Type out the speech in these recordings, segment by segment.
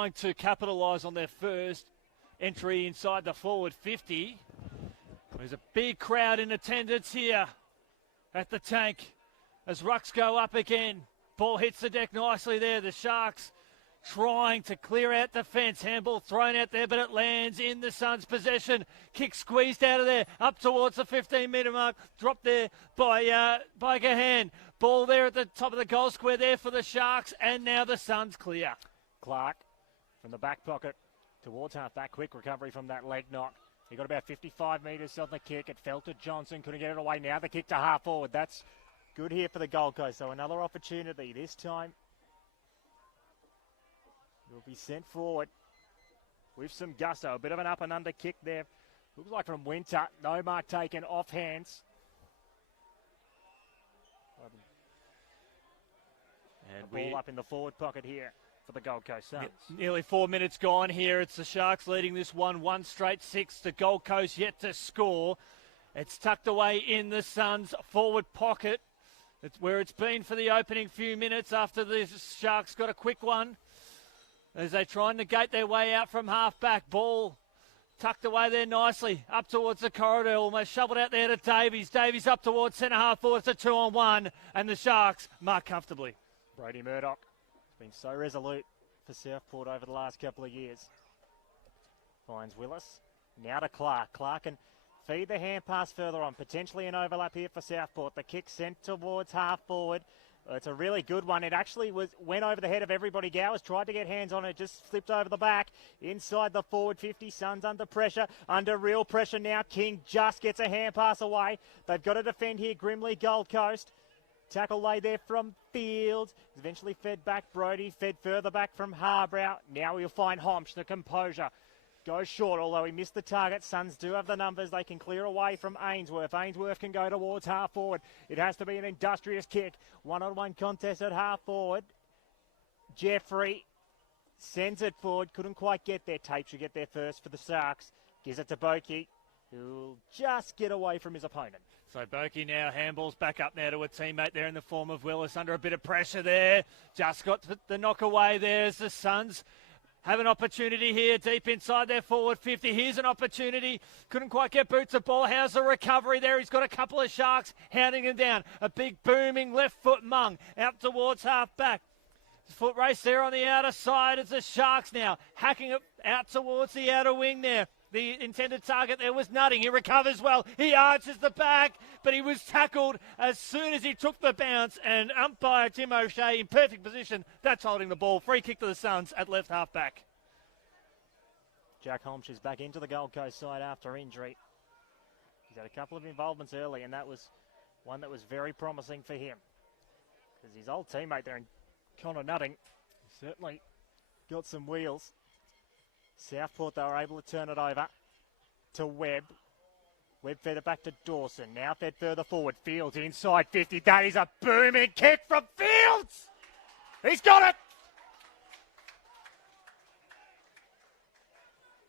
trying to capitalise on their first entry inside the forward 50. There's a big crowd in attendance here at the Tank as rucks go up again. Ball hits the deck nicely there. The Sharks trying to clear out defence. Handball thrown out there, but it lands in the Suns' possession. Kick squeezed out of there, up towards the 15-metre mark. Dropped there by Gahan. Ball there at the top of the goal square there for the Sharks, and now the Suns clear. Clark from the back pocket towards half-back. Quick recovery from that leg knock. He got about 55 metres on the kick. It fell to Johnson. Couldn't get it away. Now the kick to half forward. That's good here for the Gold Coast. So another opportunity. This time will be sent forward with some gusto. A bit of an up and under kick there. Looks like from Winter. No mark taken. Off hands. And ball up in the forward pocket here for the Gold Coast Suns. Nearly 4 minutes gone here. It's the Sharks leading this one straight 6. The Gold Coast yet to score. It's tucked away in the Suns' forward pocket. It's where it's been for the opening few minutes after the Sharks got a quick one. As they try and negate their way out from half-back. Ball tucked away there nicely. Up towards the corridor. Almost shoveled out there to Davies. Davies up towards centre-half forward. It's a 2-on-1. And the Sharks mark comfortably. Brody Murdoch has been so resolute for Southport over the last couple of years. Finds Willis. Now to Clark. Clark can feed the hand pass further on. Potentially an overlap here for Southport. The kick sent towards half forward. It's a really good one. It actually went over the head of everybody. Gowers tried to get hands on it, just slipped over the back. Inside the forward 50, Suns under pressure, under real pressure now. King just gets a hand pass away. They've got to defend here, Grimley, Gold Coast. Tackle laid there from Fields. Eventually fed back Brody, fed further back from Harbrow. Now we'll find Homsch, the composure. Goes short, although he missed the target. Suns do have the numbers. They can clear away from Ainsworth. Ainsworth can go towards half forward. It has to be an industrious kick. One-on-one contest at half forward. Jeffrey sends it forward. Couldn't quite get there. Tate should get there first for the Sharks. Gives it to Boakey, who'll just get away from his opponent. So Boakey now handballs back up now to a teammate there in the form of Willis under a bit of pressure there. Just got the knock away there as the Suns have an opportunity here deep inside their forward 50. Here's an opportunity. Couldn't quite get boots of ball. How's the recovery there? He's got a couple of Sharks hounding him down. A big booming left foot mung out towards half back. Foot race there on the outer side as the Sharks now hacking it out towards the outer wing there. The intended target there was Nutting. He recovers well. He arches the back, but he was tackled as soon as he took the bounce. And umpire Tim O'Shea in perfect position. That's holding the ball. Free kick to the Suns at left half back. Jack Homsch is back into the Gold Coast side after injury. He's had a couple of involvements early, and that was one that was very promising for him. Because his old teammate there, Connor Nutting, certainly got some wheels. Southport, they were able to turn it over to Webb. Webb fed it back to Dawson. Now fed further forward. Fields inside 50. That is a booming kick from Fields. He's got it.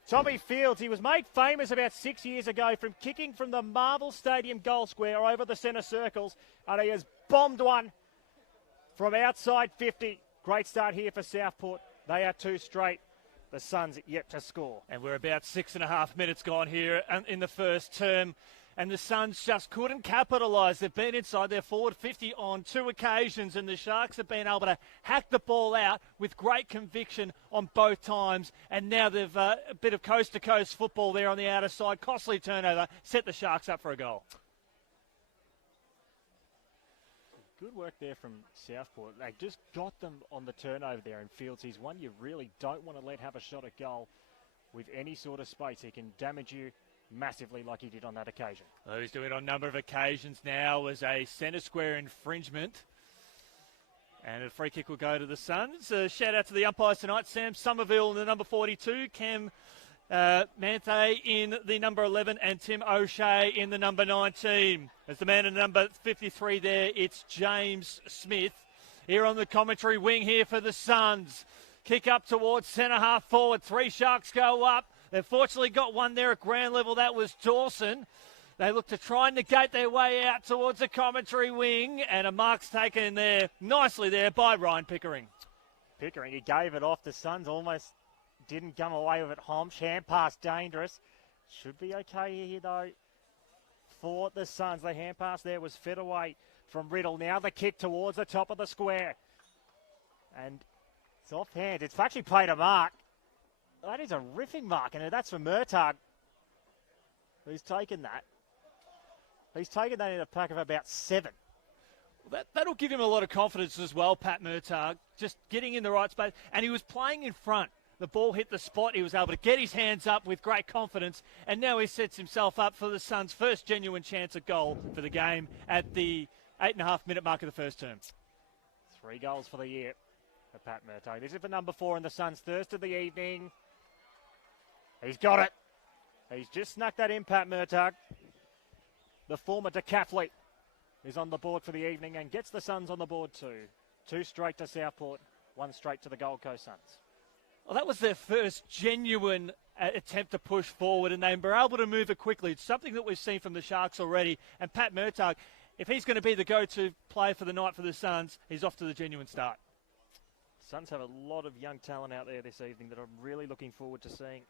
Tommy Fields, he was made famous about 6 years ago from kicking from the Marvel Stadium goal square over the centre circles. And he has bombed one from outside 50. Great start here for Southport. They are 2 straight. The Suns yet to score. And we're about 6.5 minutes gone here in the first term. And the Suns just couldn't capitalise. They've been inside their forward 50 on 2 occasions. And the Sharks have been able to hack the ball out with great conviction on both times. And now they've a bit of coast-to-coast football there on the outer side. Costly turnover. Set the Sharks up for a goal. Good work there from Southport. They just got them on the turnover there, and Fields, he's one you really don't want to let have a shot at goal with any sort of space. He can damage you massively like he did on that occasion. Well, he's doing it on a number of occasions now as a centre square infringement. And a free kick will go to the Suns. A shout out to the umpires tonight. Sam Somerville in the number 42, Cam Manthe in the number 11, and Tim O'Shea in the number 19. As the man in number 53 there, it's James Smith. Here on the commentary wing here for the Suns. Kick up towards centre half forward. 3 Sharks go up. They've fortunately got one there at ground level. That was Dawson. They look to try and negate their way out towards the commentary wing. And a mark's taken there nicely there by Ryan Pickering. Pickering, he gave it off. The Suns almost Didn't come away with it. Homsch, hand pass, dangerous. Should be okay here, though, for the Suns. The hand pass there was fed away from Riddle. Now the kick towards the top of the square. And it's offhand. It's actually played a mark. That is a riffing mark, and that's for Murtagh, who's taken that. He's taken that in a pack of about 7. That'll give him a lot of confidence as well, Pat Murtagh, just getting in the right space. And he was playing in front. The ball hit the spot. He was able to get his hands up with great confidence. And now he sets himself up for the Suns' first genuine chance at goal for the game at the 8.5-minute mark of the first term. 3 goals for the year for Pat Murtagh. This is for number 4 in the Suns' thirst of the evening. He's got it. He's just snuck that in, Pat Murtagh. The former decathlete is on the board for the evening and gets the Suns on the board too. 2 straight to Southport, 1 straight to the Gold Coast Suns. Well, that was their first genuine attempt to push forward, and they were able to move it quickly. It's something that we've seen from the Sharks already. And Pat Murtagh, if he's going to be the go-to player for the night for the Suns, he's off to the genuine start. Suns have a lot of young talent out there this evening that I'm really looking forward to seeing.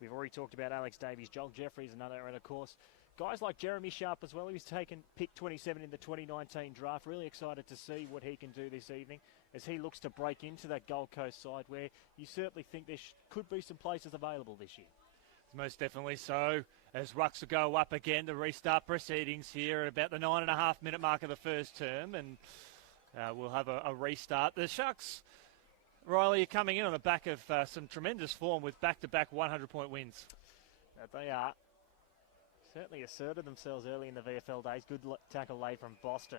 We've already talked about Alex Davies, Joel Jeffries, another, and of course, guys like Jeremy Sharp as well. He was taken pick 27 in the 2019 draft. Really excited to see what he can do this evening as he looks to break into that Gold Coast side where you certainly think there could be some places available this year. Most definitely so. As Rucks will go up again to restart proceedings here at about the 9.5-minute mark of the first term, and we'll have a restart. The Sharks, Riley, are coming in on the back of some tremendous form with back-to-back 100-point wins. That they are. Certainly asserted themselves early in the VFL days. Good tackle laid from Boston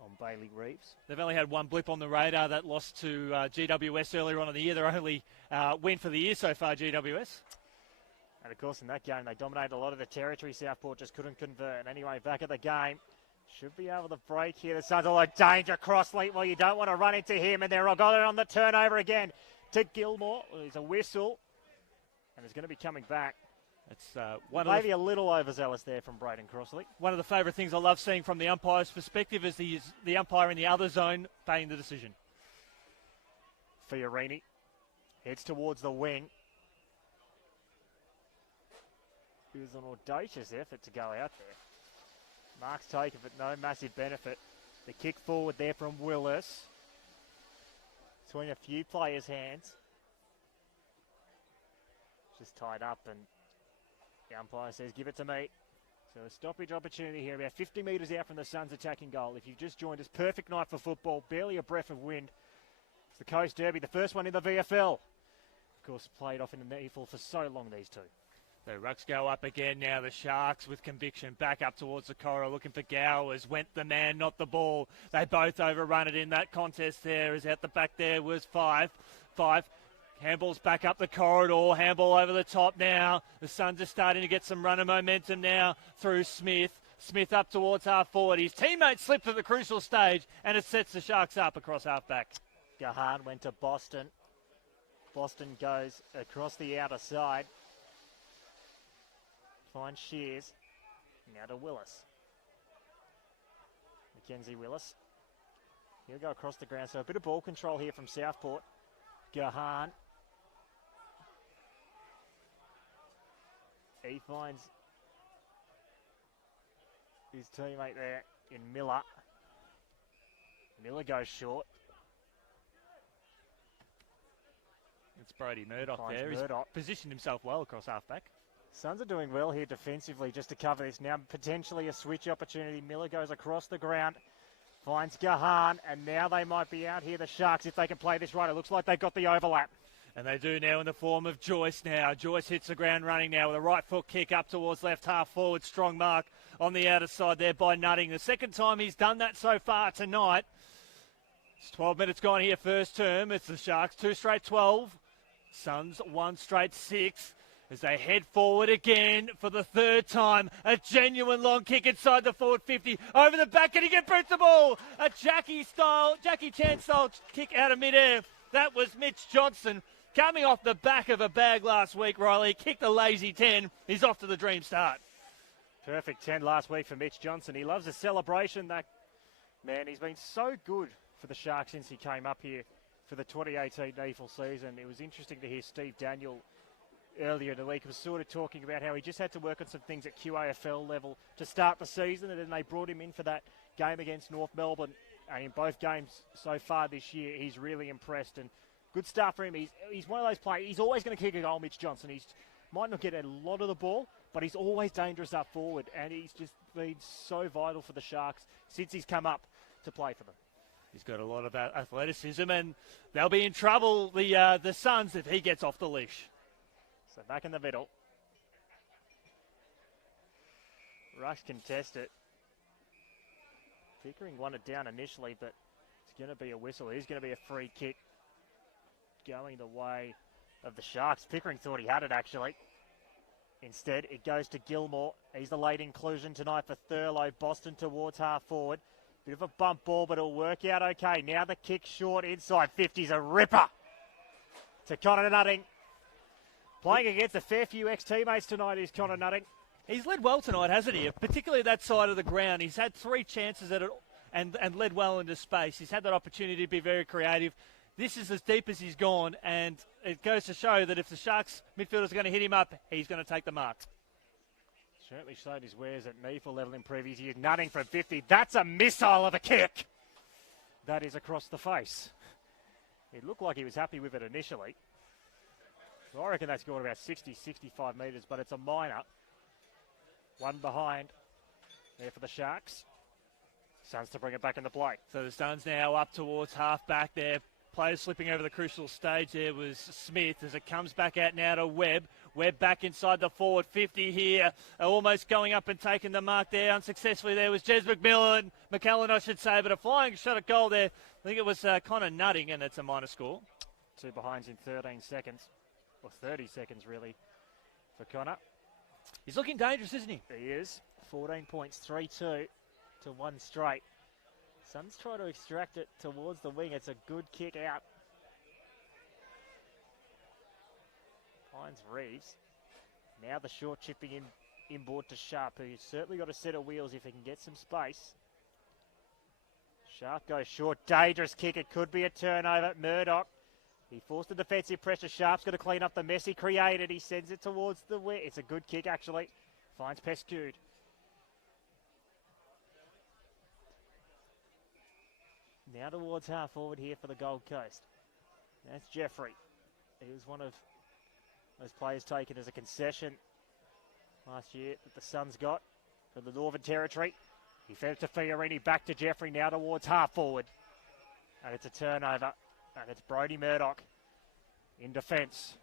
on Bailey Reeves. They've only had one blip on the radar, that loss to GWS earlier on in the year. Their only win for the year so far, GWS. And of course in that game they dominated a lot of the territory. Southport just couldn't convert. And anyway, back at the game. Should be able to break here. The Suns all like danger. Crossley. Well, you don't want to run into him. And they're got it on the turnover again to Gilmore. There's a whistle. And it's going to be coming back. It's maybe a little overzealous there from Braden Crossley. One of the favourite things I love seeing from the umpire's perspective is the umpire in the other zone paying the decision. Fiorini heads towards the wing. It was an audacious effort to go out there. Mark's take of it, no massive benefit. The kick forward there from Willis. Between a few players' hands. Just tied up, and the umpire says, give it to me. So a stoppage opportunity here, about 50 metres out from the Suns' attacking goal. If you've just joined us, perfect night for football, barely a breath of wind. It's the Coast Derby, the first one in the VFL. Of course, played off in the NEFL for so long, these two. The Rucks go up again now. The Sharks with conviction back up towards the corridor looking for Gowers. Went the man, not the ball. They both overrun it in that contest there. As out the back there was 5. Handball's back up the corridor. Handball over the top now. The Suns are starting to get some runner momentum now through Smith. Smith up towards half forward. His teammate slipped at the crucial stage, and it sets the Sharks up across half back. Gahan went to Boston. Boston goes across the outer side. Finds Shears. Now to Willis. Mackenzie Willis. He'll go across the ground. So a bit of ball control here from Southport. Gahan. He finds his teammate there in Miller. Miller goes short. It's Brody Murdoch there. Murdoch. He's positioned himself well across half-back. Suns are doing well here defensively just to cover this. Now potentially a switch opportunity. Miller goes across the ground. Finds Gahan, and now they might be out here, the Sharks, if they can play this right. It looks like they've got the overlap. And they do now in the form of Joyce now. Joyce hits the ground running now with a right foot kick up towards left half forward. Strong mark on the outer side there by Nutting. The second time he's done that so far tonight. It's 12 minutes gone here first term. It's the Sharks 2 straight 12. Suns 1 straight 6. As they head forward again for the third time. A genuine long kick inside the forward 50. Over the back, and he can boot the ball. A Jackie Chan style kick out of midair. That was Mitch Johnson coming off the back of a bag last week, Riley. Kicked a lazy 10. He's off to the dream start. Perfect 10 last week for Mitch Johnson. He loves a celebration. That man, he's been so good for the Sharks since he came up here for the 2018 NEFL season. It was interesting to hear Steve Daniel earlier in the week was sort of talking about how he just had to work on some things at QAFL level to start the season, and then they brought him in for that game against North Melbourne. And in both games so far this year, he's really impressed, and good start for him. He's one of those players, he's always going to kick a goal, Mitch Johnson. He might not get a lot of the ball, but he's always dangerous up forward, and he's just been so vital for the Sharks since he's come up to play for them. He's got a lot of athleticism, and they'll be in trouble, the Suns, if he gets off the leash. So back in the middle. Rush can test it. Pickering won it down initially, but it's going to be a whistle. It's going to be a free kick going the way of the Sharks. Pickering thought he had it, actually. Instead, it goes to Gilmore. He's the late inclusion tonight for Thurlow. Boston towards half forward. Bit of a bump ball, but it'll work out okay. Now the kick short inside 50's a ripper to Connor Nutting. Playing against a fair few ex-teammates tonight is Connor Nutting. He's led well tonight, hasn't he? Particularly that side of the ground. He's had 3 chances at it and led well into space. He's had that opportunity to be very creative. This is as deep as he's gone, and it goes to show that if the Sharks midfielders are going to hit him up, he's going to take the mark. Certainly showed his wares at NEFL level in previous years. Nutting from 50. That's a missile of a kick. That is across the face. It looked like he was happy with it initially. So I reckon that's gone about 60, 65 metres, but it's a minor. One behind there for the Sharks. Suns to bring it back into play. So the Suns now up towards half back there. Players slipping over the crucial stage there was Smith as it comes back out now to Webb. Webb back inside the forward 50 here. Almost going up and taking the mark there. Unsuccessfully there was Jez McClellan, I should say, but a flying shot at goal there. I think it was Connor Nutting, and it's a minor score. 2 behinds in 13 seconds. Or 30 seconds, really, for Connor. He's looking dangerous, isn't he? He is. 14 points, 3-2 to 1 straight. Suns try to extract it towards the wing. It's a good kick out. Finds Reeves. Now the short chipping inboard to Sharp, who's certainly got a set of wheels if he can get some space. Sharp goes short. Dangerous kick. It could be a turnover. Murdoch. He forced the defensive pressure. Sharp's got to clean up the mess he created. He sends it towards the wing. It's a good kick, actually. Finds Pescud. Now towards half forward here for the Gold Coast. That's Jeffrey. He was one of those players taken as a concession last year that the Suns got for the Northern Territory. He fed it to Fiorini, back to Jeffrey, now towards half forward. And it's a turnover. And it's Brodie Murdoch in defence,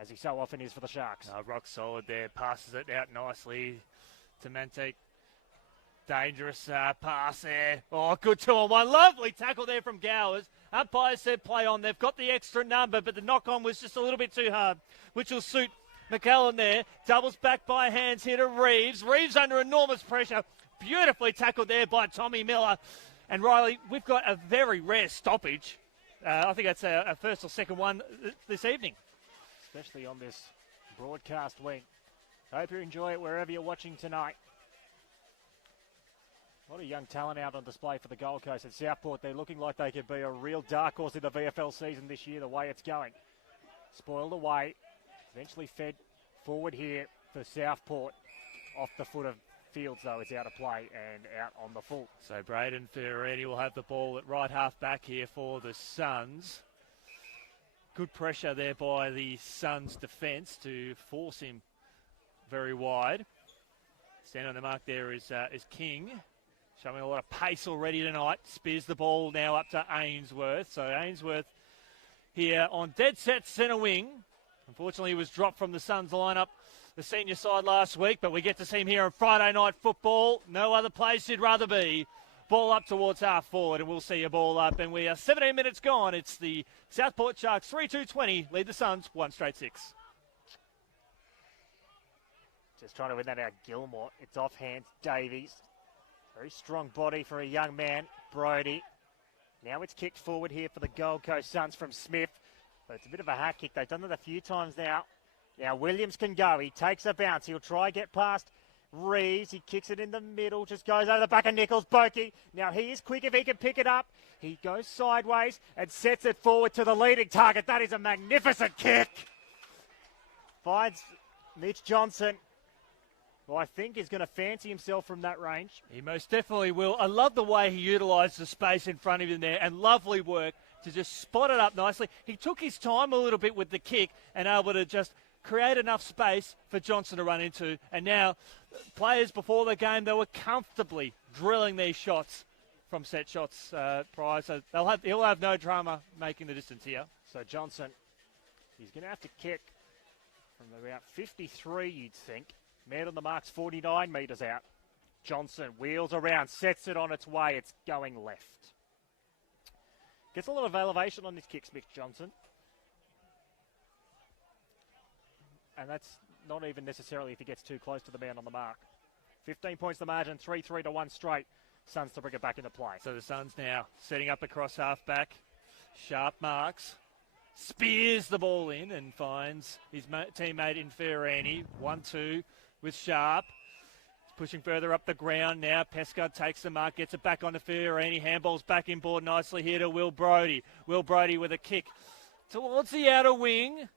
as he so often is for the Sharks. Rock solid there. Passes it out nicely to Mantek. Dangerous pass there. Oh, good 2-on-1. Lovely tackle there from Gowers. Umpire said play on. They've got the extra number, but the knock-on was just a little bit too hard, which will suit McClellan there. Doubles back by hands here to Reeves. Reeves under enormous pressure. Beautifully tackled there by Tommy Miller. And Riley, we've got a very rare stoppage. I think that's a first or second one this evening. Especially on this broadcast wing. Hope you enjoy it wherever you're watching tonight. A lot of young talent out on display for the Gold Coast at Southport. They're looking like they could be a real dark horse in the VFL season this year, the way it's going. Spoiled away. Eventually fed forward here for Southport. Off the foot of Fields, though, it's out of play and out on the full. So Braden Fiorini will have the ball at right half back here for the Suns. Good pressure there by the Suns defence to force him very wide. Stand on the mark there is King. Showing a lot of pace already tonight. Spears the ball now up to Ainsworth. So Ainsworth here on dead set centre wing. Unfortunately, he was dropped from the Suns lineup, the senior side last week, but we get to see him here on Friday Night Football. No other place he'd rather be. Ball up towards half forward, and we'll see a ball up. And we are 17 minutes gone. It's the Southport Sharks 3-2-20. Lead the Suns 1 straight 6. Just trying to win that out, Gilmore. It's off hands, Davies. Very strong body for a young man, Brodie. Now it's kicked forward here for the Gold Coast Suns from Smith. But it's a bit of a hack kick. They've done it a few times now. Now Williams can go. He takes a bounce. He'll try get past Reeves, he kicks it in the middle, just goes over the back of Nichols. Bokey, now he is quick if he can pick it up. He goes sideways and sets it forward to the leading target. That is a magnificent kick. Finds Mitch Johnson, who I think is going to fancy himself from that range. He most definitely will. I love the way he utilised the space in front of him there, and lovely work to just spot it up nicely. He took his time a little bit with the kick and able to just create enough space for Johnson to run into. And now, players before the game, they were comfortably drilling these shots from set shots prior. So he'll have no drama making the distance here. So Johnson, he's going to have to kick from about 53, you'd think. Man on the mark's 49 metres out. Johnson wheels around, sets it on its way. It's going left. Gets a lot of elevation on his kicks, Mitch Johnson. And that's not even necessarily if he gets too close to the man on the mark. 15 points the margin, 3-3 to 1 straight. Suns to bring it back into play. So the Suns now setting up across half-back. Sharp marks. Spears the ball in and finds his teammate in Ferrani. 1-2 with Sharp. He's pushing further up the ground now. Pesca takes the mark, gets it back onto Ferrani. Handball's back in board nicely here to Will Brodie. Will Brodie with a kick towards the outer wing.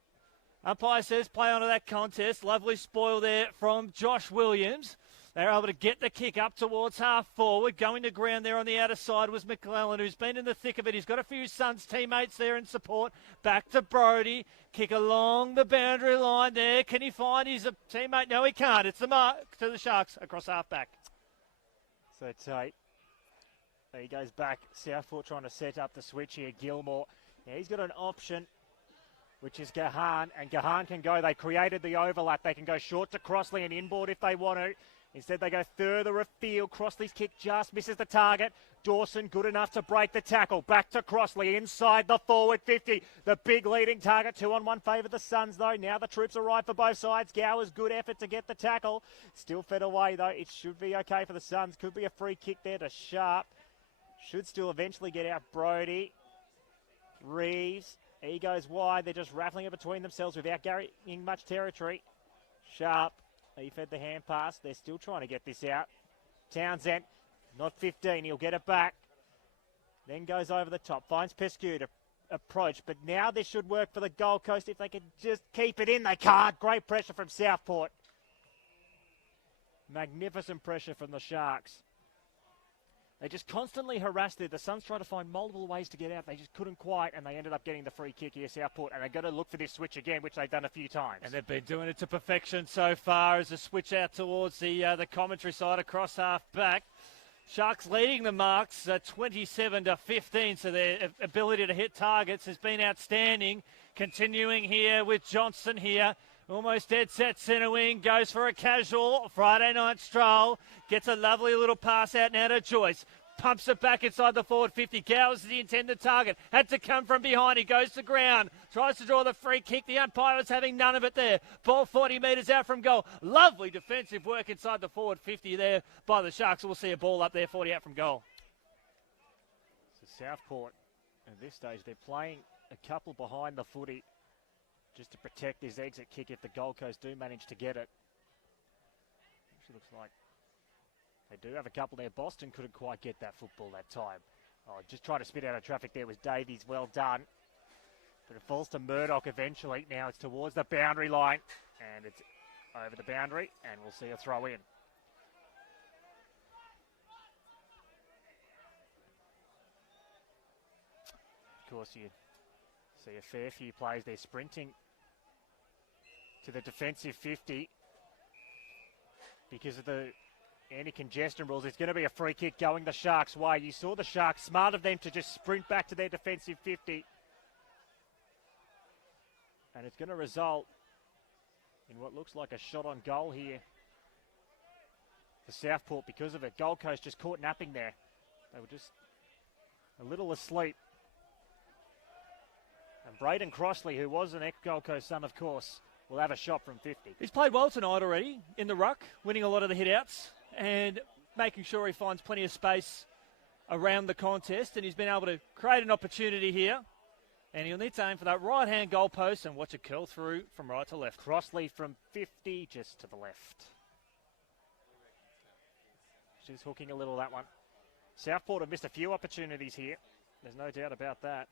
Umpire says play onto that contest. Lovely spoil there from Josh Williams. They're able to get the kick up towards half forward. Going to ground there on the outer side was McClellan, who's been in the thick of it. He's got a few Suns teammates there in support. Back to Brodie. Kick along the boundary line there. Can he find his teammate? No, he can't. It's the mark to the Sharks across half-back. So Tate, he goes back. Southport trying to set up the switch here. Gilmore. Now he's got an option, which is Gahan, and Gahan can go. They created the overlap. They can go short to Crossley and inboard if they want to. Instead, they go further afield. Crossley's kick just misses the target. Dawson good enough to break the tackle. Back to Crossley inside the forward 50. The big leading target. 2-on-1 favour the Suns, though. Now the troops arrive for both sides. Gowers, good effort to get the tackle. Still fed away, though. It should be okay for the Suns. Could be a free kick there to Sharp. Should still eventually get out Brodie. Reeves. He goes wide. They're just rattling it between themselves without carrying much territory. Sharp. He fed the hand pass. They're still trying to get this out. Townsend, not 15. He'll get it back. Then goes over the top. Finds Pescu to approach. But now this should work for the Gold Coast if they can just keep it in. They can't. Great pressure from Southport. Magnificent pressure from the Sharks. They just constantly harassed there. The Suns tried to find multiple ways to get out. They just couldn't quite, and they ended up getting the free kick here, Southport. And they've got to look for this switch again, which they've done a few times. And they've been doing it to perfection so far as a switch out towards the commentary side across half-back. Sharks leading the marks 27-15, so their ability to hit targets has been outstanding. Continuing here with Johnson here. Almost dead set centre wing, goes for a casual Friday night stroll. Gets a lovely little pass out now to Joyce. Pumps it back inside the forward 50. Gowers is the intended target. Had to come from behind. He goes to ground. Tries to draw the free kick. The umpire was having none of it there. Ball 40 metres out from goal. Lovely defensive work inside the forward 50 there by the Sharks. We'll see a ball up there 40 out from goal. So Southport, at this stage, they're playing a couple behind the footy just to protect this exit kick if the Gold Coast do manage to get it. Actually looks like they do have a couple there. Boston couldn't quite get that football that time. Oh, just trying to spit out of traffic there was Davies. Well done. But it falls to Murdoch eventually. Now it's towards the boundary line. And it's over the boundary. And we'll see a throw in. Of course, you see a fair few players there sprinting to the defensive 50 because of the anti-congestion rules. It's going to be a free kick going the Sharks' way. You saw the Sharks, smart of them to just sprint back to their defensive 50. And it's going to result in what looks like a shot on goal here for Southport because of it. Gold Coast just caught napping there. They were just a little asleep. And Braden Crossley, who was an ex-Gold Coast son, of course, will have a shot from 50. He's played well tonight already in the ruck, winning a lot of the hit-outs and making sure he finds plenty of space around the contest. And he's been able to create an opportunity here. And he'll need to aim for that right-hand goal post and watch it curl through from right to left. Crossley from 50, just to the left. Just hooking a little, that one. Southport have missed a few opportunities here. There's no doubt about that.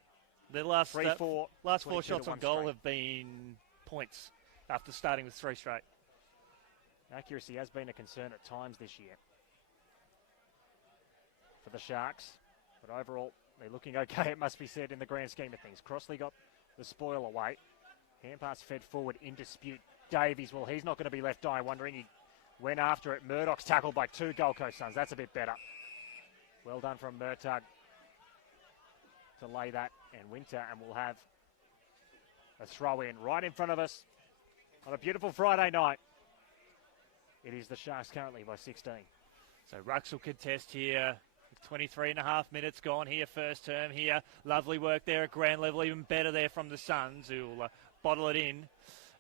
The last 3-4. last 4 shots on goal straight. have been points after starting with 3 straight. Accuracy has been a concern at times this year for the Sharks. But overall, they're looking okay, it must be said, in the grand scheme of things. Crossley got the spoil away. Hand pass fed forward in dispute. Davies, well, he's not going to be left eye wondering. He went after it. Murdoch's tackled by 2 Gold Coast Suns. That's a bit better. Well done from Murtagh to lay that and Winter, and we'll have a throw in right in front of us on a beautiful Friday night. It is the Sharks currently by 16. So Rucks will contest here. 23 and a half minutes gone here, first term here. Lovely work there at ground level, even better there from the Suns, who will bottle it in.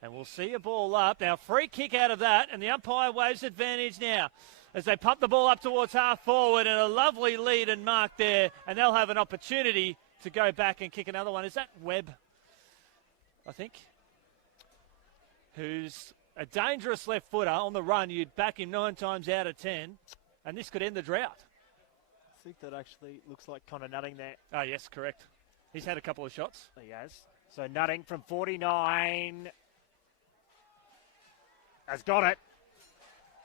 And we'll see a ball up. Now, free kick out of that, and the umpire waves advantage now as they pump the ball up towards half forward, and a lovely lead and mark there, and they'll have an opportunity to go back and kick another one. Is that Webb, I think, who's a dangerous left footer on the run? You'd back him 9 times out of 10, and this could end the drought. I think that actually looks like Connor Nutting there. Oh, yes, correct. He's had a couple of shots. He has. So Nutting from 49 has got it.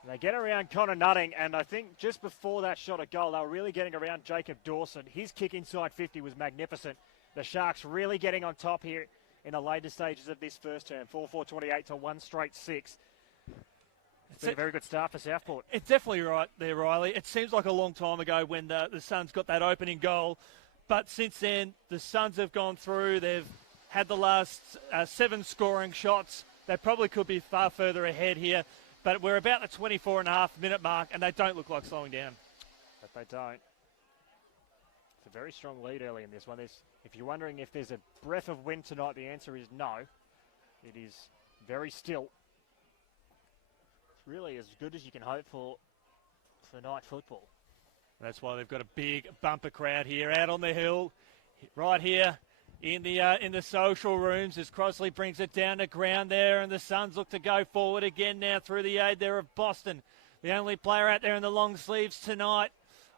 And they get around Connor Nutting, and I think just before that shot at goal, they were really getting around Jacob Dawson. His kick inside 50 was magnificent. The Sharks really getting on top here in the later stages of this first term. 4-4-28 to 1 straight 6. It's been a very good start for Southport. It's definitely right there, Riley. It seems like a long time ago when the Suns got that opening goal. But since then, the Suns have gone through. They've had the last 7 scoring shots. They probably could be far further ahead here. But we're about the 24.5-minute mark, and they don't look like slowing down. But they don't. It's a very strong lead early in this one. If you're wondering if there's a breath of wind tonight, the answer is no. It is very still. It's really as good as you can hope for night football. That's why they've got a big bumper crowd here out on the hill, right here in the social rooms as Crossley brings it down to ground there, and the Suns look to go forward again now through the aid there of Boston, the only player out there in the long sleeves tonight.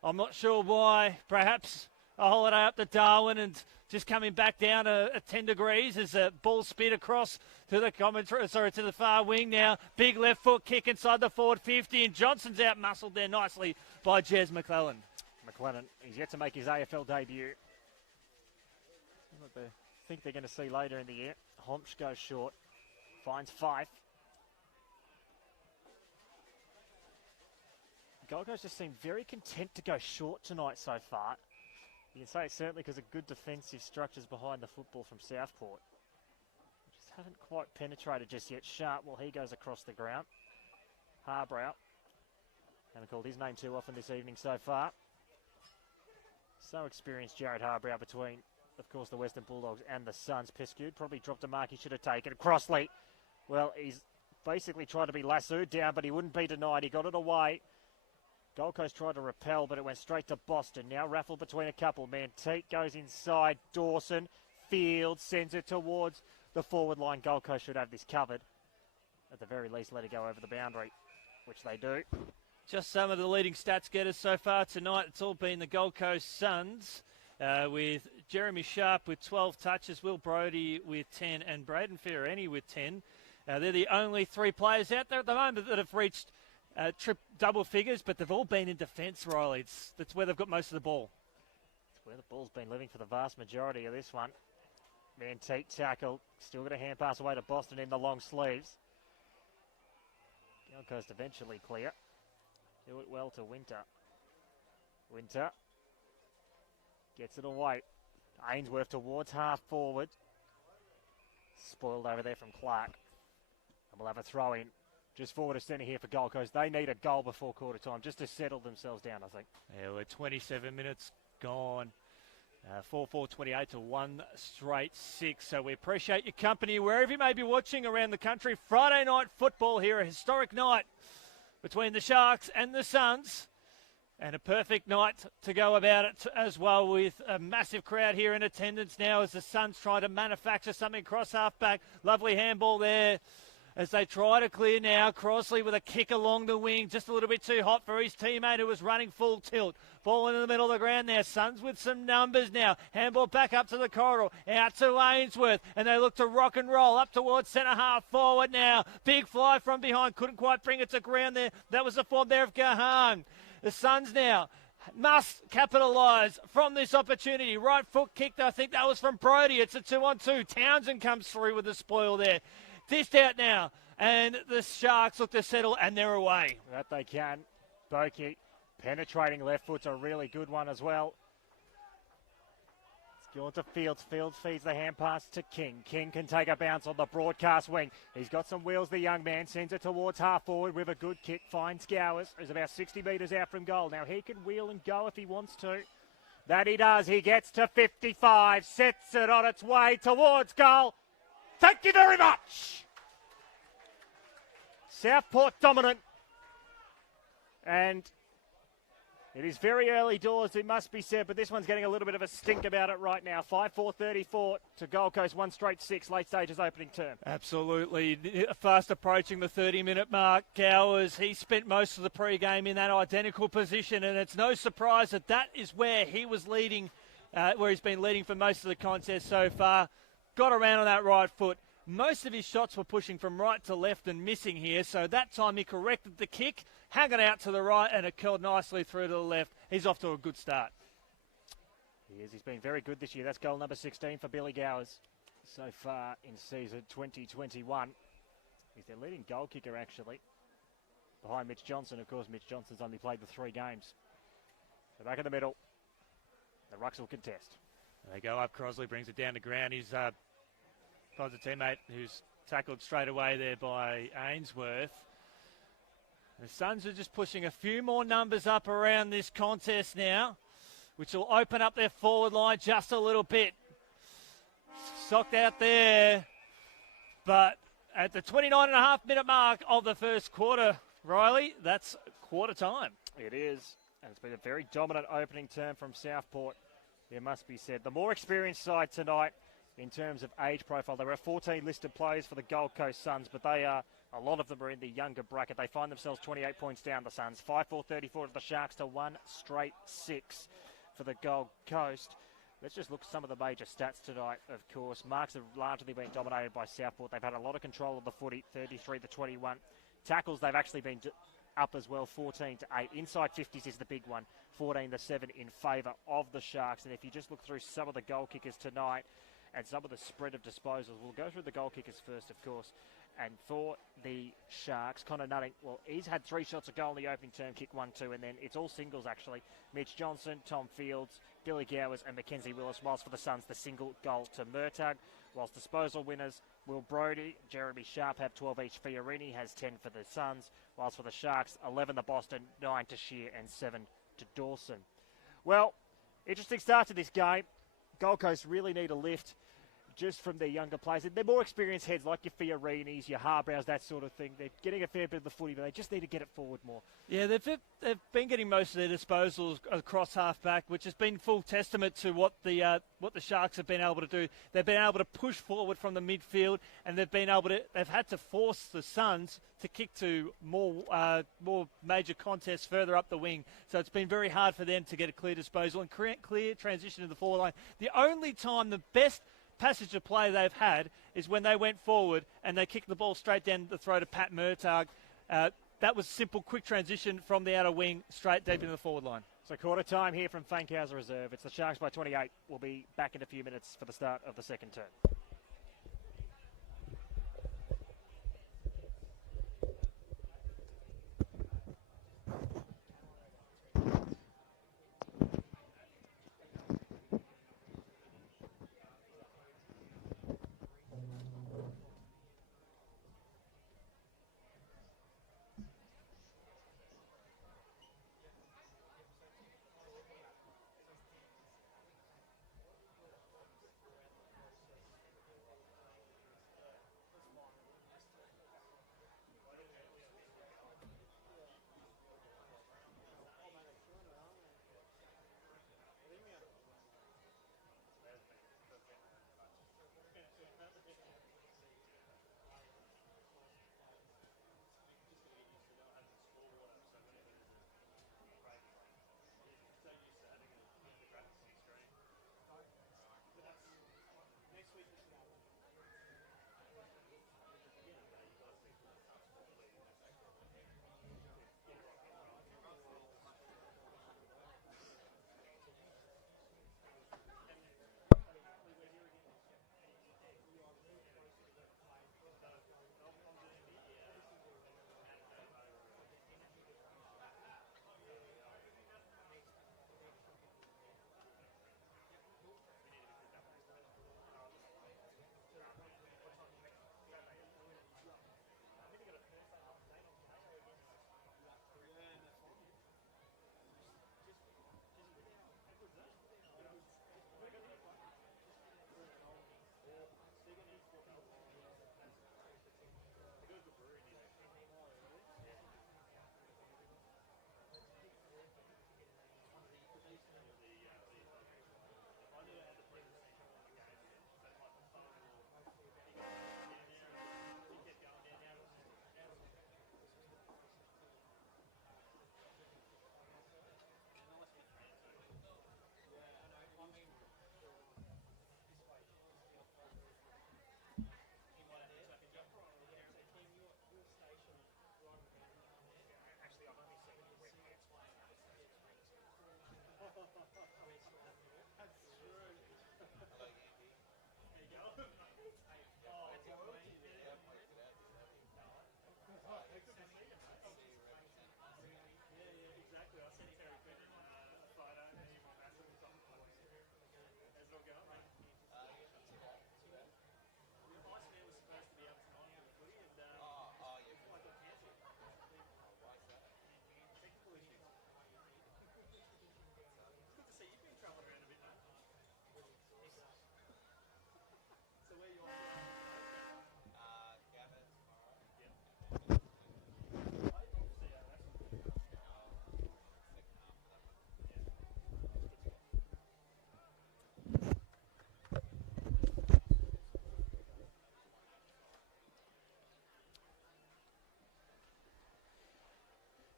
I'm not sure why. Perhaps a holiday up to Darwin and just coming back down at 10 degrees as a ball spit across to the far wing now. Big left foot kick inside the forward 50, and Johnson's out muscled there nicely by Jez McClellan. McClellan, he's yet to make his AFL debut. I think they're going to see later in the year. Homsch goes short, finds Fife. Gold Coast just seem very content to go short tonight so far. You can say it's certainly because of good defensive structures behind the football from Southport. Just haven't quite penetrated just yet. Sharp, well, he goes across the ground. Harbrow. Haven't called his name too often this evening so far. So experienced, Jared Harbrow, between, of course, the Western Bulldogs and the Suns. Pescu probably dropped a mark he should have taken. Crossley, well, he's basically tried to be lassoed down, but he wouldn't be denied. He got it away. Gold Coast tried to repel, but it went straight to Boston. Now raffled between a couple. Manteet goes inside. Dawson, Field sends it towards the forward line. Gold Coast should have this covered. At the very least, let it go over the boundary, which they do. Just some of the leading stats getters so far tonight. It's all been the Gold Coast Suns, with Jeremy Sharp with 12 touches, Will Brodie with 10, and Braden Fiorini with 10. They're the only 3 players out there at the moment that have reached double figures, but they've all been in defence, Riley. That's where they've got most of the ball. It's where the ball's been living for the vast majority of this one. Manteet tackle, still got a hand pass away to Boston in the long sleeves. Gold Coast eventually clear. Do it well to Winter. Winter gets it away. Ainsworth towards half forward. Spoiled over there from Clark. And we'll have a throw in. Just forward of centre here for Gold Coast. They need a goal before quarter time just to settle themselves down, I think. Yeah, we're 27 minutes gone. 4-4-28 to 1 straight 6. So we appreciate your company wherever you may be watching around the country. Friday night football here, a historic night between the Sharks and the Suns. And a perfect night to go about it as well, with a massive crowd here in attendance now as the Suns try to manufacture something cross half back. Lovely handball there as they try to clear now. Crossley with a kick along the wing, just a little bit too hot for his teammate who was running full tilt. Ball in the middle of the ground there. Suns with some numbers now. Handball back up to the corridor, out to Ainsworth, and they look to rock and roll up towards centre half forward now. Big fly from behind, couldn't quite bring it to ground there. That was the form there of Gahan. The Suns now must capitalise from this opportunity. Right foot kicked, I think that was from Brodie. It's a 2-on-2. Townsend comes through with the spoil there. Dished out now, and the Sharks look to settle, and they're away. That they can. Boki penetrating left foot's a really good one as well. It's gone to Fields. Fields feeds the hand pass to King. King can take a bounce on the broadcast wing. He's got some wheels, the young man. Sends it towards half forward with a good kick. Finds Gowers, who's about 60 metres out from goal. Now he can wheel and go if he wants to. That he does. He gets to 55. Sets it on its way towards goal. Thank you very much. Southport dominant. And it is very early doors, it must be said, but this one's getting a little bit of a stink about it right now. 5-4-34 to Gold Coast, 1 straight 6, late stages opening term. Absolutely. Fast approaching the 30-minute mark. Gowers, he spent most of the pre-game in that identical position, and it's no surprise that that is where he was leading, where he's been leading for most of the contest so far. Got around on that right foot. Most of his shots were pushing from right to left and missing here, so that time he corrected the kick, hung it out to the right, and it curled nicely through to the left. He's off to a good start. He is. He's been very good this year. That's goal number 16 for Billy Gowers so far in season 2021. He's their leading goal kicker, actually, behind Mitch Johnson. Of course, Mitch Johnson's only played the 3 games. So back in the middle, the Rucks will contest. They go up. Crossley brings it down to ground. He's finds a teammate who's tackled straight away there by Ainsworth. The Suns are just pushing a few more numbers up around this contest now, which will open up their forward line just a little bit. Socked out there, but at the 29.5-minute mark of the first quarter, Riley, that's quarter time. It is, and it's been a very dominant opening term from Southport, it must be said. The more experienced side tonight in terms of age profile. There are 14 listed players for the Gold Coast Suns, but a lot of them are in the younger bracket. They find themselves 28 points down, the Suns. 5-4-34 to the Sharks to 1 straight 6 for the Gold Coast. Let's just look at some of the major stats tonight, of course. Marks have largely been dominated by Southport. They've had a lot of control of the footy, 33-21. Tackles, they've actually been up as well, 14-8. Inside 50s is the big one, 14-7 in favour of the Sharks. And if you just look through some of the goal kickers tonight, and some of the spread of disposals. We'll go through the goal kickers first, of course. And for the Sharks, Connor Nutting, well, he's had 3 shots a goal in the opening term, kick 1-2, and then it's all singles, actually. Mitch Johnson, Tom Fields, Billy Gowers, and Mackenzie Willis, whilst for the Suns, the single goal to Murtagh. Whilst disposal winners, Will Brodie, Jeremy Sharp have 12 each. Fiorini has 10 for the Suns, whilst for the Sharks, 11 to Boston, 9 to Shear, and 7 to Dawson. Well, interesting start to this game. Gold Coast really need a lift just from their younger players. They're more experienced heads like your Fiorinis, your Harbrows, that sort of thing. They're getting a fair bit of the footy, but they just need to get it forward more. Yeah, they've been getting most of their disposals across half-back, which has been full testament to what the Sharks have been able to do. They've been able to push forward from the midfield, and they've had to force the Suns to kick to more major contests further up the wing. So it's been very hard for them to get a clear disposal and clear transition to the forward line. The only time the best passage of play they've had is when they went forward and they kicked the ball straight down the throat of Pat Murtagh. That was simple, quick transition from the outer wing straight deep into the forward line. So quarter time here from Fankhauser Reserve. It's the Sharks by 28. We'll be back in a few minutes for the start of the second term.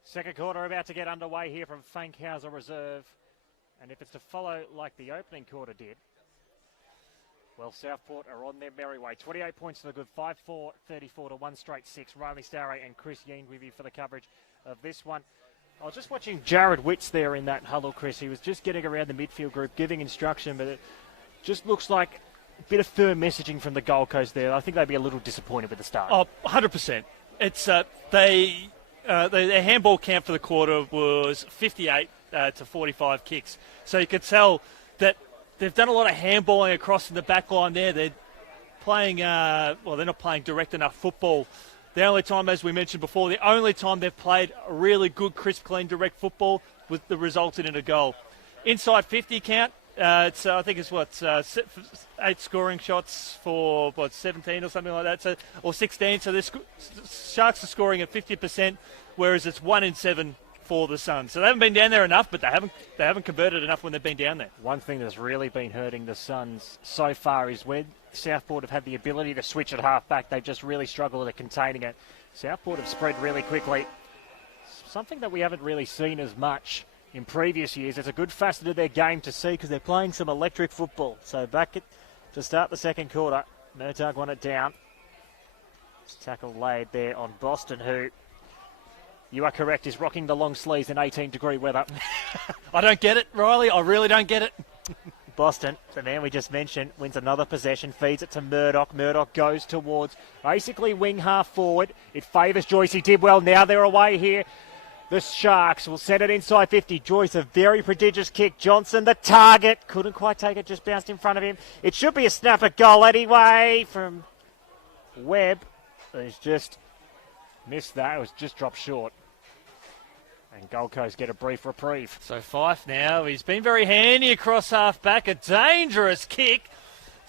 Second quarter about to get underway here from Fankhauser Reserve. And if it's to follow like the opening quarter did, well, Southport are on their merry way. 28 points to the good, 5-4, 34 to 1 straight 6. Riley Starray and Chris Yeen with you for the coverage of this one. I was just watching Jared Witts there in that huddle, Chris. He was just getting around the midfield group, giving instruction, but it just looks like a bit of firm messaging from the Gold Coast there. I think they'd be a little disappointed with the start. Oh, 100%. It's their handball count for the quarter was 58 to 45 kicks. So you could tell that they've done a lot of handballing across in the back line there. They're playing, they're not playing direct enough football. The only time, as we mentioned before, the only time they've played a really good, crisp, clean, direct football was that resulted in a goal. Inside 50 count, I think it's 8 scoring shots for 17 or something like that, or 16. So the Sharks are scoring at 50%, whereas it's 1 in 7 for the Suns. So they haven't been down there enough, but they haven't converted enough when they've been down there. One thing that's really been hurting the Suns so far is when Southport have had the ability to switch at half-back, they've just really struggled at containing it. Southport have spread really quickly. Something that we haven't really seen as much in previous years. It's a good facet of their game to see because they're playing some electric football. So to start the second quarter, Murtagh won it down. Tackle laid there on Boston, who, you are correct, is rocking the long sleeves in 18-degree weather. I don't get it, Riley. I really don't get it. Boston, the man we just mentioned, wins another possession, feeds it to Murdoch. Murdoch goes towards basically wing half forward. It favours Joyce. He did well. Now they're away here. The Sharks will send it inside 50. Joyce, a very prodigious kick. Johnson, the target. Couldn't quite take it, just bounced in front of him. It should be a snapper goal anyway from Webb. He's just missed that. It was just dropped short. And Gold Coast get a brief reprieve. So Fife now, he's been very handy across half-back. A dangerous kick.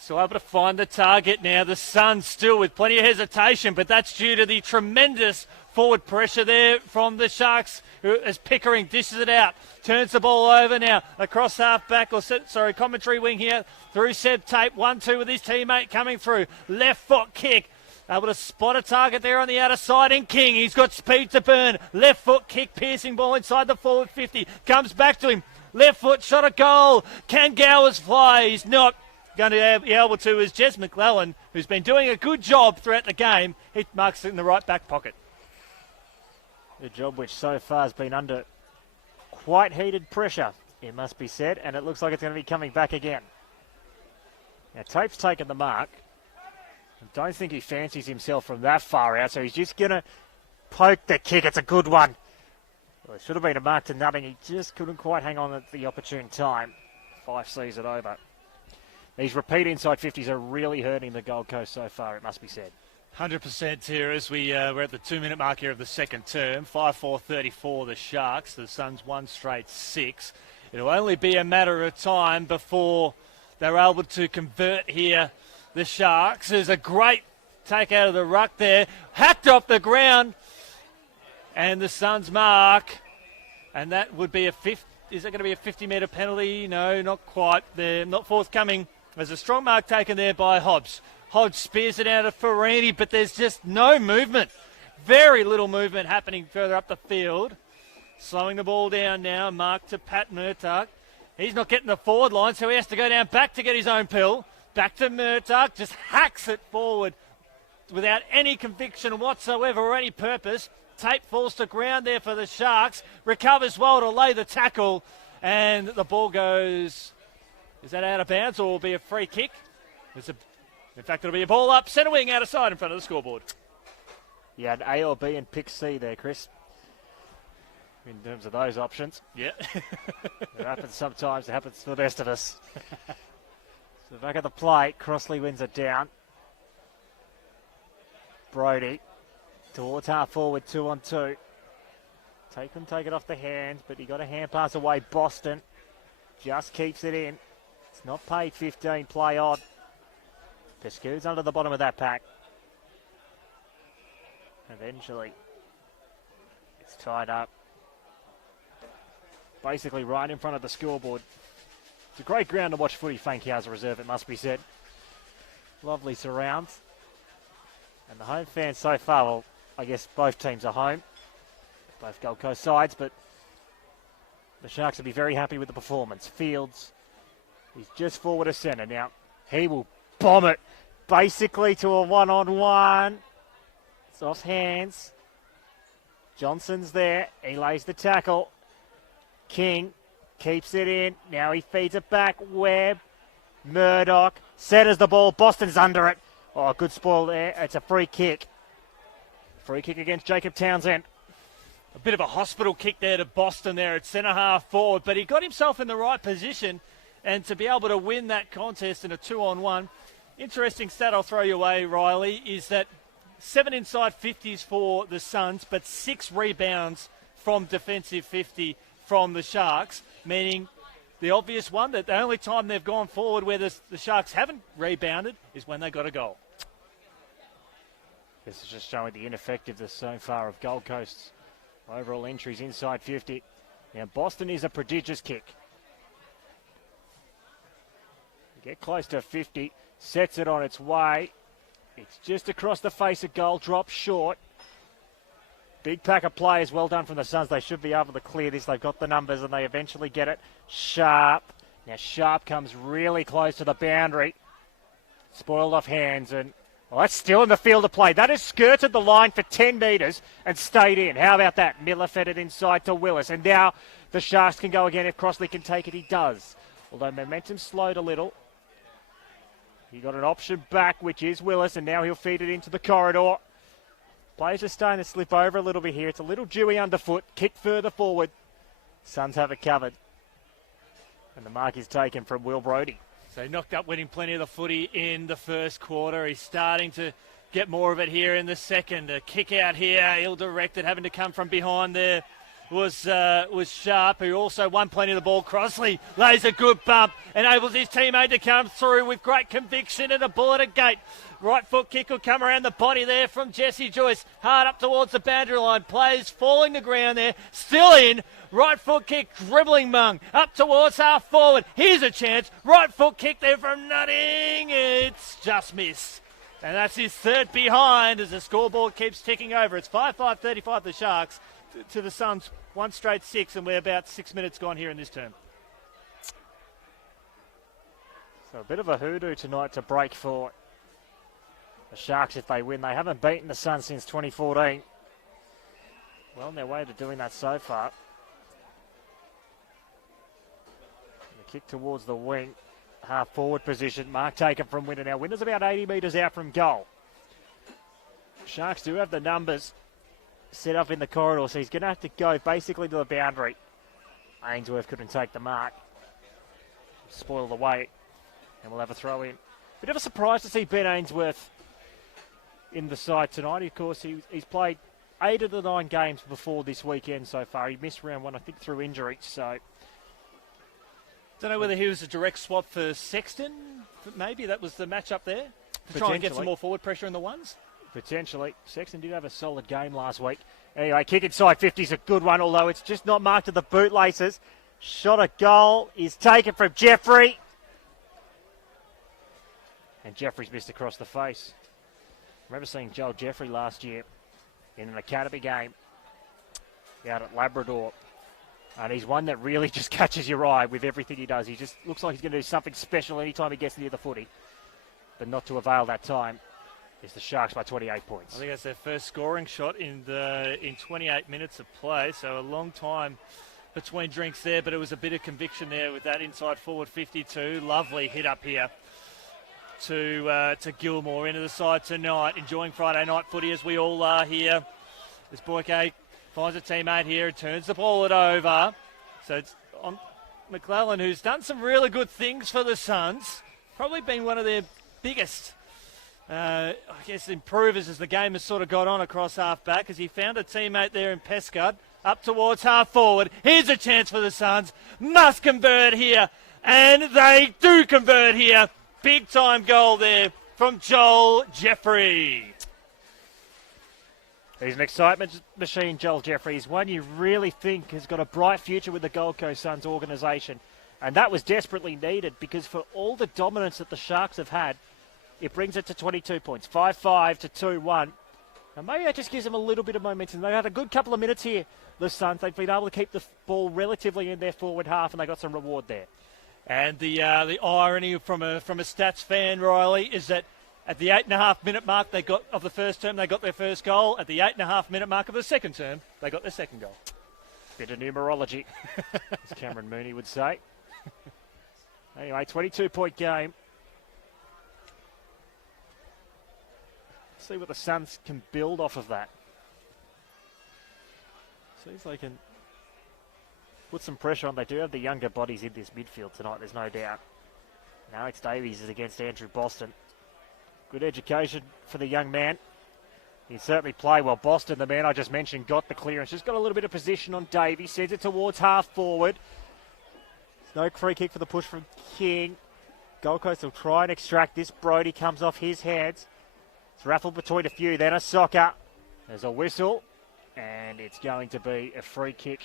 So able to find the target now. The Suns still with plenty of hesitation, but that's due to the tremendous forward pressure there from the Sharks, as Pickering dishes it out. Turns the ball over now across half-back, commentary wing here. Through Seb Tate, 1-2 with his teammate coming through. Left foot kick. Able to spot a target there on the outer side in King. He's got speed to burn. Left foot kick, piercing ball inside the forward 50. Comes back to him. Left foot shot a goal. Can Gowers fly? He's not going to be able to, as Jez McClellan, who's been doing a good job throughout the game, he marks it in the right back pocket. The job which so far has been under quite heated pressure, it must be said, and it looks like it's going to be coming back again. Now Tape's taken the mark. I don't think he fancies himself from that far out, so he's just going to poke the kick. It's a good one. Well, it should have been a mark to nothing. He just couldn't quite hang on at the opportune time. Fife sees it over. These repeat inside 50s are really hurting the Gold Coast so far, it must be said. 100% here as we're at the 2-minute mark here of the second term. 5-4-34 the Sharks. The Suns 1 straight 6. It'll only be a matter of time before they're able to convert here. The Sharks. There's a great take out of the ruck there. Hacked off the ground. And the Suns mark. And that would be is it going to be a 50-metre penalty? No, not quite. They're not forthcoming. There's a strong mark taken there by Hobbs. Hobbs spears it out of Farini, but there's just no movement. Very little movement happening further up the field. Slowing the ball down now. Mark to Pat Murtagh. He's not getting the forward line, so he has to go down back to get his own pill. Back to Murtagh, just hacks it forward without any conviction whatsoever or any purpose. Tape falls to ground there for the Sharks. Recovers well to lay the tackle. And the ball goes, is that out of bounds or will be a free kick? In fact, it'll be a ball up, centre wing out of side in front of the scoreboard. You had A or B and pick C there, Chris. In terms of those options. Yeah. It happens sometimes. It happens to the best of us. So back at the plate, Crossley wins it down. Brody towards half forward, 2-on-2. Take it off the hands, but he got a hand pass away. Boston just keeps it in. It's not paid 15, play on. Pescu's under the bottom of that pack. Eventually, it's tied up. Basically right in front of the scoreboard. It's a great ground to watch footy, Fankhauser Reserve, it must be said. Lovely surrounds. And the home fans so far, well, I guess both teams are home. both Gold Coast sides, but the Sharks will be very happy with the performance. Fields, he's just forward of centre now. He will bomb it basically to a one-on-one. It's off hands. Johnson's there. He lays the tackle. King keeps it in. Now he feeds it back. Webb. Murdoch. Centres the ball. Boston's under it. Oh, good spoil there. It's a free kick. Free kick against Jacob Townsend. A bit of a hospital kick there to Boston there at centre half forward, but he got himself in the right position, and to be able to win that contest in a 2-on-1. Interesting stat I'll throw you away, Riley, is that 7 inside 50s for the Suns, but 6 rebounds from defensive 50 from the Sharks, meaning the obvious one that the only time they've gone forward where the Sharks haven't rebounded is when they got a goal. This is just showing the ineffectiveness so far of Gold Coast's overall entries inside 50. Now Boston is a prodigious kick. Get close to 50, sets it on its way. It's just across the face of goal, drops short. Big pack of players, well done from the Suns. They should be able to clear this. They've got the numbers and they eventually get it. Sharp. Now Sharp comes really close to the boundary. Spoiled off hands, and well, that's still in the field of play. That has skirted the line for 10 metres and stayed in. How about that? Miller fed it inside to Willis. And now the Sharks can go again. If Crossley can take it, he does. Although momentum slowed a little. He got an option back, which is Willis, and now he'll feed it into the corridor. Players are starting to slip over a little bit here. It's a little dewy underfoot. Kick further forward. Suns have it covered. And the mark is taken from Will Brodie. So he knocked up winning plenty of the footy in the first quarter. He's starting to get more of it here in the second. A kick out here, ill-directed, having to come from behind there was Sharp, who also won plenty of the ball. Crossley lays a good bump, enables his teammate to come through with great conviction and a bullet at gate. Right foot kick will come around the body there from Jesse Joyce. Hard up towards the boundary line. Players falling the ground there. Still in. Right foot kick, dribbling Mung. Up towards half forward. Here's a chance. Right foot kick there from Nutting. It's just missed. And that's his third behind as the scoreboard keeps ticking over. It's 5-5-35 the Sharks to the Suns. 1 straight 6, and we're about 6 minutes gone here in this term. So a bit of a hoodoo tonight to break for the Sharks if they win. They haven't beaten the Suns since 2014. Well on their way to doing that so far. The kick towards the wing. Half forward position. Mark taken from Winner. Now Winner's about 80 metres out from goal. Sharks do have the numbers set up in the corridor, so he's going to have to go basically to the boundary. Ainsworth couldn't take the mark. Spoiled away. And we'll have a throw in. Bit of a surprise to see Ben Ainsworth in the side tonight. Of course, he's played 8 of the 9 games before this weekend so far. He missed round 1, I think, through injury. So, don't know whether he was a direct swap for Sexton. Maybe that was the matchup there to try and get some more forward pressure in the ones. Potentially. Sexton did have a solid game last week. Anyway, kick inside 50 is a good one, although it's just not marked to the bootlaces. Shot at goal is taken from Jeffrey. And Jeffrey's missed across the face. I remember seeing Joel Jeffrey last year in an academy game out at Labrador. And he's one that really just catches your eye with everything he does. He just looks like he's going to do something special anytime he gets near the footy. But not to avail that time. It's the Sharks by 28 points. I think that's their first scoring shot in 28 minutes of play, so a long time between drinks there, but it was a bit of conviction there with that inside forward 52. Lovely hit up here to Gilmore into the side tonight, enjoying Friday night footy as we all are here. This Boyke finds a teammate here and turns the ball over. So it's on McClellan, who's done some really good things for the Suns. Probably been one of their biggest improvers as the game has sort of got on across half-back, as he found a teammate there in Pescud, up towards half-forward. Here's a chance for the Suns. Must convert here, and they do convert here. Big-time goal there from Joel Jeffrey. He's an excitement machine, Joel Jeffrey. He's one you really think has got a bright future with the Gold Coast Suns organisation, and that was desperately needed, because for all the dominance that the Sharks have had, it brings it to 22 points, 5-5 to 2-1. And maybe that just gives them a little bit of momentum. They've had a good couple of minutes here, the Suns. They've been able to keep the ball relatively in their forward half, and they got some reward there. And the irony from a stats fan, Riley, is that at the 8.5 minute mark of the first term, they got their first goal. At the 8.5 minute mark of the second term, they got their second goal. Bit of numerology, as Cameron Mooney would say. Anyway, 22-point game. See what the Suns can build off of that. Seems they can put some pressure on. They do have the younger bodies in this midfield tonight, there's no doubt. And Alex Davies is against Andrew Boston. Good education for the young man. He certainly played well. Boston, the man I just mentioned, got the clearance. Just got a little bit of position on Davies. Sends it towards half forward. There's no free kick for the push from King. Gold Coast will try and extract this. Brody comes off his hands. It's raffled between a few. Then a soccer. There's a whistle. And it's going to be a free kick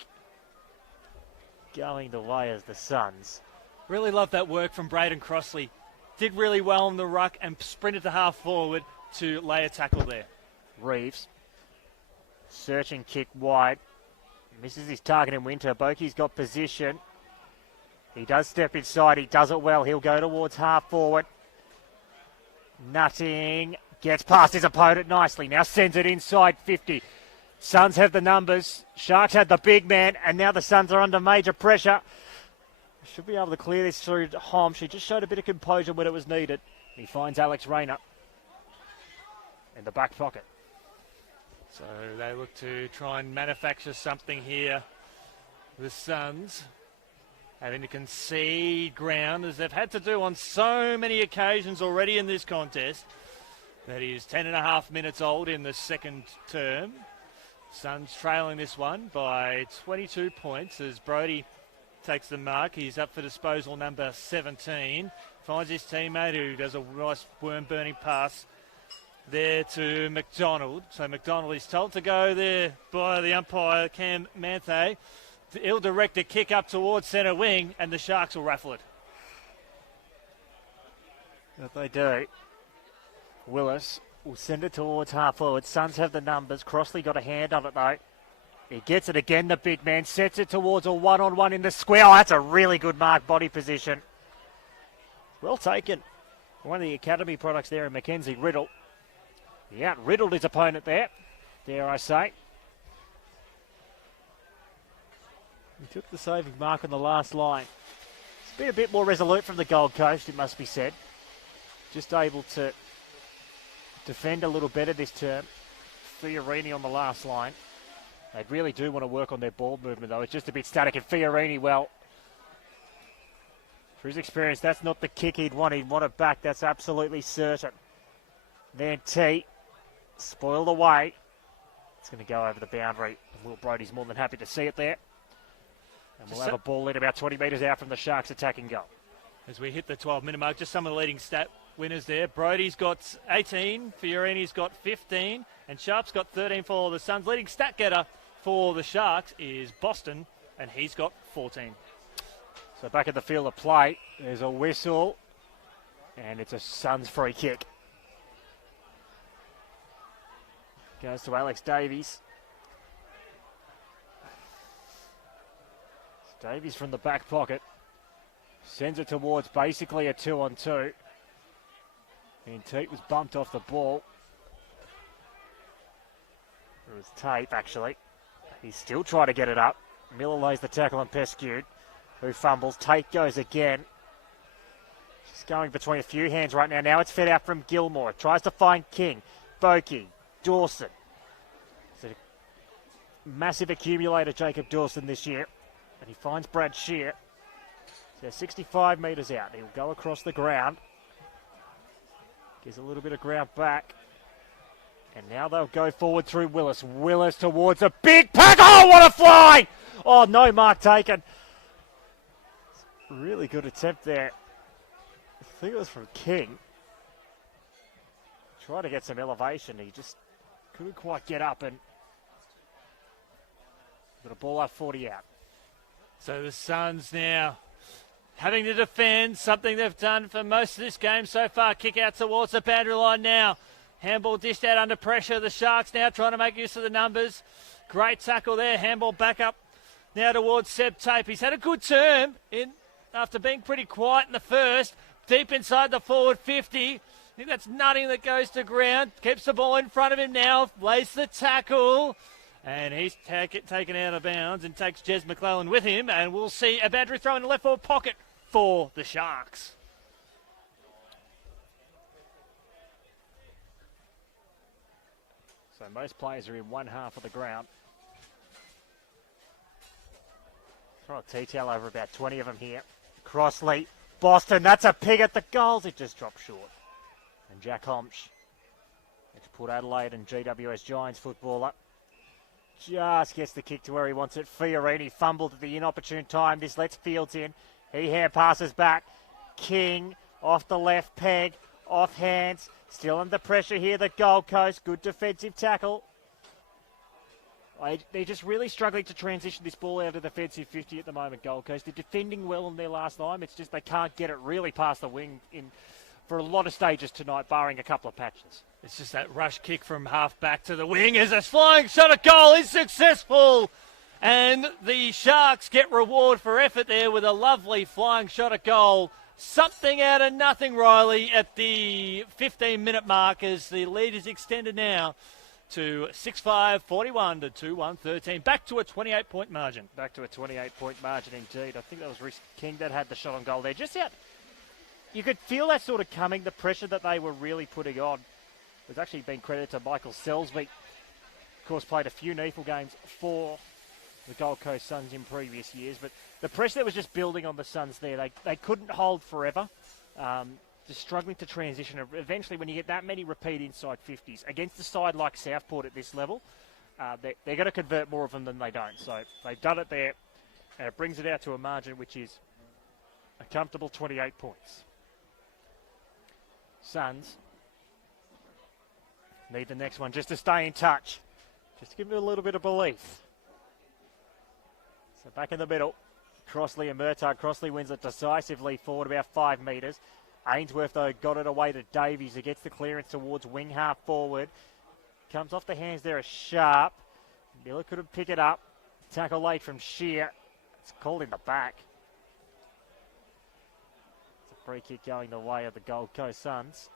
going the way of the Suns. Really love that work from Braden Crossley. Did really well on the ruck and sprinted to half forward to lay a tackle there. Reeves. Searching kick wide. Misses his target in Winter. Boki's got position. He does step inside. He does it well. He'll go towards half forward. Nutting. Gets past his opponent nicely. Now sends it inside 50. Suns have the numbers. Sharks had the big man. And now the Suns are under major pressure. Should be able to clear this through to Hom. She just showed a bit of composure when it was needed. He finds Alex Rayner in the back pocket. So they look to try and manufacture something here. The Suns having to concede ground, as they've had to do on so many occasions already in this contest. That is 10.5 minutes old in the second term. Suns trailing this one by 22 points as Brody takes the mark. He's up for disposal, number 17. Finds his teammate who does a nice worm-burning pass there to McDonald. So McDonald is told to go there by the umpire, Cam Manthe. He'll direct a kick up towards centre wing, and the Sharks will raffle it. If they do, Willis will send it towards half forward. Suns have the numbers. Crossley got a hand on it, though. He gets it again, the big man. Sets it towards a one-on-one in the square. Oh, that's a really good mark body position. Well taken. One of the academy products there in Mackenzie Riddle. He out-riddled his opponent there, dare I say. He took the saving mark on the last line. It's been a bit more resolute from the Gold Coast, it must be said. Just able to defend a little better this term. Fiorini on the last line. They really do want to work on their ball movement, though. It's just a bit static. And Fiorini, well, for his experience, that's not the kick he'd want. He'd want it back. That's absolutely certain. Then T, spoiled away. It's going to go over the boundary. Will Brody's more than happy to see it there. And we'll have a ball in about 20 metres out from the Sharks attacking goal. As we hit the 12-minute mark, just some of the leading stat winners there. Brody's got 18, Fiorini's got 15, and Sharp's got 13 for the Suns. Leading stat getter for the Sharks is Boston, and he's got 14. So back at the field of play, there's a whistle, and it's a Suns free kick. Goes to Alex Davies. Davies from the back pocket. Sends it towards basically a 2-on-2. And Tate was bumped off the ball. It was Tate, actually. He's still trying to get it up. Miller lays the tackle on Pescud, who fumbles. Tate goes again. Just going between a few hands right now. Now it's fed out from Gilmore. Tries to find King. Boki. Dawson. It's a massive accumulator, Jacob Dawson, this year. And he finds Brad Shear. So 65 metres out. He'll go across the ground. Gives a little bit of ground back. And now they'll go forward through Willis. Willis towards a big pack. Oh, what a fly! Oh, no mark taken. Really good attempt there. I think it was from King. Tried to get some elevation. He just couldn't quite get up and got a ball up 40 out. So the Suns now having to defend, something they've done for most of this game so far. Kick out towards the boundary line now. Handball dished out under pressure. The Sharks now trying to make use of the numbers. Great tackle there. Handball back up now towards Seb Tape. He's had a good term in after being pretty quiet in the first. Deep inside the forward 50. I think that's Nutting that goes to ground. Keeps the ball in front of him now. Lays the tackle. And he's taken out of bounds and takes Jez McClellan with him. And we'll see a boundary throw in the left forward pocket for the Sharks. So most players are in one half of the ground. Throw a T-tail over about 20 of them here. Crossley, Boston, that's a pig at the goals. It just dropped short. And Jack Homsch, ex-Port Adelaide and GWS Giants footballer, just gets the kick to where he wants it. Fiorini fumbled at the inopportune time. This lets Fields in. He hand passes back. King off the left peg, off hands. Still under pressure here, the Gold Coast. Good defensive tackle. They're just really struggling to transition this ball out of the defensive 50 at the moment, Gold Coast. They're defending well in their last line. It's just they can't get it really past the wing in for a lot of stages tonight, barring a couple of patches. It's just that rush kick from half back to the wing as a flying shot at goal is successful. And the Sharks get reward for effort there with a lovely flying shot at goal. Something out of nothing, Riley, at the 15-minute mark as the lead is extended now to 6-5, 41 to 2-1, 13. Back to a 28-point margin. Back to a 28-point margin indeed. I think that was Rhys King that had the shot on goal there. Just out. You could feel that sort of coming, the pressure that they were really putting on. There's actually been credit to Michael Selsby. Of course, played a few NEAFL games for the Gold Coast Suns in previous years, but the pressure that was just building on the Suns there, they couldn't hold forever. Just struggling to transition. Eventually, when you get that many repeat inside 50s against a side like Southport at this level, they're going to convert more of them than they don't. So they've done it there, and it brings it out to a margin which is a comfortable 28 points. Suns need the next one just to stay in touch, just to give them a little bit of belief. So back in the middle, Crossley and Murtagh. Crossley wins it decisively forward about 5 metres. Ainsworth, though, got it away to Davies, who gets the clearance towards wing half forward. Comes off the hands there, a Sharp. Miller couldn't pick it up. Tackle late from Shear. It's called in the back. It's a free kick going the way of the Gold Coast Suns.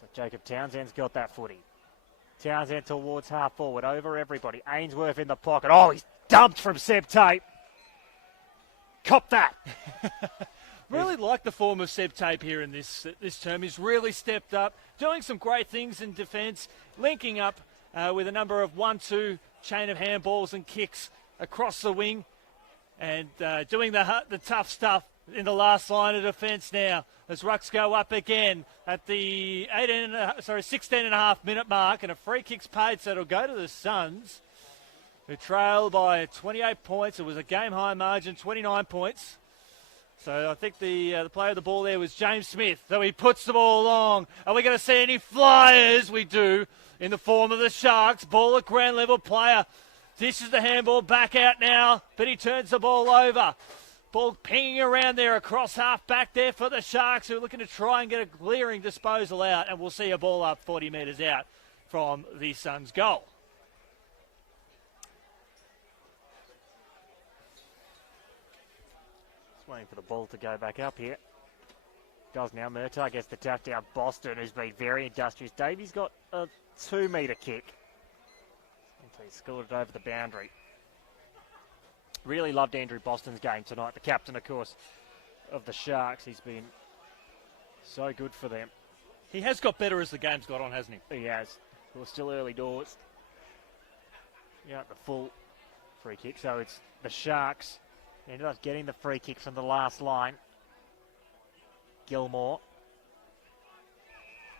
So Jacob Townsend's got that footy. Townsend towards half forward, over everybody. Ainsworth in the pocket. Oh, he's dumped from Seb Tape. Cop that. Really like the form of Seb Tape here in this term. He's really stepped up, doing some great things in defence, linking up with a number of 1-2 chain of handballs and kicks across the wing, and doing the tough stuff in the last line of defence now as rucks go up again at the 16.5 minute mark, and a free kick's paid, so it'll go to the Suns, who trail by 28 points. It was a game-high margin, 29 points. So I think the player of the ball there was James Smith. So he puts the ball along. Are we going to see any flyers? We do, in the form of the Sharks. Ball at ground level, player. This is the handball back out now, but he turns the ball over. Ball pinging around there across half back there for the Sharks, who are looking to try and get a clearing disposal out. And we'll see a ball up 40 metres out from the Suns' goal. Waiting for the ball to go back up here. Does now. Murtagh gets the tap down. Boston, who's been very industrious. Davies got a 2-metre kick. Until he scored it over the boundary. Really loved Andrew Boston's game tonight. The captain, of course, of the Sharks. He's been so good for them. He has got better as the game's got on, hasn't he? He has. It was still early doors. Yeah, the full free kick. So it's the Sharks. Ended up getting the free kick from the last line. Gilmore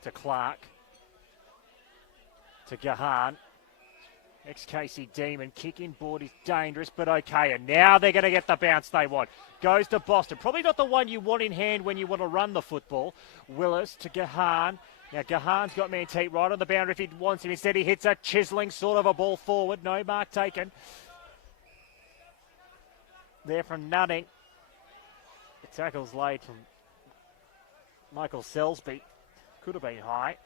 to Clark to Gahan. Ex-Casey Demon kicking board is dangerous, but okay. And now they're going to get the bounce they want. Goes to Boston. Probably not the one you want in hand when you want to run the football. Willis to Gahan. Now Gahan's got Manteet right on the boundary if he wants him. Instead he hits a chiselling sort of a ball forward. No mark taken. There from Nutting. The tackle's laid from Michael Selsby. Could have been high.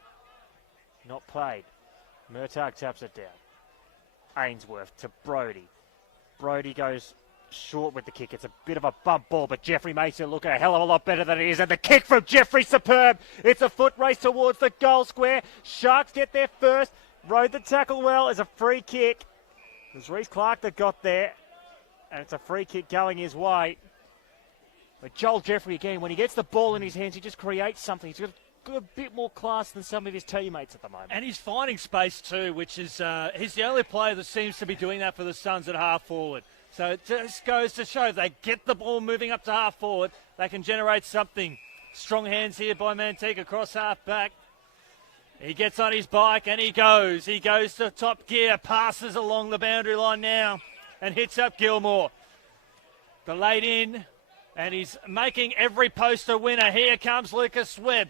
not paid. Murtagh taps it down. Ainsworth to Brody. Brody goes short with the kick. It's a bit of a bump ball, but Jeffrey makes it look a hell of a lot better than it is. And the kick from Jeffrey, superb. It's a foot race towards the goal square. Sharks get there first. Rode the tackle well as a free kick. It was Reece Clark that got there. And it's a free kick going his way. But Joel Jeffrey, again, when he gets the ball in his hands, he just creates something. He's got a bit more class than some of his teammates at the moment. And he's finding space too, which is he's the only player that seems to be doing that for the Suns at half forward. So it just goes to show if they get the ball moving up to half forward, they can generate something. Strong hands here by Manteca across half back. He gets on his bike and he goes. He goes to top gear, passes along the boundary line now and hits up Gilmore. Delayed in, and he's making every post a winner. Here comes Lucas Webb.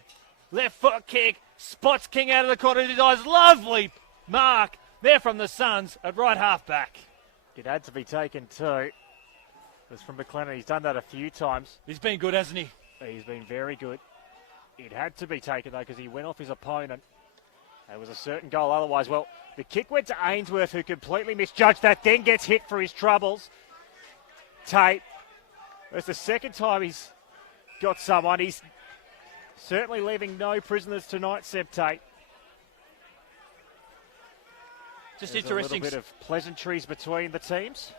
Left foot kick, spots King out of the corner of his eyes. Lovely mark there from the Suns at right half back. It had to be taken too. It was from McLennan. He's done that a few times. He's been good, hasn't he? He's been very good. It had to be taken though because he went off his opponent. There was a certain goal otherwise. Well, the kick went to Ainsworth, who completely misjudged that, then gets hit for his troubles. Tate. It's the second time he's got someone. He's certainly leaving no prisoners tonight, Seb Tate. Just There's interesting. A little bit of pleasantries between the teams.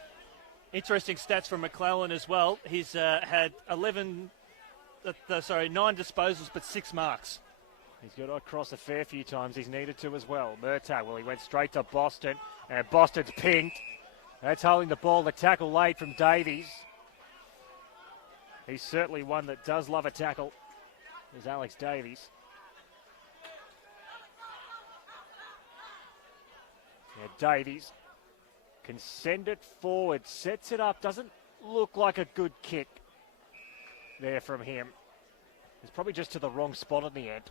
Interesting stats from McClellan as well. He's had 9 disposals but 6 marks. He's got to cross a fair few times. He's needed to as well. Murtagh, well, he went straight to Boston, and Boston's pinged. That's holding the ball. The tackle late from Davies. He's certainly one that does love a tackle. There's Alex Davies. Yeah, Davies can send it forward, sets it up. Doesn't look like a good kick there from him. It's probably just to the wrong spot in the end.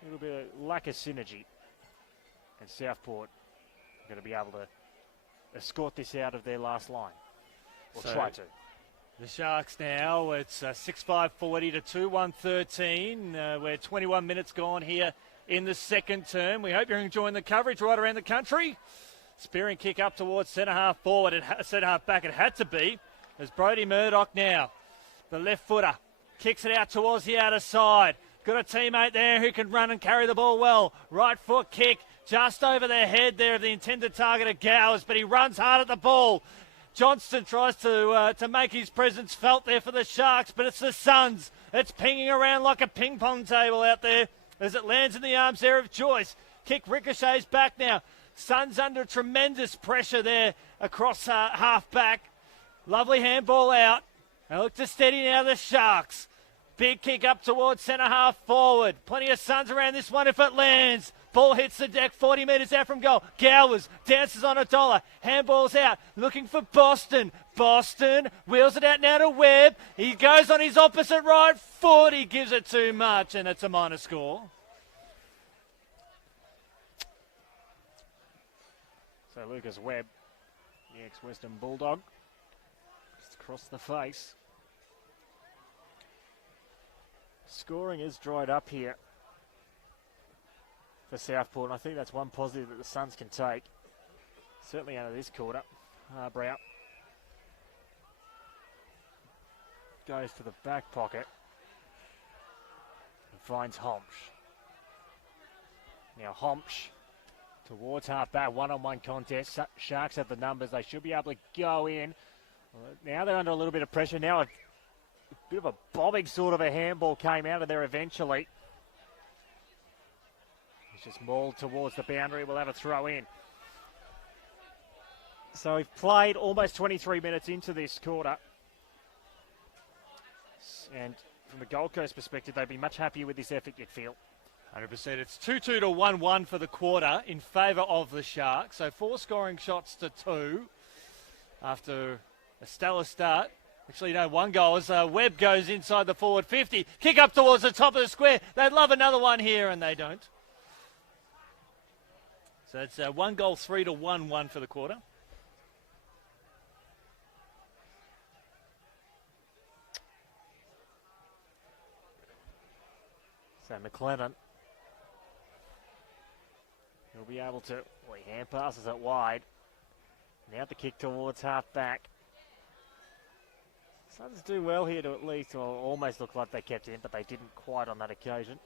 A little bit of lack of synergy. And Southport are going to be able to escort this out of their last line. Or try to. The Sharks now, it's 6-5-40 to 2-1-13. We're 21 minutes gone here in the second term. We hope you're enjoying the coverage right around the country. Spearing kick up towards centre half forward. Centre half back it had to be. There's Brody Murdoch now. The left footer kicks it out towards the outer side. Got a teammate there who can run and carry the ball well. Right foot kick just over the head there of the intended target of Gowers, but he runs hard at the ball. Johnston tries to make his presence felt there for the Sharks, but it's the Suns. It's pinging around like a ping pong table out there as it lands in the arms there of Joyce. Kick ricochets back now. Suns under tremendous pressure there across half back. Lovely handball out. They look to steady now the Sharks. Big kick up towards centre half forward. Plenty of Suns around this one if it lands. Ball hits the deck 40 metres out from goal. Gowers dances on a dollar. Handball's out. Looking for Boston. Boston wheels it out now to Webb. He goes on his opposite right foot. He gives it too much and it's a minor score. So Lucas Webb, the ex-Western Bulldog, just across the face. Scoring is dried up here for Southport, and I think that's one positive that the Suns can take. Certainly out of this quarter. Brown goes to the back pocket and finds Homsch. Now Homsch towards half back, one-on-one contest. Sharks have the numbers. They should be able to go in. Now they're under a little bit of pressure. Now a bit of a bobbing sort of a handball came out of there eventually. It's just mauled towards the boundary. We'll have a throw in. So we've played almost 23 minutes into this quarter. And from the Gold Coast perspective, they'd be much happier with this effort, you'd feel. 100%. It's 2-2 to 1-1 for the quarter in favour of the Sharks. So 4 scoring shots to 2 after a stellar start. Actually, no, 1 goal as Webb goes inside the forward 50. Kick up towards the top of the square. They'd love another one here, and they don't. So it's 1 goal, 3 to 1-1 for the quarter. So McLennan He'll be able to, well, he hand passes it wide. Now the kick towards half-back. Suns do well here to at least, or almost look like they kept it in, but they didn't quite on that occasion.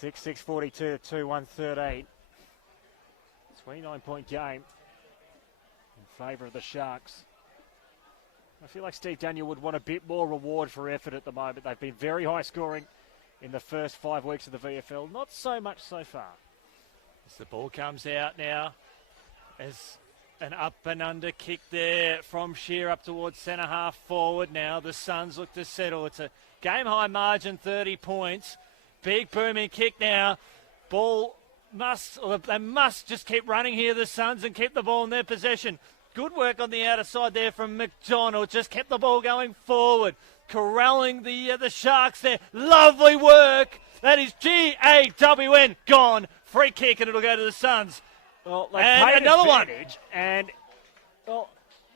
6-6-42 to 2-1-13. 29-point game in favour of the Sharks. I feel like Steve Daniel would want a bit more reward for effort at the moment. They've been very high scoring in the first 5 weeks of the VFL. Not so much so far. As the ball comes out now, as an up and under kick there from Shear up towards centre half forward now. The Suns look to settle. It's a game high margin, 30 points. Big booming kick now. Ball they must just keep running here, the Suns, and keep the ball in their possession. Good work on the outer side there from McDonald. Just kept the ball going forward. Corralling the Sharks there. Lovely work. That is GAWN. Gone. Free kick, and it'll go to the Suns. Well, they and paid another one. And, well,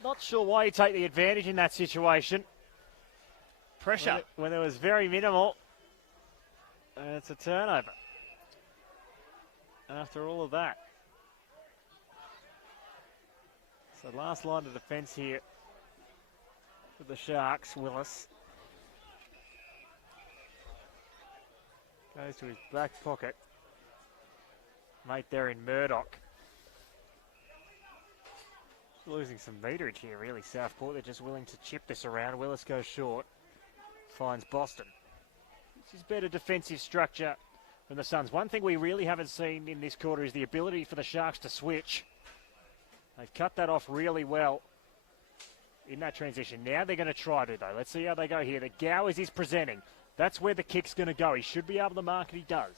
not sure why you take the advantage in that situation. Pressure. When it was very minimal. And it's a turnover. After all of that. So last line of defence here for the Sharks, Willis. Goes to his back pocket. Mate there in Murdoch. Losing some meterage here, really, Southport. They're just willing to chip this around. Willis goes short. Finds Boston. This is better defensive structure than the Suns. One thing we really haven't seen in this quarter is the ability for the Sharks to switch. They've cut that off really well in that transition. Now they're going to try to, though. Let's see how they go here. The Gowers is presenting. That's where the kick's going to go. He should be able to mark it. He does.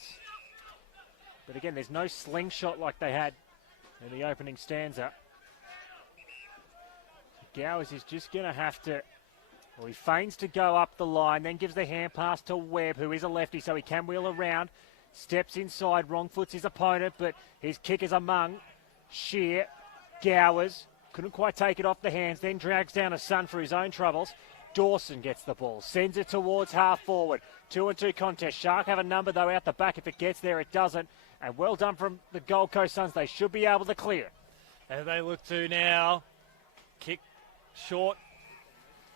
But again, there's no slingshot like they had in the opening stanza. Gowers is just going to have to, well, he feigns to go up the line, then gives the hand pass to Webb, who is a lefty, so he can wheel around. Steps inside, wrong foots his opponent, but his kick is among. Shear, Gowers, couldn't quite take it off the hands, then drags down a Sun for his own troubles. Dawson gets the ball, sends it towards half forward. 2-2 contest. Shark have a number, though, out the back. If it gets there, it doesn't. And well done from the Gold Coast Suns. They should be able to clear. And they look to now kick short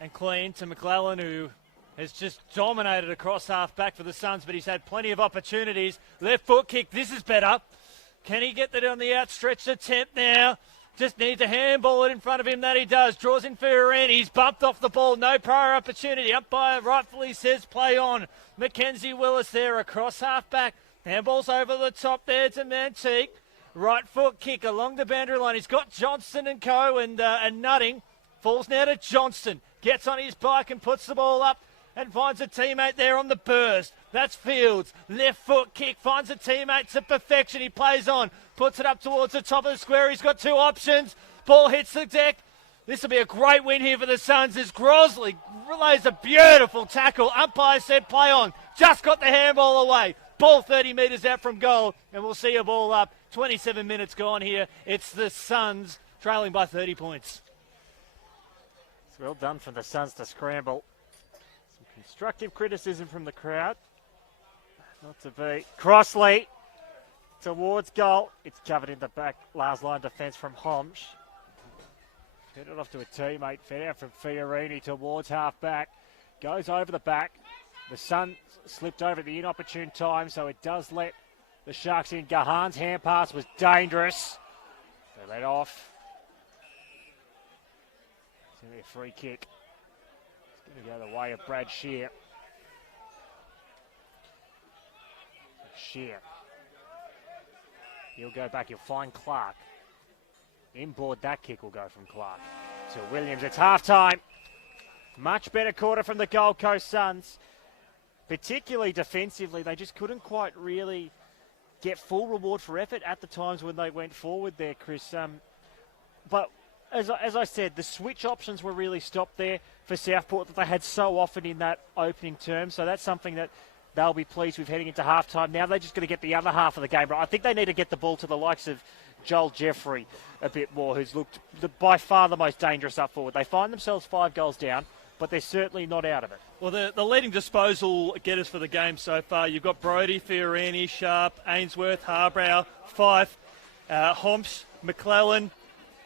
and clean to McClellan, who has just dominated across half-back for the Suns, but he's had plenty of opportunities. Left foot kick, this is better. Can he get that on the outstretched attempt now? Just needs to handball it in front of him, that he does. Draws in Ferrari, he's bumped off the ball, no prior opportunity. Umpire rightfully says play on. Mackenzie Willis there across half-back. Handball's over the top there to Mantique. Right foot kick along the boundary line. He's got Johnson and co. and Nutting. Falls now to Johnston. Gets on his bike and puts the ball up and finds a teammate there on the burst. That's Fields. Left foot kick. Finds a teammate to perfection. He plays on. Puts it up towards the top of the square. He's got two options. Ball hits the deck. This will be a great win here for the Suns as Crossley lays a beautiful tackle. Umpire said play on. Just got the handball away. Ball 30 metres out from goal. And we'll see a ball up. 27 minutes gone here. It's the Suns trailing by 30 points. It's well done for the Suns to scramble. Some constructive criticism from the crowd. Not to be. Crossley towards goal. It's covered in the back. Last line defence from Homsch. Fed it off to a teammate. Fed out from Fiorini towards half back. Goes over the back. The Suns slipped over at the inopportune time, so it does let the Sharks in. Gahan's hand pass was dangerous. They let off. It's going to be a free kick. It's going to go the way of Brad Shear. Shear. He'll go back. He'll find Clark. Inboard, that kick will go from Clark to Williams. It's half-time. Much better quarter from the Gold Coast Suns. Particularly defensively, they just couldn't quite really get full reward for effort at the times when they went forward there, Chris. But as I said, the switch options were really stopped there for Southport that they had so often in that opening term. So that's something that they'll be pleased with heading into halftime. Now they're just going to get the other half of the game right. I think they need to get the ball to the likes of Joel Jeffrey a bit more, who's looked by far the most dangerous up forward. They find themselves 5 goals down. but they're certainly not out of it. Well, the leading disposal getters for the game so far, you've got Brodie, Fiorini, Sharp, Ainsworth, Harbrow, Fife, Homps, McClellan.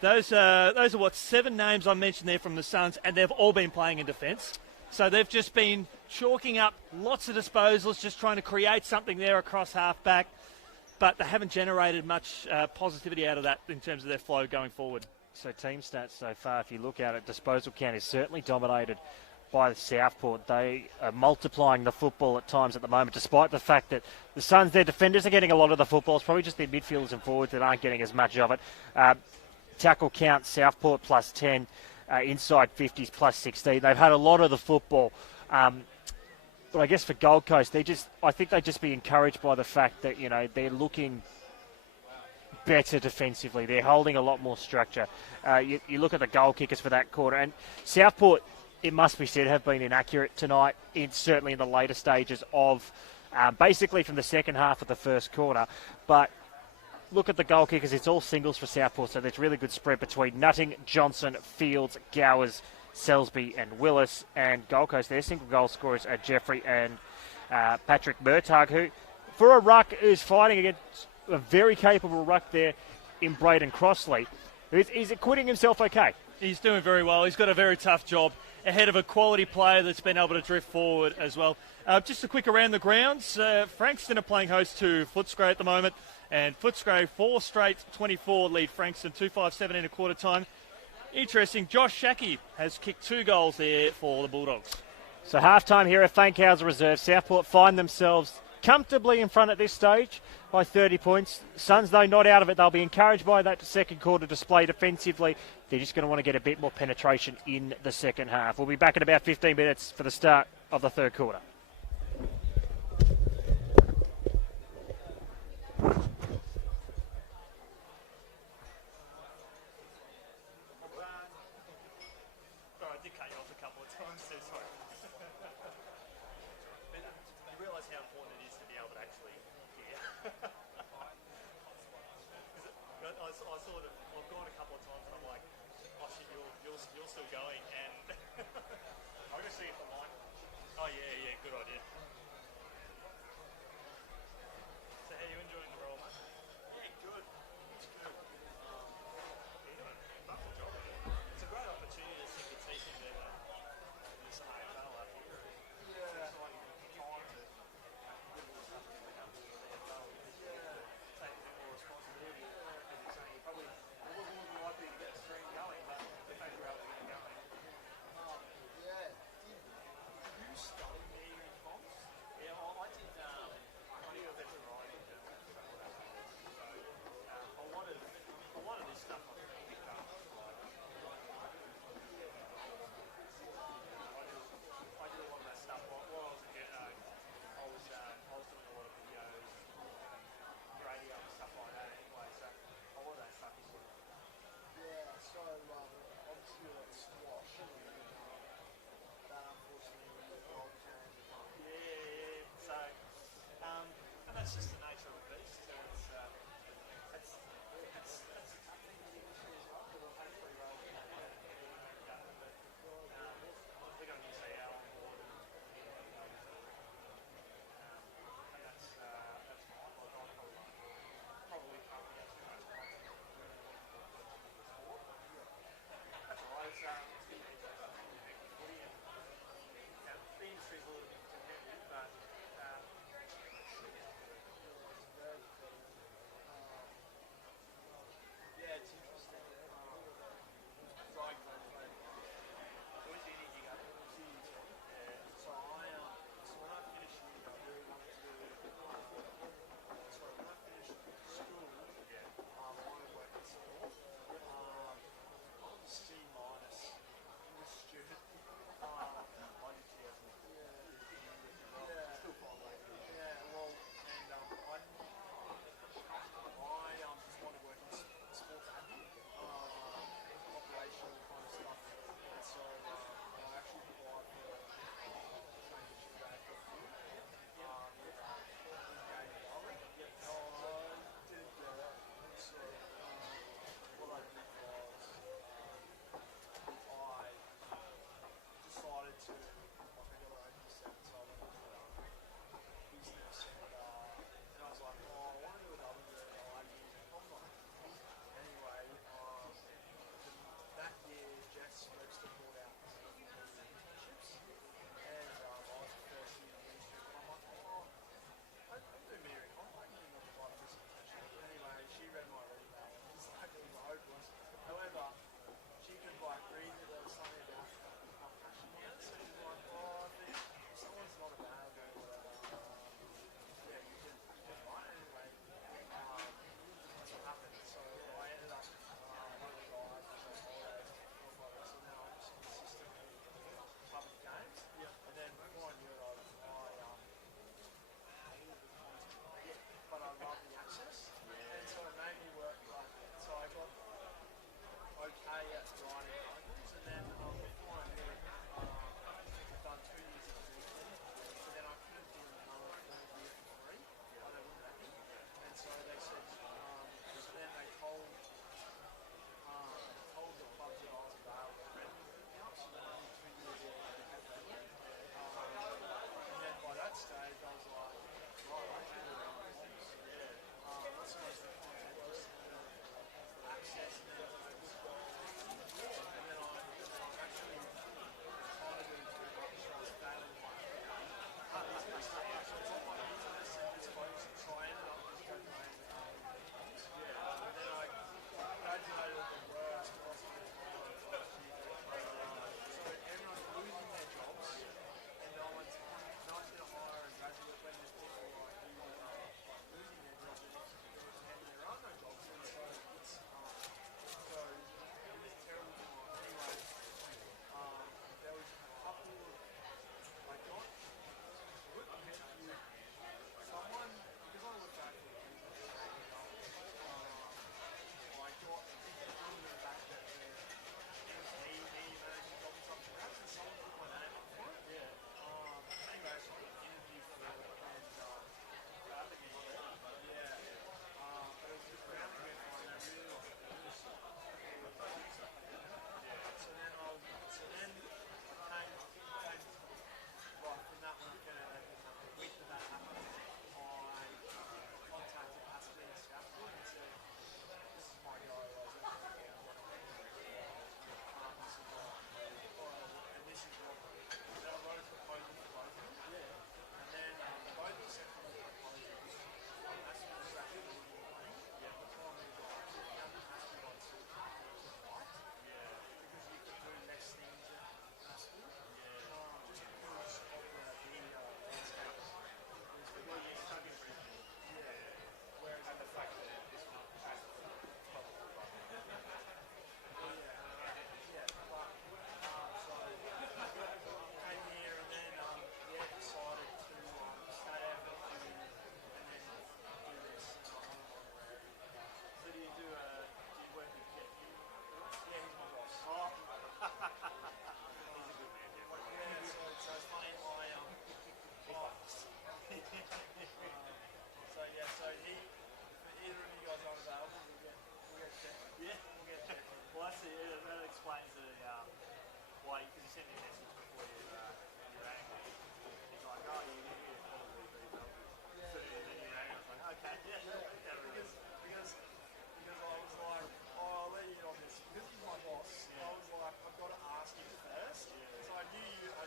Those are 7 names I mentioned there from the Suns, and they've all been playing in defence. So they've just been chalking up lots of disposals, just trying to create something there across half-back. But they haven't generated much positivity out of that in terms of their flow going forward. So team stats so far, if you look at it, disposal count is certainly dominated by the Southport. They are multiplying the football at times at the moment, despite the fact that the Suns, their defenders are getting a lot of the football. It's probably just their midfielders and forwards that aren't getting as much of it. Tackle count, Southport plus 10, inside 50s plus 16. They've had a lot of the football. But I guess for Gold Coast, I think they'd just be encouraged by the fact that, they're looking better defensively. They're holding a lot more structure. You look at the goal kickers for that quarter, and Southport, it must be said, have been inaccurate tonight, certainly in the later stages of, basically from the second half of the first quarter. But look at the goal kickers, it's all singles for Southport, so there's really good spread between Nutting, Johnson, Fields, Gowers, Selsby and Willis. And Gold Coast, their single goal scorers are Jeffrey and Patrick Murtagh, who, for a ruck, is fighting against a very capable ruck there in Braden Crossley. Is acquitting himself okay? He's doing very well. He's got a very tough job ahead of a quality player that's been able to drift forward as well. Just a quick around the grounds. Frankston are playing host to Footscray at the moment, and Footscray 4 straight 24 lead Frankston 2-5-7 in a quarter time. Interesting, Josh Shackey has kicked 2 goals there for the Bulldogs. So half-time here at Fankhauser Reserve. Southport find themselves comfortably in front at this stage by 30 points. Suns, though, not out of it. They'll be encouraged by that second quarter display defensively. They're just going to want to get a bit more penetration in the second half. We'll be back in about 15 minutes for the start of the third quarter. You're still going, and I'll go see if I'm on. Oh yeah, good idea. So how are you enjoying the role, mate? Yeah, good. It's good. You're doing a wonderful job. It's a great opportunity to sink your teeth into this AFL up here. Yeah. It's like time to give all the stuff that's been happening in the AFL. Take a bit more responsibility. As you're saying, it wasn't looking likely to get the stream going, but the fact we're able to get it going. that explains the why, because you sent me a message before you rang me. He's like, oh, you need to probably VFL. So then you rang, I was like, okay, yeah, Because I was like, oh, I'll let you in on this. Because he's my boss, I was like, I've got to ask him first. So I knew, I'd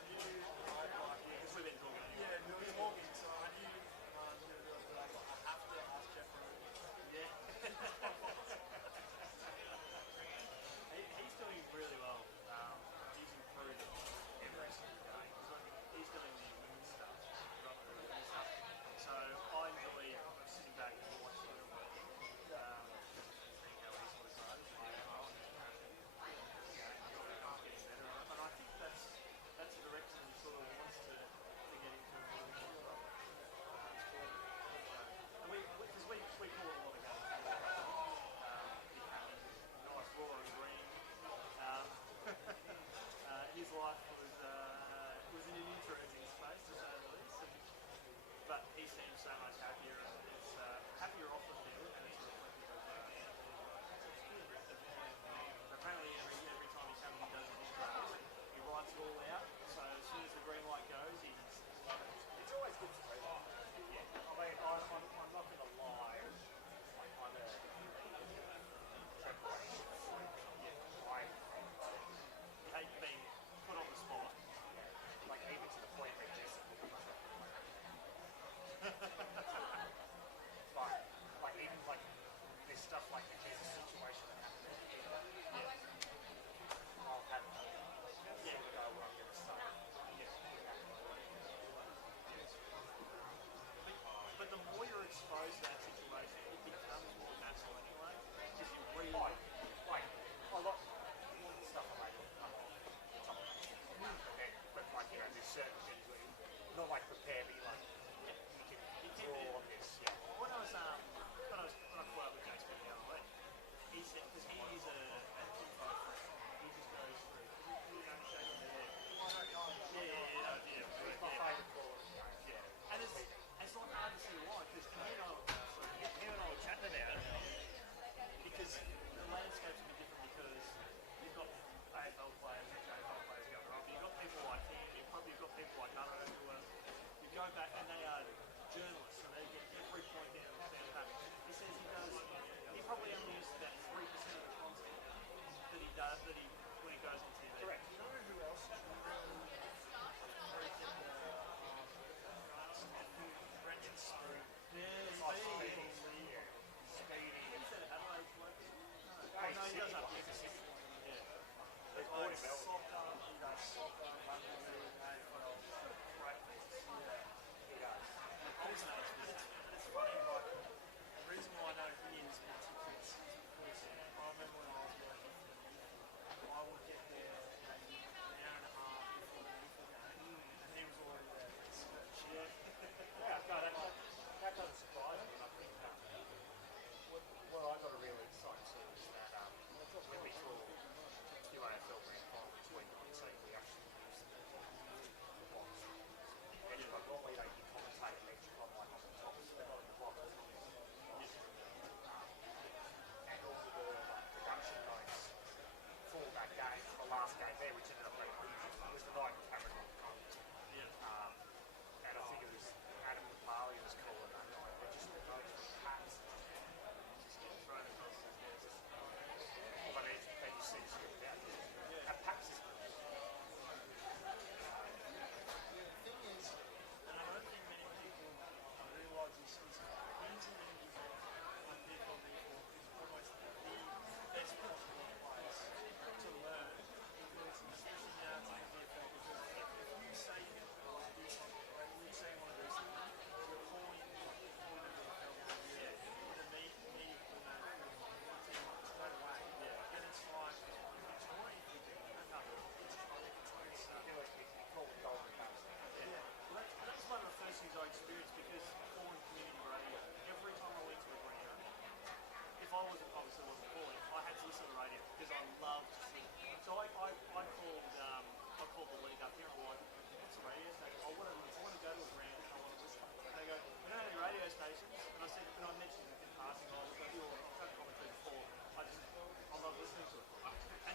like, because we've been talking anyway. yeah, we were talking, so I knew you were going to do it, but I was like, I have to ask Jeff Rooney. Yeah. He's doing really well. He's improved every single day. He's doing the women's stuff rather than the men's stuff. So I enjoy sitting back and watching him work. Seeing how he sort of goes. Getting better. And I think that's the direction he sort of wants to get into. And because we call it a lot of games. Nice raw and green. His life was in an interesting space, to say the least. But he seems so much happier, and it's happier off the field, and it's reflective of apparently every time he comes, he does his intros, he writes it all out. So as soon as the green light goes, it's always good to read. Yeah, I mean, I'm not going to lie. Like, I'm a preparation freak. I Hate being put on the spot. like even to the point where Jesse will be like even like there's stuff like if there's a situation that happens, I'll have sort of go what I'm going to say. But the more you're exposed to that situation, it becomes more natural anyway. Because you read. Like I like all the stuff I make but like, you know, there's certain things where not like prepare me, like you can draw on this. Yeah. When I caught up with Jason the other week, he said, because he's an info freak, he just goes through, you know, shaking the head. Yeah. It's my favourite call of the game. Yeah. And it's not hard to see why, because him and I were chatting about it, because the landscape's a bit different, because you've got AFL players and AFL players going up, you've got people like him, you've got people like Nunno, you go back and they are journalists, and they get every point down pat. He says he probably only uses about 3% of the content that he does, when he goes on TV. Correct. You know who else is really freaking Brendan Speed? Yeah, Speedy. he said Adelaide works. No, he does have business. Yeah. There's more in Melbourne. Soccer, he does soccer, rugby, AFL. Great things. Yeah. He does. It's funny, like, the reason why I know he is particularly is because I remember when I was working for the VFL, I would get there maybe an hour and a half before the VFL game, and he was already there for research. Yeah, no, that doesn't surprise me. I think what I got a real insight to is that when we saw the AFL Grand Final 2019, we actually used the box. And normally they can commentate each on like on the top, they're not in the box. And all the production notes for that game, for the last game there, which ended up being was the night Cameron. And I think it was Adam Capali was calling that night. They're just the notes from Pats. Just getting thrown across his desk. Although then you see the script out. And Pats is The thing is, and I don't think many people realise this, is internet is on VFL is almost the best possible place to learn, because especially now it's in the VFL, because if you say you want to do something, right, you say you want to do something, you're calling the VFL, the media coordinator, straight away. And it's like, it's not if you do That's one of the first things I experienced, because calling community radio, every time I went to a ground, if I wasn't calling, I had to listen to the radio because I loved to sing. So I called the league up here and I'm like, what's the radio station? I want to go to a ground and I want to listen. And they go, we don't have any radio stations. And I said, and I mentioned it in passing, I was like, I've commentary before. I love listening to it. And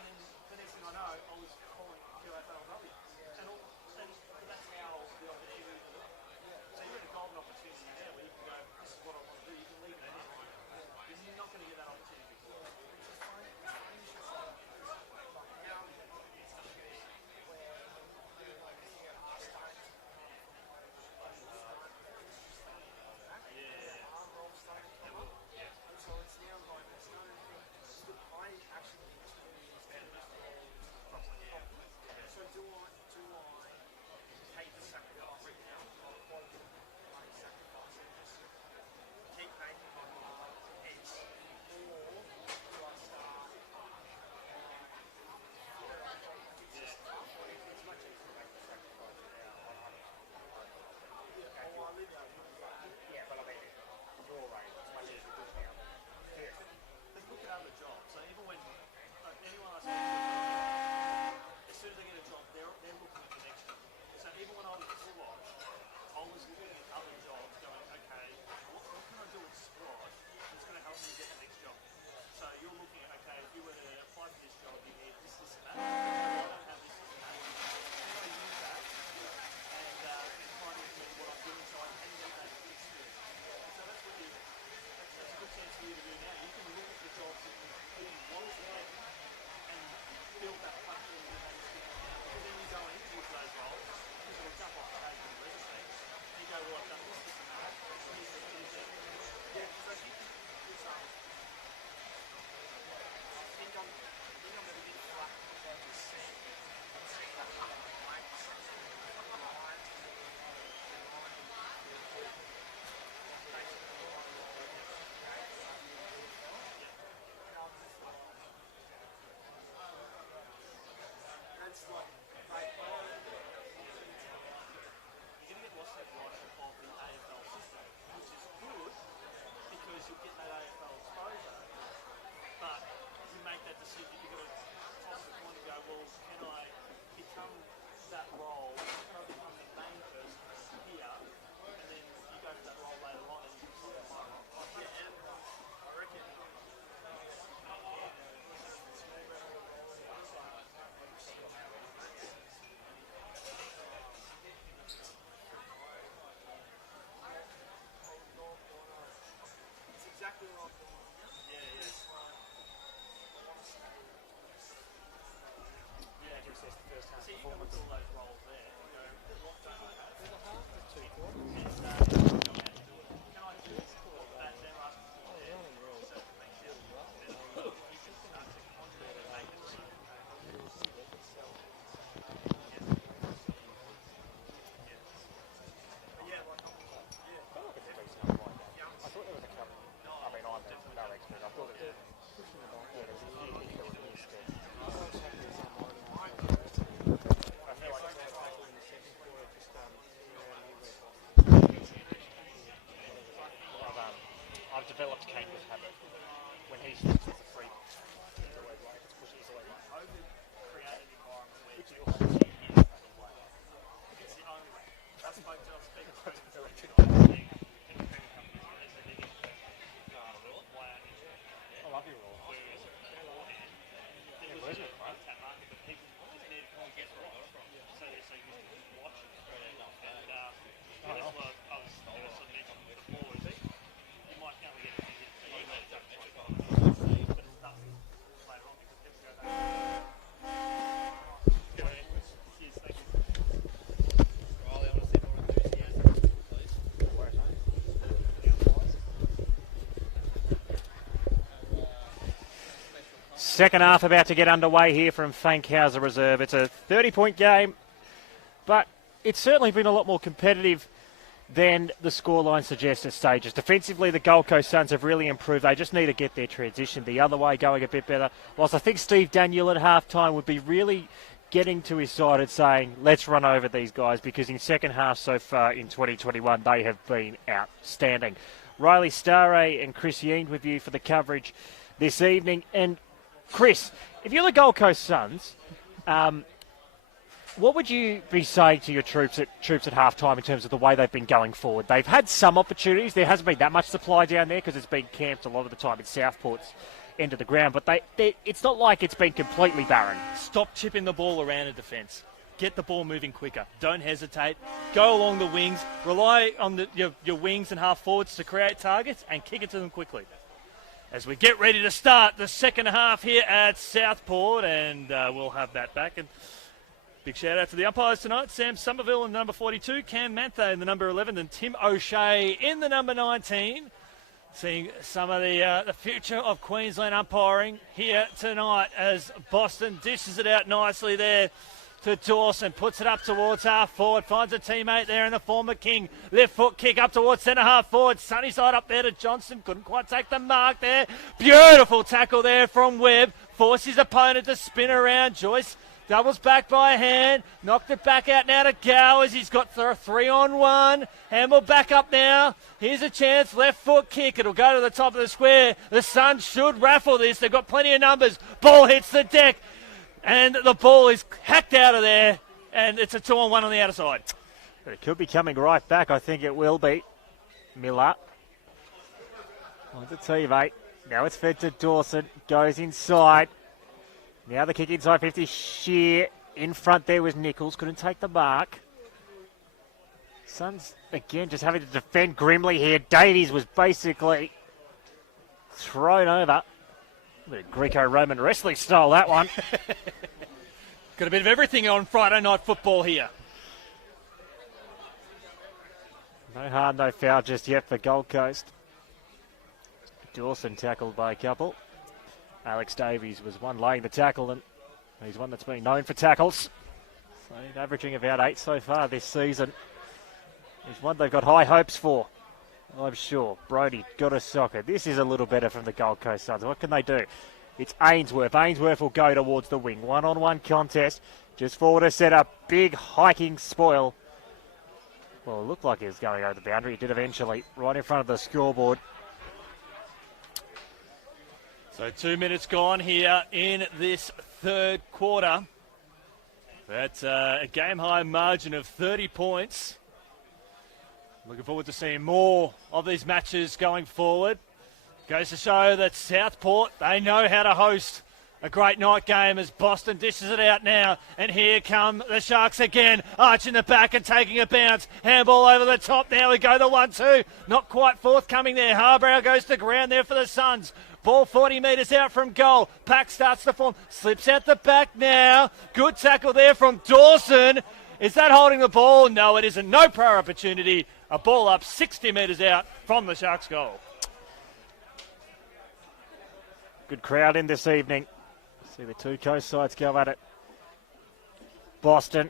to get that AFL exposure. But you make that decision, you've got to toss the coin and go, well, can I become that role? Can I become the main person here? And then you go to that role later on and you sort of I reckon. It's exactly right. Yeah, just that's the first half performance. All those roles there. You go, what don't I have? There's a half to 2 quarters. Can I do this? And then I I've developed Kanga's habit. When he shoots, it's a free. He's always like, it's pushing, he's always like, create an environment where you can see him running away. It's the only way. I spoke to I love you all. There was a tap market, but people need to get right from. So they're so used to watching it. And that's what I was mentioning before. You might now get but it's not later on because people go back. Yes, thank you. Riley, I want to see more enthusiasm, please. Second half about to get underway here from Fankhauser Reserve. It's a 30-point game, but it's certainly been a lot more competitive than the scoreline suggests at stages. Defensively, the Gold Coast Suns have really improved. They just need to get their transition the other way going a bit better. Whilst I think Steve Daniel at half-time would be really getting to his side and saying, let's run over these guys, because in second half so far in 2021, they have been outstanding. Riley Starray and Chris Yeend with you for the coverage this evening. And Chris, if you're the Gold Coast Suns, what would you be saying to your troops at half-time in terms of the way they've been going forward? They've had some opportunities. There hasn't been that much supply down there because it's been camped a lot of the time at Southport's end of the ground. But it's not like it's been completely barren. Stop chipping the ball around a defence. Get the ball moving quicker. Don't hesitate. Go along the wings. Rely on your wings and half-forwards to create targets and kick it to them quickly. As we get ready to start the second half here at Southport, and we'll have that back. And big shout out to the umpires tonight: Sam Somerville in the number 42, Cam Mantha in the number 11, and Tim O'Shea in the number 19. Seeing some of the future of Queensland umpiring here tonight as Boston dishes it out nicely there to Dawson, puts it up towards half forward, finds a teammate there in the form of King. Left foot kick up towards centre half forward. Sunny side up there to Johnson. Couldn't quite take the mark there. Beautiful tackle there from Webb. Forced his opponent to spin around. Joyce doubles back by a hand. Knocked it back out now to Gowers. He's got 3-on-1. Hamble back up now. Here's a chance. Left foot kick. It'll go to the top of the square. The Suns should raffle this. They've got plenty of numbers. Ball hits the deck. And the ball is hacked out of there, and it's a 2-on-1 on the outer side. But it could be coming right back. I think it will be. Miller on the teammate. Now it's fed to Dawson. Goes inside. Now the kick inside 50. Shear in front there was Nichols. Couldn't take the mark. Suns again just having to defend grimly here. Davies was basically thrown over. A bit of Greco-Roman wrestling style, that one. Got a bit of everything on Friday night football here. No harm, no foul just yet for Gold Coast. Dawson tackled by a couple. Alex Davies was one laying the tackle, and he's one that's been known for tackles. So averaging about 8 so far this season. He's one they've got high hopes for, I'm sure. Brody got a socket. This is a little better from the Gold Coast Suns. What can they do? It's Ainsworth. Ainsworth will go towards the wing. One-on-one contest. Just forward to set up. Big hiking spoil. Well, it looked like he was going over the boundary. He did eventually. Right in front of the scoreboard. So 2 minutes gone here in this third quarter. That's a game-high margin of 30 points. Looking forward to seeing more of these matches going forward. Goes to show that Southport, they know how to host a great night game as Boston dishes it out now. And here come the Sharks again. Arching the back and taking a bounce. Handball over the top. Now we go the 1-2. Not quite forthcoming there. Harbrow goes to ground there for the Suns. Ball 40 metres out from goal. Pack starts to form. Slips out the back now. Good tackle there from Dawson. Is that holding the ball? No, it isn't. No prayer opportunity. A ball up 60 metres out from the Sharks' goal. Good crowd in this evening. See the two coast sides go at it. Boston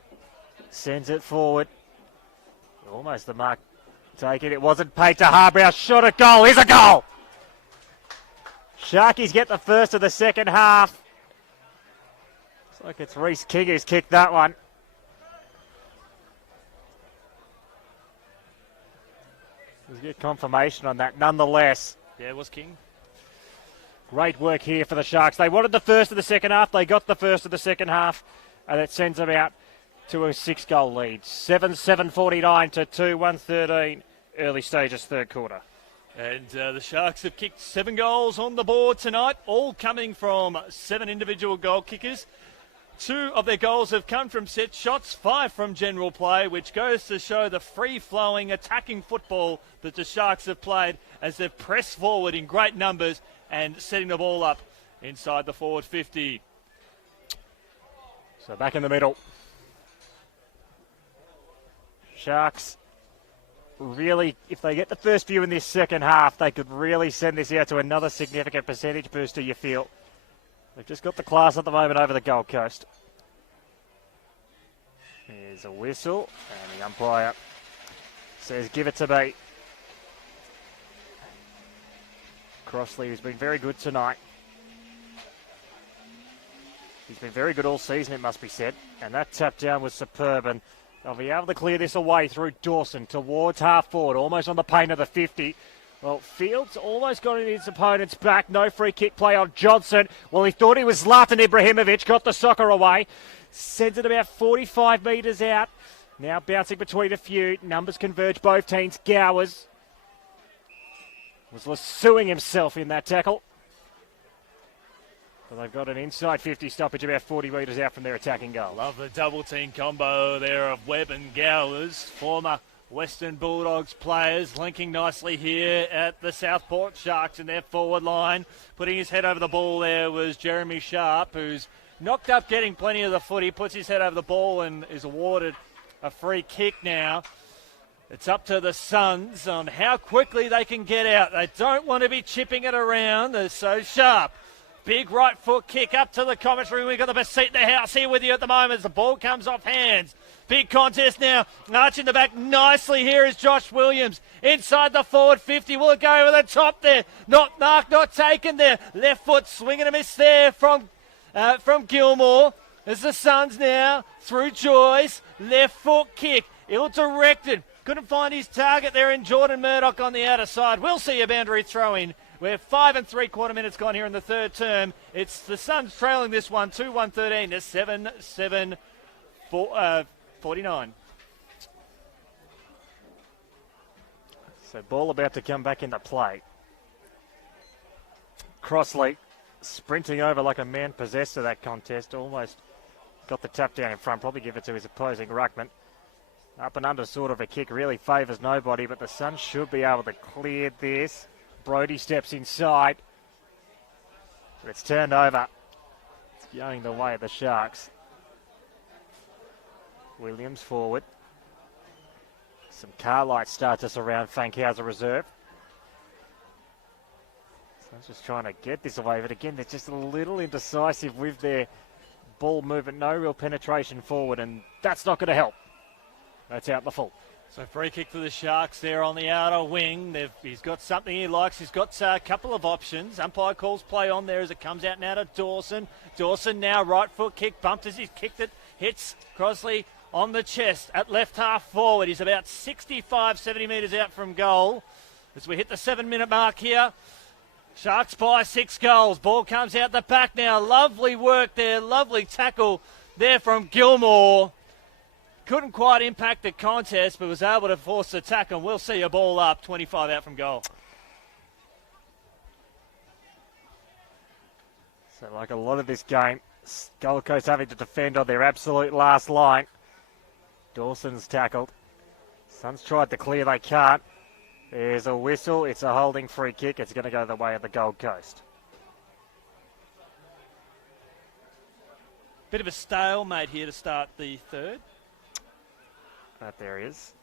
sends it forward. Almost the mark taken. It wasn't paid to Harbrow. Shot at goal. Here's a goal. Sharkies get the first of the second half. Looks like it's Reece King who's kicked that one. Let's get confirmation on that nonetheless. Yeah, it was King. Great work here for the Sharks. They wanted the first of the second half. They got the first of the second half, and it sends them out to a 6-goal lead. 7-7-49 to 2-1-13. Early stages, third quarter. And the Sharks have kicked 7 goals on the board tonight, all coming from 7 individual goal kickers. 2 of their goals have come from set shots, 5 from general play, which goes to show the free-flowing, attacking football that the Sharks have played as they've pressed forward in great numbers and setting the ball up inside the forward 50. So back in the middle. Sharks really, if they get the first few in this second half, they could really send this out to another significant percentage booster, you feel. They've just got the class at the moment over the Gold Coast. There's a whistle, and the umpire says, give it to me. Crossley, who's been very good tonight. He's been very good all season, it must be said. And that tap down was superb, and they'll be able to clear this away through Dawson towards half forward, almost on the paint of the 50. Well, Fields almost got in his opponent's back. No free kick play on Johnson. Well, he thought he was Zlatan Ibrahimovic, got the soccer away. Sends it about 45 metres out. Now bouncing between a few. Numbers converge both teams. Gowers was lassoing himself in that tackle. But they've got an inside 50 stoppage about 40 metres out from their attacking goal. Love the double team combo there of Webb and Gowers, former Western Bulldogs players, linking nicely here at the Southport Sharks in their forward line. Putting his head over the ball there was Jeremy Sharp, who's knocked up getting plenty of the footy, puts his head over the ball and is awarded a free kick now. It's up to the Suns on how quickly they can get out. They don't want to be chipping it around. They're so sharp. Big right foot kick up to the commentary. We've got the best seat in the house here with you at the moment as the ball comes off hands. Big contest now. Arch in the back nicely here is Josh Williams. Inside the forward 50. Will it go over the top there? Not marked, not taken there. Left foot swing and a miss there from Gilmore. As the Suns now through Joyce. Left foot kick. Ill-directed. Couldn't find his target there in Jordan Murdoch on the outer side. We'll see a boundary throw in. We're 5 3/4 minutes gone here in the third term. It's the Suns trailing this one 2-1-13 to 7-7-49. So ball about to come back into play. Crossley sprinting over like a man possessed of that contest. Almost got the tap down in front. Probably give it to his opposing ruckman. Up and under sort of a kick really favours nobody, but the Suns should be able to clear this. Brody steps inside. But it's turned over. It's going the way of the Sharks. Williams forward. Some car lights start to surround Fankhauser Reserve. Suns just trying to get this away, but again, they're just a little indecisive with their ball movement. No real penetration forward, and that's not going to help. That's out the full. So free kick for the Sharks there on the outer wing. He's got something he likes. He's got a couple of options. Umpire calls play on there as it comes out now to Dawson. Dawson now right foot kick. Bumped as he's kicked it. Hits Crossley on the chest at left half forward. He's about 65, 70 metres out from goal. As we hit the 7-minute mark here. Sharks by 6 goals. Ball comes out the back now. Lovely work there. Lovely tackle there from Gilmore. Couldn't quite impact the contest, but was able to force the tackle. We'll see a ball up, 25 out from goal. So like a lot of this game, Gold Coast having to defend on their absolute last line. Dawson's tackled. Suns tried to clear, they can't. There's a whistle. It's a holding free kick. It's going to go the way of the Gold Coast. Bit of a stalemate here to start the third. But there he is.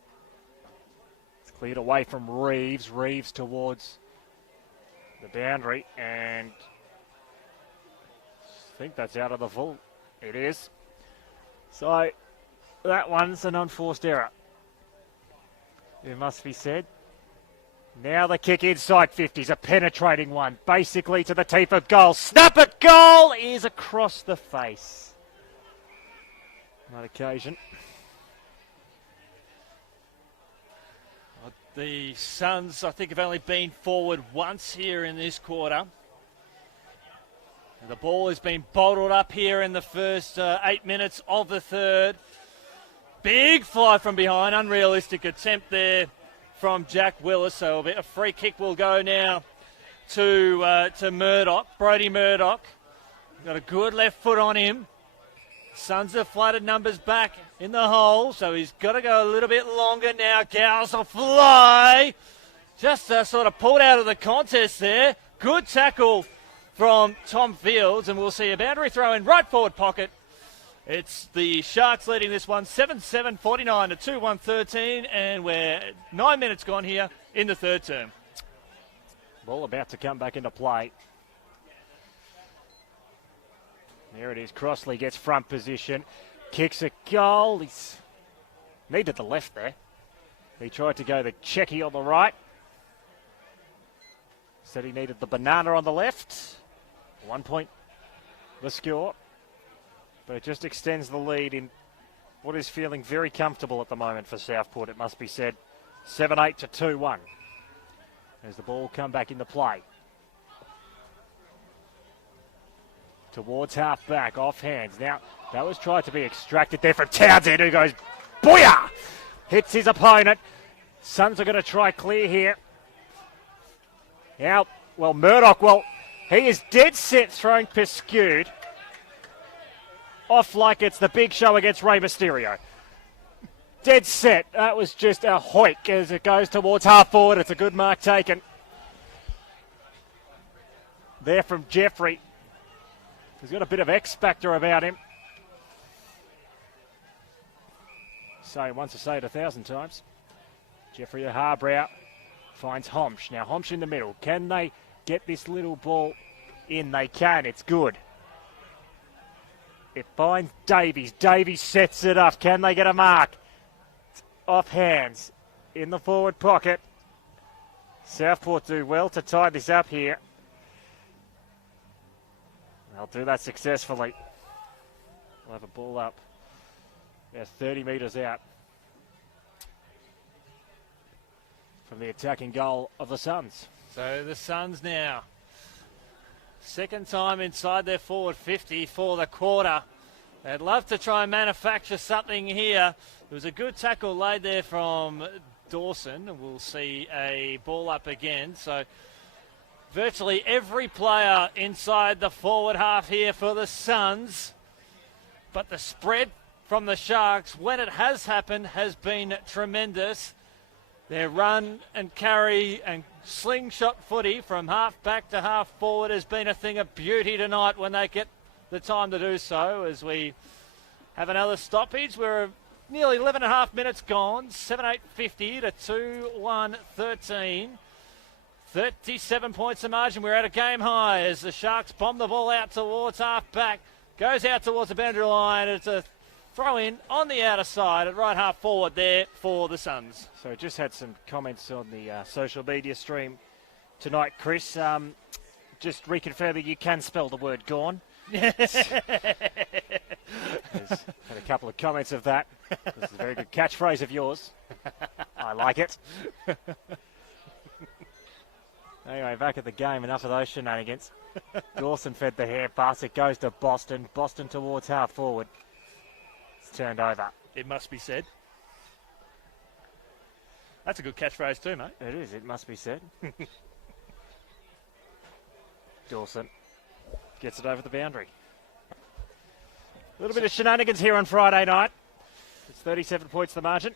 It's cleared away from Reeves. Reeves towards the boundary. And I think that's out of the full. It is. So that one's an unforced error, it must be said. Now the kick inside 50's a penetrating one, basically to the teeth of goal. Snap it, goal is across the face. On that occasion. The Suns, I think, have only been forward once here in this quarter. And the ball has been bottled up here in the first 8 minutes of the third. Big fly from behind, unrealistic attempt there from Jack Willis. So a free kick will go now to Murdoch, Brodie Murdoch. Got a good left foot on him. Suns have flooded numbers back in the hole, so he's got to go a little bit longer now. Gowers will fly. Just sort of pulled out of the contest there. Good tackle from Tom Fields, and we'll see a boundary throw in right forward pocket. It's the Sharks leading this one 7-7, 49 to 2-1, 13, and we're 9 minutes gone here in the third term. Ball about to come back into play. There it is. Crossley gets front position. Kicks a goal. He's needed the left there. He tried to go the checky on the right. Said he needed the banana on the left. 1 point the score. But it just extends the lead in what is feeling very comfortable at the moment for Southport, it must be said. 7-8 to 2-1. As the ball come back into play. Towards half back, off hands. Now, that was tried to be extracted there from Townsend, who goes, booyah! Hits his opponent. Suns are going to try clear here. Now, well, Murdoch, he is dead set throwing pursued. Off like it's the big show against Rey Mysterio. Dead set. That was just a hoik as it goes towards half forward. It's a good mark taken. There from Jeffrey. He's got a bit of X factor about him. Say once, I say it 1,000 times. Jeffrey the Harbrow finds Homsch. Now Homsch in the middle. Can they get this little ball in? They can. It's good. It finds Davies. Davies sets it up. Can they get a mark? It's off hands in the forward pocket. Southport do well to tie this up here. They'll do that successfully. We'll have a ball up. They're 30 metres out from the attacking goal of the Suns. So the Suns now. Second time inside their forward 50 for the quarter. They'd love to try and manufacture something here. There was a good tackle laid there from Dawson. We'll see a ball up again. So virtually every player inside the forward half here for the Suns. But the spread from the Sharks, when it has happened, has been tremendous. Their run and carry and slingshot footy from half back to half forward has been a thing of beauty tonight when they get the time to do so. As we have another stoppage, we're nearly 11 and a half minutes gone. 7-8-50 to 2-1-13. 37 points of margin. We're at a game high as the Sharks bomb the ball out towards half back. Goes out towards the boundary line. It's a throw in on the outer side at right half forward there for the Suns. So just had some comments on the social media stream tonight, Chris. Just reconfirm that you can spell the word gone. There's had a couple of comments of that. This is a very good catchphrase of yours. I like it. Anyway, back at the game, enough of those shenanigans. Dawson fed the hand pass. It goes to Boston. Boston towards half forward. It's turned over. It must be said. That's a good catchphrase too, mate. It is, it must be said. Dawson gets it over the boundary. A little bit of shenanigans here on Friday night. It's 37 points the margin.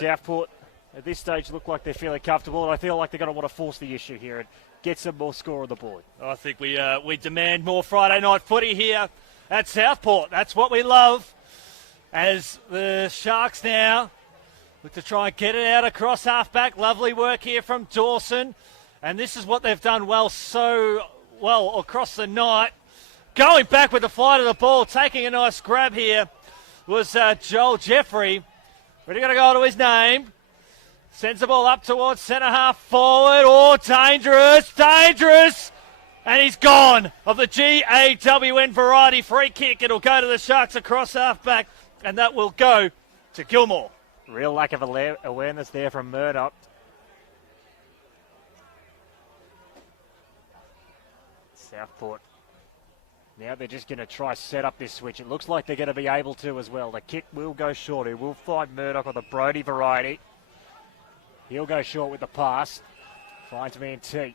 Southport at this stage look like they're feeling comfortable, and I feel like they're going to want to force the issue here and get some more score on the board. I think we demand more Friday night footy here at Southport. That's what we love. As the Sharks now look to try and get it out across half-back. Lovely work here from Dawson. And this is what they've done so well across the night. Going back with the flight of the ball, taking a nice grab here was Joel Jeffrey. Really going to go to his name. Sends the ball up towards centre half forward. Oh, dangerous, dangerous. And he's gone of the GAWN variety free kick. It'll go to the Sharks across half back, and that will go to Gilmore. Real lack of awareness there from Murdoch. Southport. Now they're just going to try set up this switch. It looks like they're going to be able to as well. The kick will go short. It will find Murdoch on the Brody variety. He'll go short with the pass. Finds Manteet.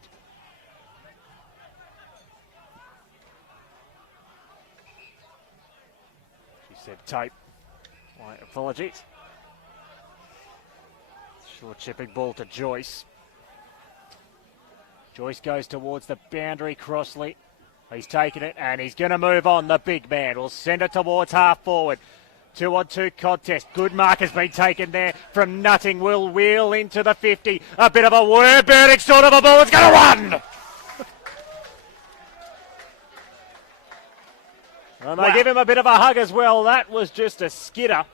She said tape. My apologies. Short chipping ball to Joyce. Joyce goes towards the boundary. Crossley. He's taken it and he's going to move on. The big man will send it towards half forward. 2-on-2 contest. Good mark has been taken there from Nutting. Will wheel into the 50. A bit of a Warburton sort of a ball. It's going to run. And they give him a bit of a hug as well. That was just a skidder.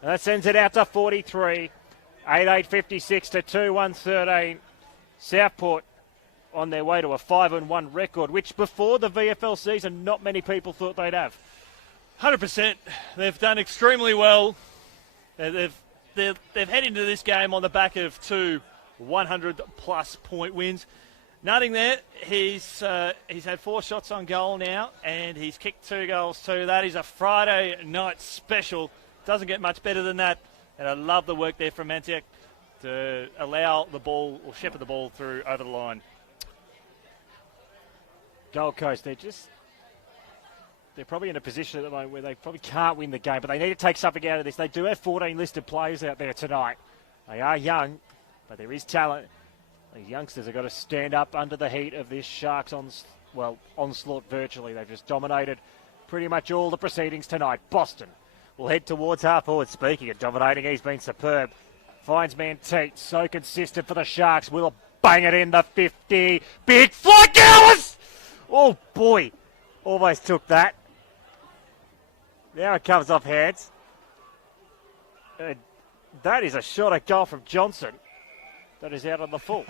And that sends it out to 43. 8-8-56 to 2-1-13. Southport on their way to a 5-1 record, which before the VFL season, not many people thought they'd have. 100%. They've done extremely well. They've headed into this game on the back of two 100-plus point wins. Nutting there, he's had 4 shots on goal now, and he's kicked 2 goals too. That is a Friday night special. Doesn't get much better than that. And I love the work there from Mantek to allow the ball, or shepherd the ball through over the line. Gold Coast, they're probably in a position at the moment where they probably can't win the game, but they need to take something out of this. They do have 14 listed players out there tonight. They are young, but there is talent. These youngsters have got to stand up under the heat of this Sharks onslaught virtually. They've just dominated pretty much all the proceedings tonight. Boston will head towards half forward. Speaking of dominating, he's been superb. Finds Manteet, so consistent for the Sharks. Will bang it in the 50. Big fly, Gowers! Oh boy, almost took that. Now it comes off hands. That is a shot at goal from Johnson. That is out on the full.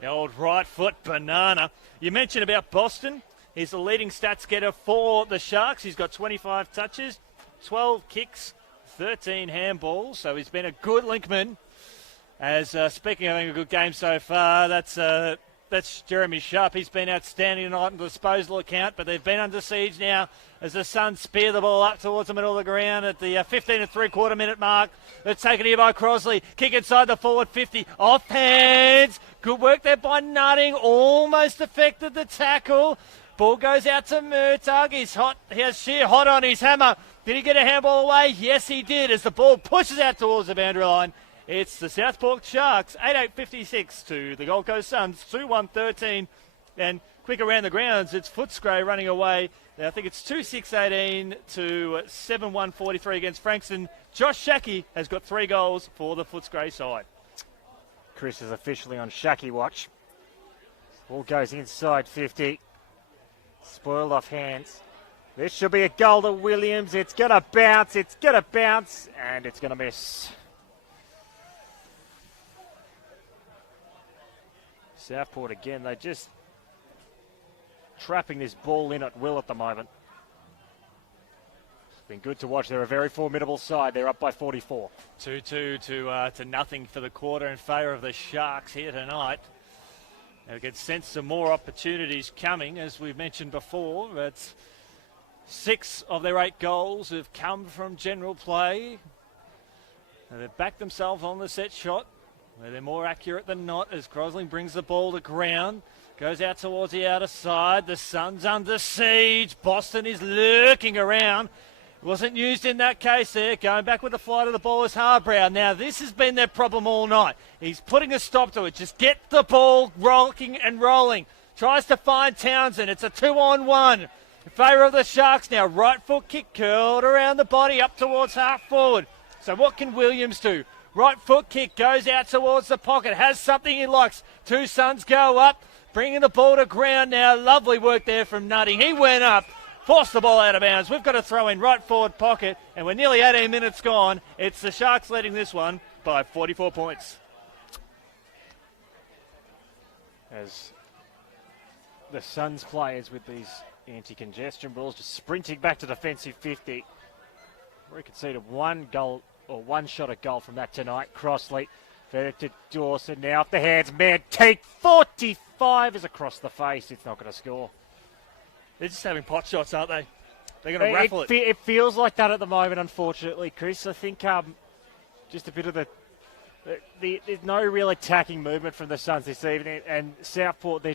The old right foot banana. You mentioned about Boston. He's the leading stats getter for the Sharks. He's got 25 touches, 12 kicks, 13 handballs. So he's been a good linkman. As speaking of having a good game so far, that's Jeremy Sharp. He's been outstanding tonight on the disposal account, but they've been under siege now as the Suns spear the ball up towards the middle of the ground at the 15 and 3/4 minute mark. It's taken here by Crossley. Kick inside the forward 50. Off hands. Good work there by Nutting. Almost affected the tackle. Ball goes out to Murtagh. He's hot. He has sheer hot on his hammer. Did he get a handball away? Yes, he did, as the ball pushes out towards the boundary line. It's the Southport Sharks, 8-8-56 to the Gold Coast Suns, 2-1-13. And quick around the grounds, it's Footscray running away. I think it's 2-6-18 to 7-1-43 against Frankston. Josh Shackey has got 3 goals for the Footscray side. Chris is officially on Shackey watch. Ball goes inside 50. Spoiled off hands. This should be a goal to Williams. It's going to bounce, and it's going to miss. Southport again, they're just trapping this ball in at will at the moment. Been good to watch. They're a very formidable side. They're up by 44. 2-2 to nothing for the quarter in favour of the Sharks here tonight. Now we can sense some more opportunities coming, as we've mentioned before. But 6 of their 8 goals have come from general play. And they've backed themselves on the set shot, where they're more accurate than not, as Crossley brings the ball to ground. Goes out towards the outer side. The Suns under siege. Boston is lurking around. Wasn't used in that case there. Going back with the flight of the ball is Harbrow. Now, this has been their problem all night. He's putting a stop to it. Just get the ball rocking and rolling. Tries to find Townsend. It's a 2-on-1 in favour of the Sharks now. Right foot kick curled around the body up towards half forward. So what can Williams do? Right foot kick goes out towards the pocket. Has something he likes. 2 Suns go up. Bringing the ball to ground now. Lovely work there from Nutting. He went up. Forced the ball out of bounds. We've got to throw in right forward pocket, and we're nearly 18 minutes gone. It's the Sharks leading this one by 44 points. As the Suns players with these anti-congestion balls just sprinting back to defensive 50. We conceded 1 goal or 1 shot at goal from that tonight. Crossley fed it to Dawson. Now off the hands. Man, take 45 is across the face. It's not going to score. They're just having pot shots, aren't they? They're going to raffle it. It feels like that at the moment, unfortunately, Chris. I think just a bit of there's no real attacking movement from the Suns this evening, and Southport, they're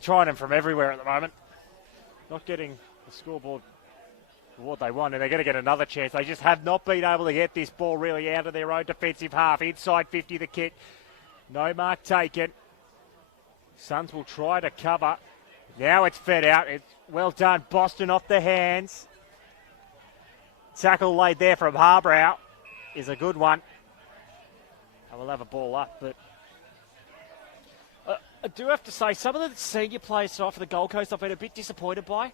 trying them from everywhere at the moment. Not getting the scoreboard for what they want, and they're going to get another chance. They just have not been able to get this ball really out of their own defensive half. Inside 50, the kick. No mark taken. Suns will try to cover. Now it's fed out. It's well done. Boston off the hands. Tackle laid there from Harbrow is a good one. And we'll have a ball up, but I do have to say, some of the senior players for the Gold Coast I've been a bit disappointed by.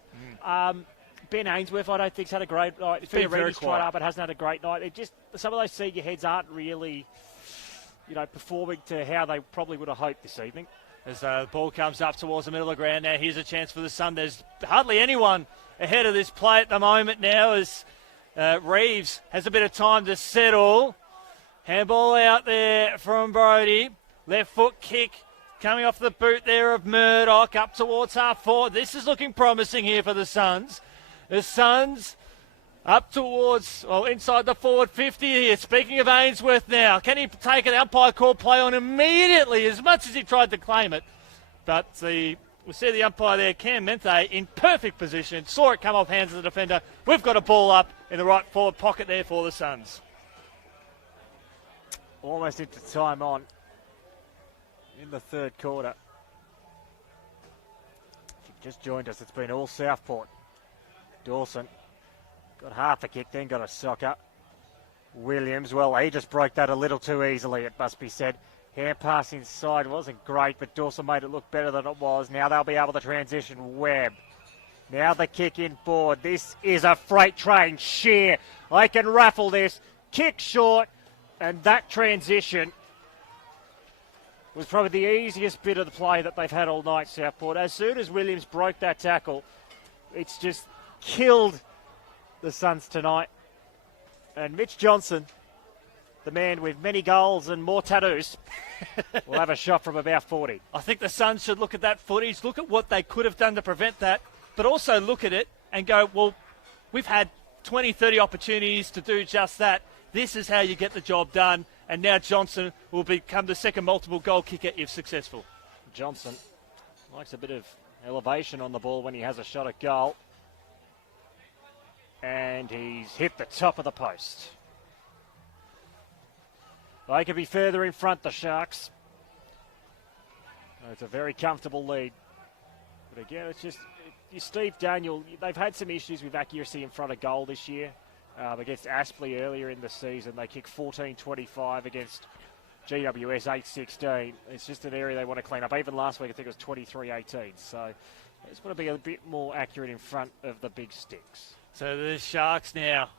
Ben Ainsworth, I don't think's had a great night. It's been very tried up, but hasn't had a great night. Some of those senior heads aren't really, performing to how they probably would have hoped this evening. As the ball comes up towards the middle of the ground now, here's a chance for the Sun. There's hardly anyone ahead of this play at the moment now, as Reeves has a bit of time to settle. Handball out there from Brodie. Left foot kick coming off the boot there of Murdoch up towards half forward. This is looking promising here for the Suns. The Suns up towards, inside the forward 50 here. Speaking of Ainsworth now, can he take an umpire call play on immediately, as much as he tried to claim it? But we see the umpire there, Cam Menthe, in perfect position. Saw it come off hands of the defender. We've got a ball up in the right forward pocket there for the Suns. Almost into time on in the third quarter. If you've just joined us, it's been all Southport. Dawson got half a kick, then got a socker. Williams, he just broke that a little too easily, it must be said. Hand pass inside wasn't great, but Dawson made it look better than it was. Now they'll be able to transition. Webb. Now the kick in forward. This is a freight train. Sheer. I can raffle this. Kick short. And that transition was probably the easiest bit of the play that they've had all night, Southport. As soon as Williams broke that tackle, it's just killed the Suns tonight. And Mitch Johnson, the man with many goals and more tattoos, will have a shot from about 40. I think the Suns should look at that footage, look at what they could have done to prevent that, but also look at it and go, well, we've had 20, 30 opportunities to do just that. This is how you get the job done. And now Johnson will become the second multiple goal kicker if successful. Johnson likes a bit of elevation on the ball when he has a shot at goal. And he's hit the top of the post. They could be further in front, the Sharks. It's a very comfortable lead. But again, it's just Steve Daniel, they've had some issues with accuracy in front of goal this year. Against Aspley earlier in the season, they kicked 14-25 against GWS 8-16. It's just an area they want to clean up. Even last week, I think it was 23-18. So they just want to be a bit more accurate in front of the big sticks. So the Sharks now,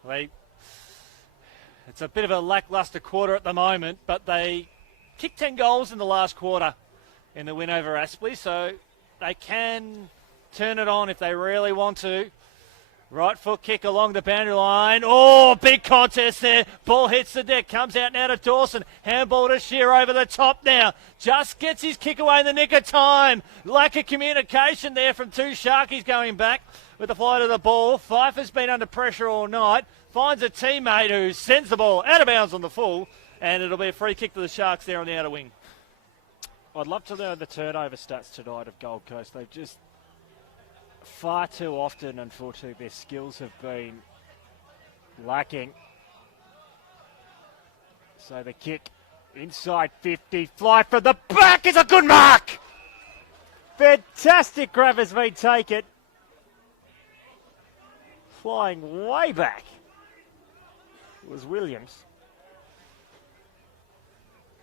it's a bit of a lacklustre quarter at the moment, but they kicked 10 goals in the last quarter in the win over Aspley, so they can turn it on if they really want to. Right foot kick along the boundary line. Oh, big contest there. Ball hits the deck. Comes out now to Dawson. Handball to Shear over the top now. Just gets his kick away in the nick of time. Lack of communication there from two Sharkies going back with the flight of the ball. Pfeiffer's been under pressure all night. Finds a teammate who sends the ball out of bounds on the full. And it'll be a free kick to the Sharks there on the outer wing. I'd love to learn the turnover stats tonight of Gold Coast. They've just far too often, unfortunately, their skills have been lacking. So the kick inside 50, fly from the back is a good mark. Fantastic grab has been taken. Flying way back was Williams.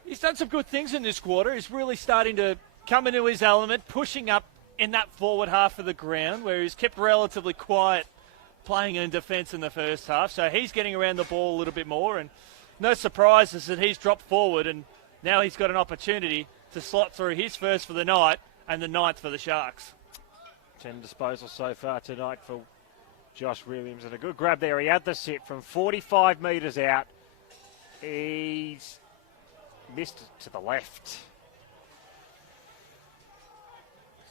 He's done some good things in this quarter. He's really starting to come into his element, pushing up in that forward half of the ground where he's kept relatively quiet playing in defence in the first half. So he's getting around the ball a little bit more, and no surprises that he's dropped forward, and now he's got an opportunity to slot through his first for the night and the ninth for the Sharks. 10 disposals so far tonight for Josh Williams, and a good grab there. He had the sit from 45 metres out. He's missed it to the left.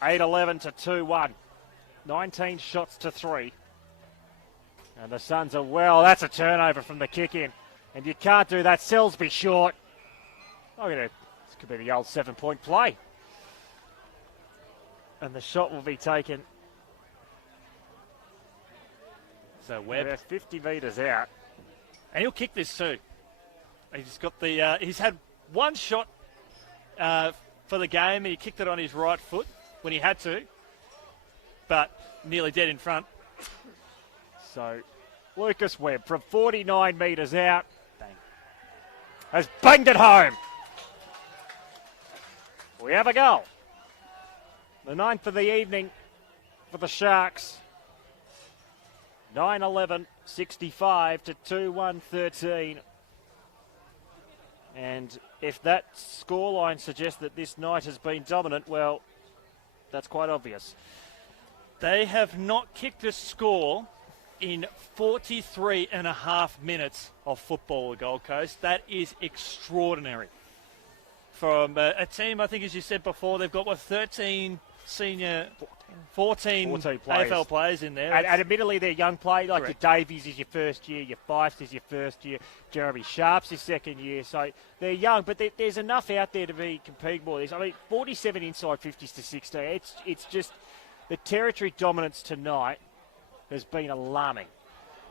8-11 to 2-1. 19 shots to 3. And the Suns are that's a turnover from the kick in. And you can't do that. Selsby short. This could be the old 7-point play. And the shot will be taken. So Webb, 50 metres out. and he'll kick this too. He's got the. He's had one shot for the game, and he kicked it on his right foot when he had to, but nearly dead in front. So Lucas Webb from 49 metres out has banged it home. We have a goal. The ninth of the evening for the Sharks. 9-11, 65 to 2-1, 13. And if that scoreline suggests that this night has been dominant, well, that's quite obvious. They have not kicked a score in 43 and a half minutes of football at Gold Coast. That is extraordinary. From a team, I think, as you said before, they've got, 13 senior, 14 players. AFL players in there. And admittedly, they're young players. Like Correct. your Davies is your first year, your Fifes is your first year, Jeremy Sharp's his second year. So they're young, but there's enough out there to be competing for this. I mean, 47 inside 50s to 16. It's just the territory dominance tonight has been alarming.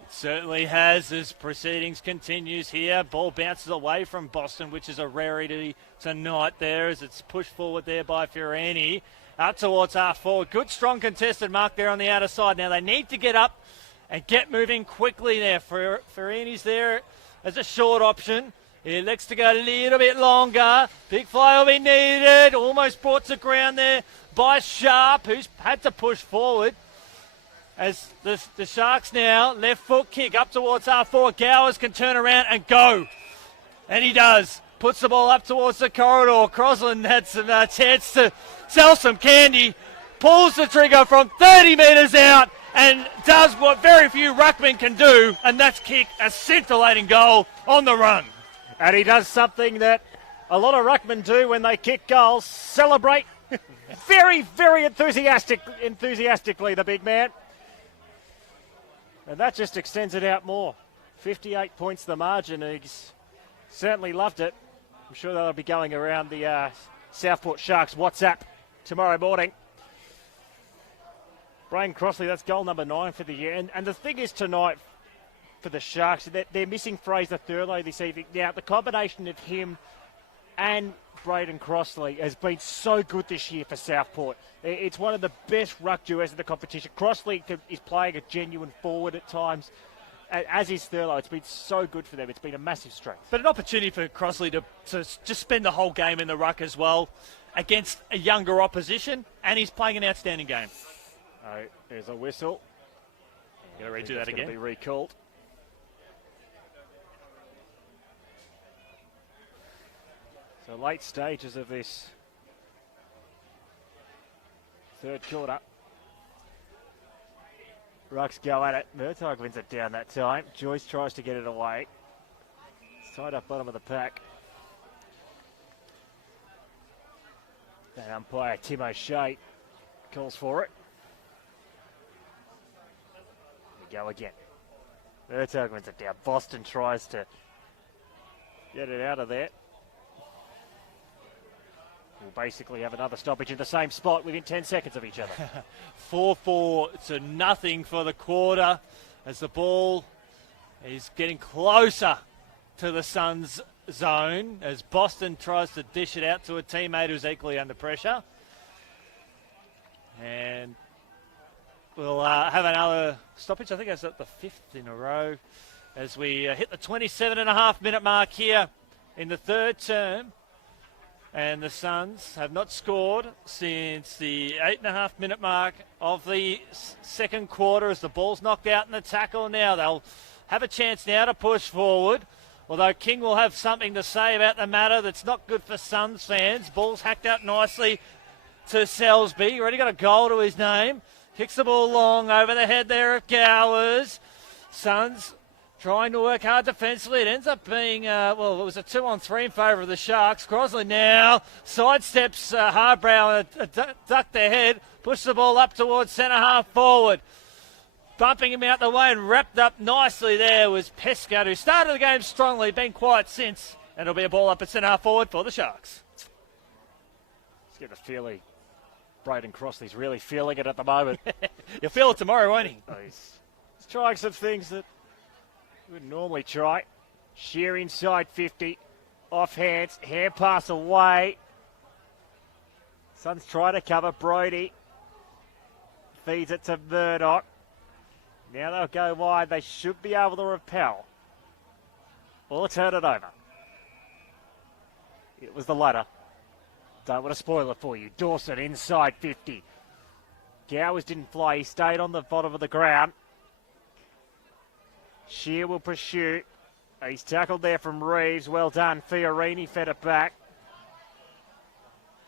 It certainly has, as proceedings continues here. Ball bounces away from Boston, which is a rarity tonight there as it's pushed forward there by Fiorani. Out towards half forward. Good, strong contested mark there on the outer side. Now they need to get up and get moving quickly there. Fiorani's there as a short option. He elects to go a little bit longer. Big fly will be needed. Almost brought to ground there by Sharp, who's had to push forward. As the Sharks now, left foot kick up towards half forward. Gowers can turn around and go. And he does. Puts the ball up towards the corridor. Crossley had some chance to sell some candy. Pulls the trigger from 30 metres out and does what very few ruckmen can do, and that's kick a scintillating goal on the run. And he does something that a lot of ruckmen do when they kick goals. Celebrate very, very enthusiastically, the big man. And that just extends it out more. 58 points the margin. He's certainly loved it. I'm sure that'll be going around the Southport Sharks WhatsApp tomorrow morning. Brian Crossley, that's goal number 9 for the year. And the thing is tonight for the Sharks, they're missing Fraser Thurlow this evening. Now, the combination of him and Braden Crossley has been so good this year for Southport. It's one of the best ruck duos in the competition. Crossley is playing a genuine forward at times, as is Thurlow. It's been so good for them. It's been a massive strength. But an opportunity for Crossley to just spend the whole game in the ruck as well against a younger opposition, and he's playing an outstanding game. Oh, there's a whistle. Going to redo that again. Going to be recalled. So late stages of this third quarter. Rucks go at it. Murtagh wins it down that time. Joyce tries to get it away. It's tied up bottom of the pack. And umpire Tim O'Shea calls for it. We go again. Murtagh wins it down. Boston tries to get it out of there. We'll basically have another stoppage in the same spot within 10 seconds of each other. 4-4 to nothing for the quarter as the ball is getting closer to the Suns' zone as Boston tries to dish it out to a teammate who's equally under pressure. And we'll have another stoppage. I think that's at the 5th in a row as we hit the 27.5-minute mark here in the third term. And the Suns have not scored since the 8.5-minute mark of the second quarter as the ball's knocked out in the tackle now. They'll have a chance now to push forward, although King will have something to say about the matter that's not good for Suns fans. Ball's hacked out nicely to Selsby. Already got a goal to his name. Kicks the ball long over the head there of Gowers. Suns trying to work hard defensively. It ends up being, it was a 2-on-3 in favour of the Sharks. Crossley now sidesteps Harbrow and ducked their head, pushes the ball up towards centre-half forward. Bumping him out the way and wrapped up nicely there was Pescat, who started the game strongly, been quiet since, and it'll be a ball up at centre-half forward for the Sharks. Let's get the feeling. Braden Crossley's really feeling it at the moment. You'll feel it tomorrow, won't he? He's trying some things that wouldn't normally try. Sheer inside 50. Off hands. Hand pass away. Suns try to cover. Brody feeds it to Murdoch. Now they'll go wide. They should be able to repel or turn it over. It was the latter. Don't want to spoil it for you. Dawson inside 50. Gowers didn't fly. He stayed on the bottom of the ground. Shear will pursue. He's tackled there from Reeves. Well done. Fiorini fed it back.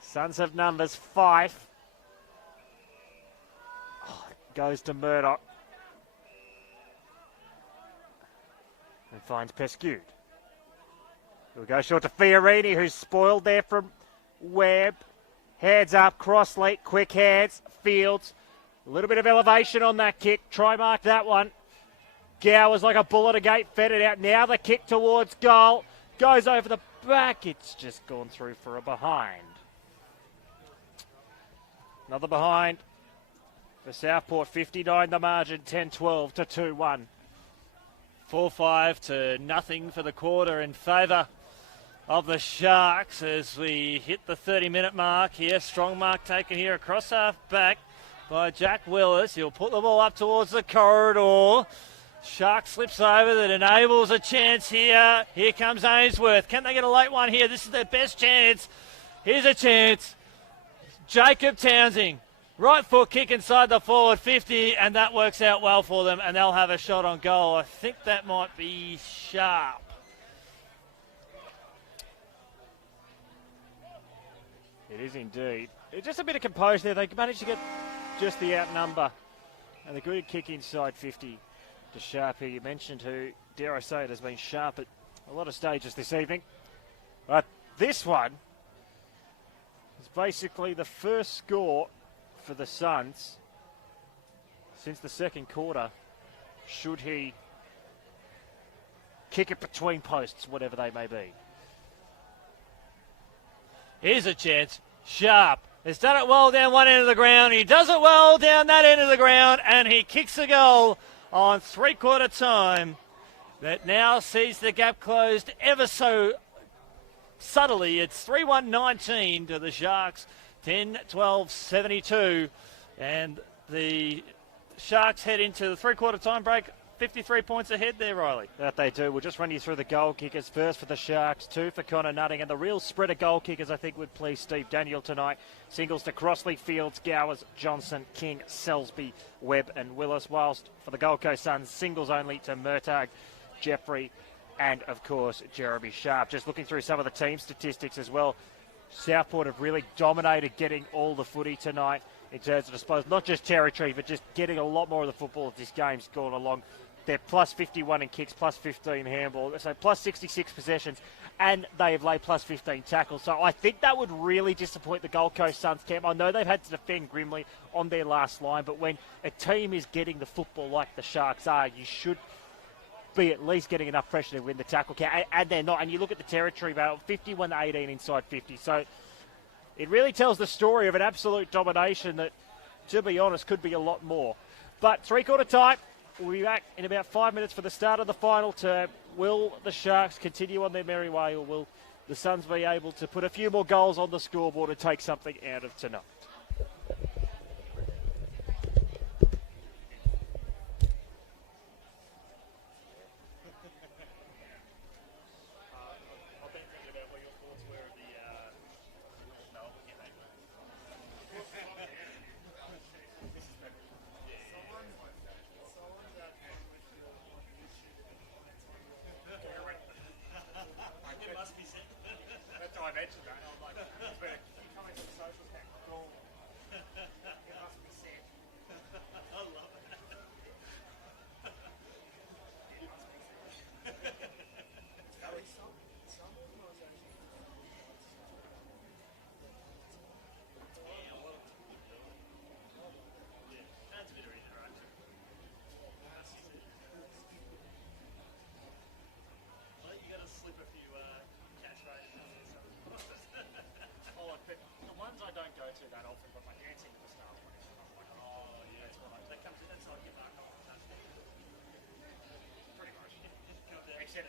Suns have numbers 5. Goes to Murdoch. And finds Pescud. He'll go short to Fiorini, who's spoiled there from Webb. Heads up. Crossley. Quick hands. Fields. A little bit of elevation on that kick. Try mark that one. Gowers like a bull at a gate, fed it out. Now the kick towards goal. Goes over the back. It's just gone through for a behind. Another behind for Southport. 59 the margin. 10-12 to 2-1. 4-5 to nothing for the quarter in favour of the Sharks as we hit the 30-minute mark here. Strong mark taken here across half back by Jack Willis. He'll put the ball up towards the corridor. Shark slips over. That enables a chance here. Here comes Ainsworth. Can they get a late one here? This is their best chance. Here's a chance. Jacob Townsend. Right foot kick inside the forward 50, and that works out well for them, and they'll have a shot on goal. I think that might be Sharp. It is indeed. Just a bit of composure there. They managed to get just the outnumber. And a good kick inside 50 to Sharp, who you mentioned, who, dare I say it, has been sharp at a lot of stages this evening. But this one is basically the first score for the Suns since the second quarter, should he kick it between posts, whatever they may be. Here's a chance. Sharp has done it well down one end of the ground. He does it well down that end of the ground, and he kicks a goal on three-quarter time that now sees the gap closed ever so subtly. It's 3-1-19 to the Sharks, 10-12-72, and the Sharks head into the three-quarter time break. 53 points ahead there, Riley. That they do. We'll just run you through the goal kickers. First for the Sharks, 2 for Connor Nutting. And the real spread of goal kickers, I think, would please Steve Daniel tonight. Singles to Crossley, Fields, Gowers, Johnson, King, Selsby, Webb and Willis. Whilst for the Gold Coast Suns, singles only to Murtagh, Jeffrey and, of course, Jeremy Sharp. Just looking through some of the team statistics as well. Southport have really dominated getting all the footy tonight in terms of disposal, not just territory, but just getting a lot more of the football as this game's gone along. They're plus 51 in kicks, plus 15 handball, so plus 66 possessions, and they have laid plus 15 tackles. So I think that would really disappoint the Gold Coast Suns camp. I know they've had to defend grimly on their last line, but when a team is getting the football like the Sharks are, you should be at least getting enough pressure to win the tackle count, and they're not. And you look at the territory battle, 51-18 inside 50. So it really tells the story of an absolute domination that, to be honest, could be a lot more. But three-quarter time, we'll be back in about 5 minutes for the start of the final term. Will the Sharks continue on their merry way, or will the Suns be able to put a few more goals on the scoreboard and take something out of tonight?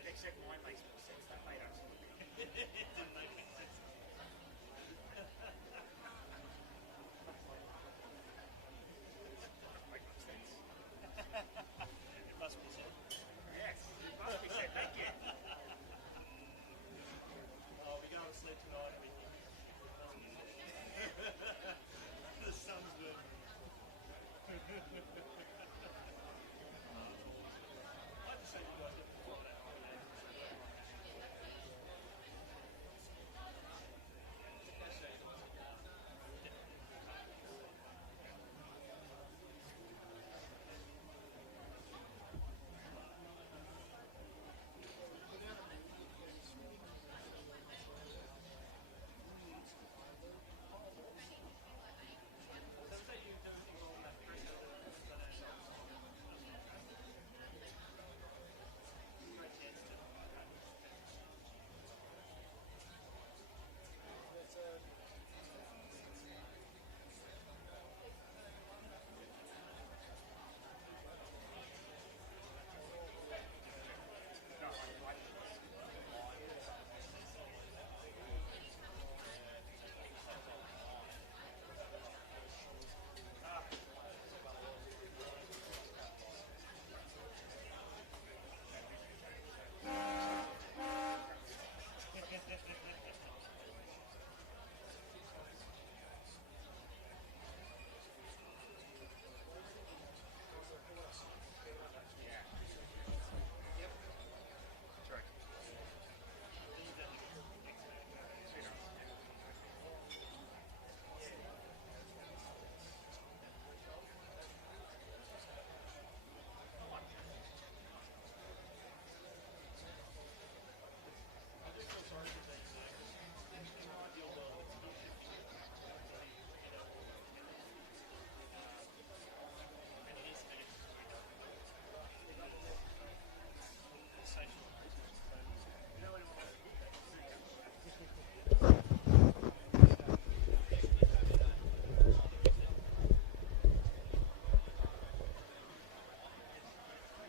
Except mine makes more sense. That made absolutely. It didn't make any sense. It must be said. Yes, it must be said. Thank you. Oh, we go to sleep tonight with you. The sun's burning. I just said you guys get the ball out.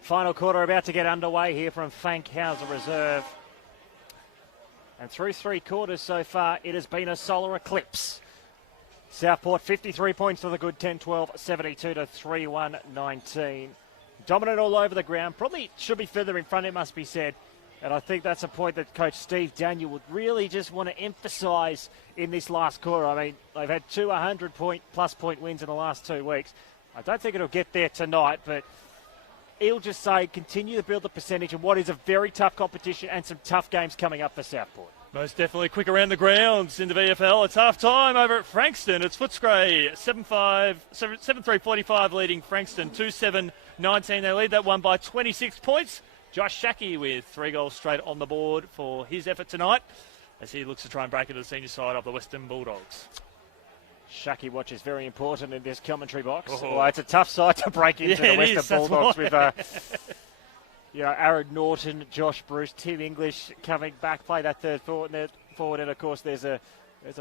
Final quarter about to get underway here from Fankhauser Reserve. And through three quarters so far, it has been a solar eclipse. Southport 53 points to the good, 10-12, 72 to 3-1-19. Dominant all over the ground. Probably should be further in front, it must be said. And I think that's a point that Coach Steve Daniel would really just want to emphasise in this last quarter. I mean, they've had two 100-plus point wins in the last 2 weeks. I don't think it'll get there tonight, but he'll just say continue to build the percentage in what is a very tough competition and some tough games coming up for Southport. Most definitely quick around the grounds in the VFL. It's half time over at Frankston. It's Footscray 7-3-45 leading Frankston 2-7-19. They lead that one by 26 points. Josh Shackey with 3 goals straight on the board for his effort tonight as he looks to try and break into the senior side of the Western Bulldogs. Shackey watch is very important in this commentary box. Oh. Well, it's a tough side to break into the Western Bulldogs with Aaron Norton, Josh Bruce, Tim English coming back, play that third forward, and of course there's a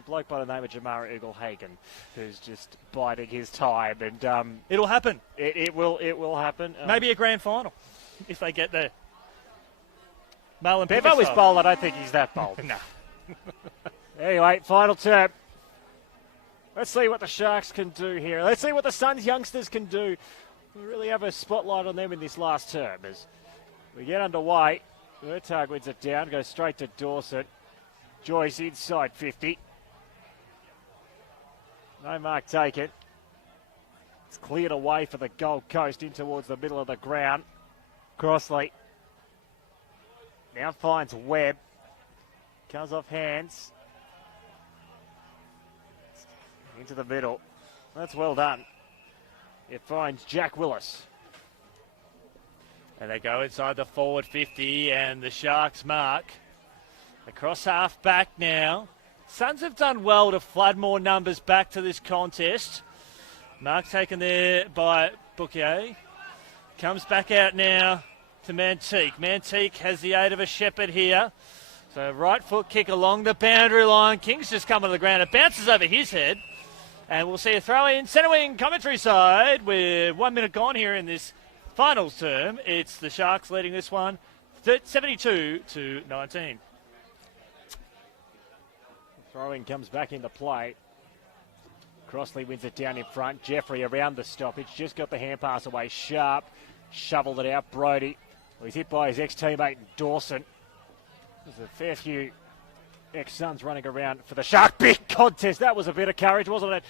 bloke by the name of Jamara Eagle-Hagan who's just biding his time, and It'll happen. it will happen. Maybe a grand final if they get there. Marlon Bevo is bold. I don't think he's that bold. No. Anyway, final term. Let's see what the Sharks can do here. Let's see what the Suns youngsters can do. We really have a spotlight on them in this last term as we get underway. Murtagh wins it down, goes straight to Dawson. Joyce inside 50. No mark taken. It's cleared away for the Gold Coast in towards the middle of the ground. Crossley now finds Webb. Comes off hands. Into the middle. That's well done. It finds Jack Willis. And they go inside the forward 50 and the Sharks mark. Across half back now. Suns have done well to flood more numbers back to this contest. Mark taken there by Bouquet. Comes back out now to Mantique. Mantique has the aid of a Shepherd here. So right foot kick along the boundary line. King's just come to the ground. It bounces over his head. And we'll see a throw in centre wing commentary side with 1 minute gone here in this finals term. It's the Sharks leading this one 72-19. Throw-in comes back into play. Crossley wins it down in front. Jeffrey around the stoppage. Just got the hand pass away. Sharp shoveled it out. Brodie. Well, he's hit by his ex-teammate Dawson. There's a fair few ex-Suns running around for the Shark. Big contest. That was a bit of courage, wasn't it?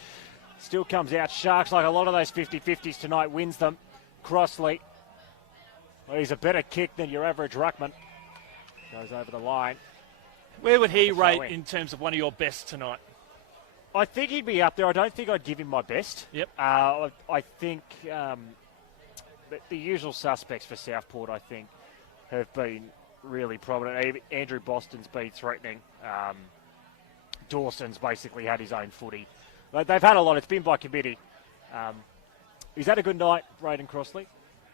Still comes out. Sharks, like a lot of those 50-50s tonight, wins them. Crossley. Well, he's a better kick than your average ruckman. Goes over the line. Where would he rate in terms of one of your best tonight? I think he'd be up there. I don't think I'd give him my best. Yep. I think the usual suspects for Southport, I think, have been really prominent. Andrew Boston's been threatening. Dawson's basically had his own footy. They've had a lot. It's been by committee. He's had a good night, Braden Crossley,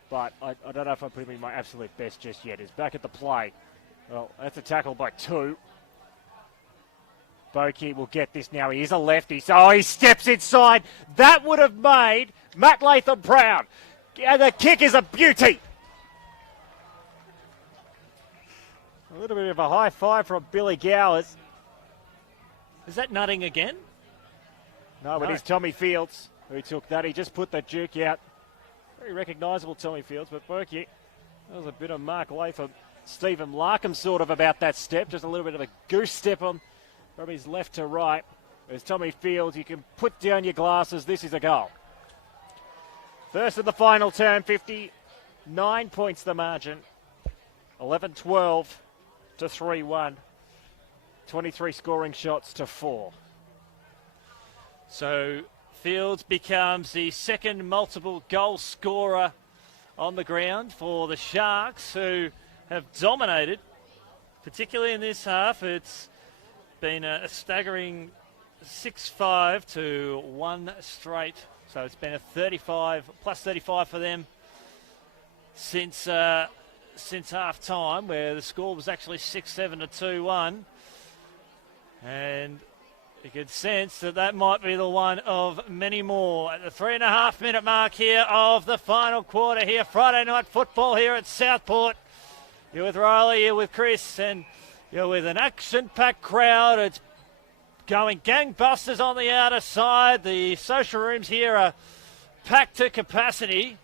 but I don't know if I put him in my absolute best just yet. He's back at the play. Well, that's a tackle by 2. Boakey will get this now. He is a lefty, so he steps inside. That would have made Matt Latham proud. And the kick is a beauty. A little bit of a high five from Billy Gowers. Is that nutting again? No, but it's Tommy Fields who took that. He just put the juke out. Very recognisable Tommy Fields, but Boakey, that was a bit of Mark Latham, Stephen Larkham sort of about that step. Just a little bit of a goose step on from his left to right. There's Tommy Fields. You can put down your glasses. This is a goal. First of the final term, 59 points the margin. 11-12 to 3-1. 23 scoring shots to 4. So Fields becomes the second multiple goal scorer on the ground for the Sharks, who have dominated, particularly in this half. It's been a staggering 6-5 to 1 straight. So it's been a 35 plus 35 for them since half time, where the score was actually 6-7 to 2-1. And you could sense that might be the one of many more. At the 3.5 minute mark here of the final quarter here, Friday night football here at Southport. You're with Riley, you're with Chris, and you're with an action-packed crowd. It's going gangbusters on the outer side. The social rooms here are packed to capacity.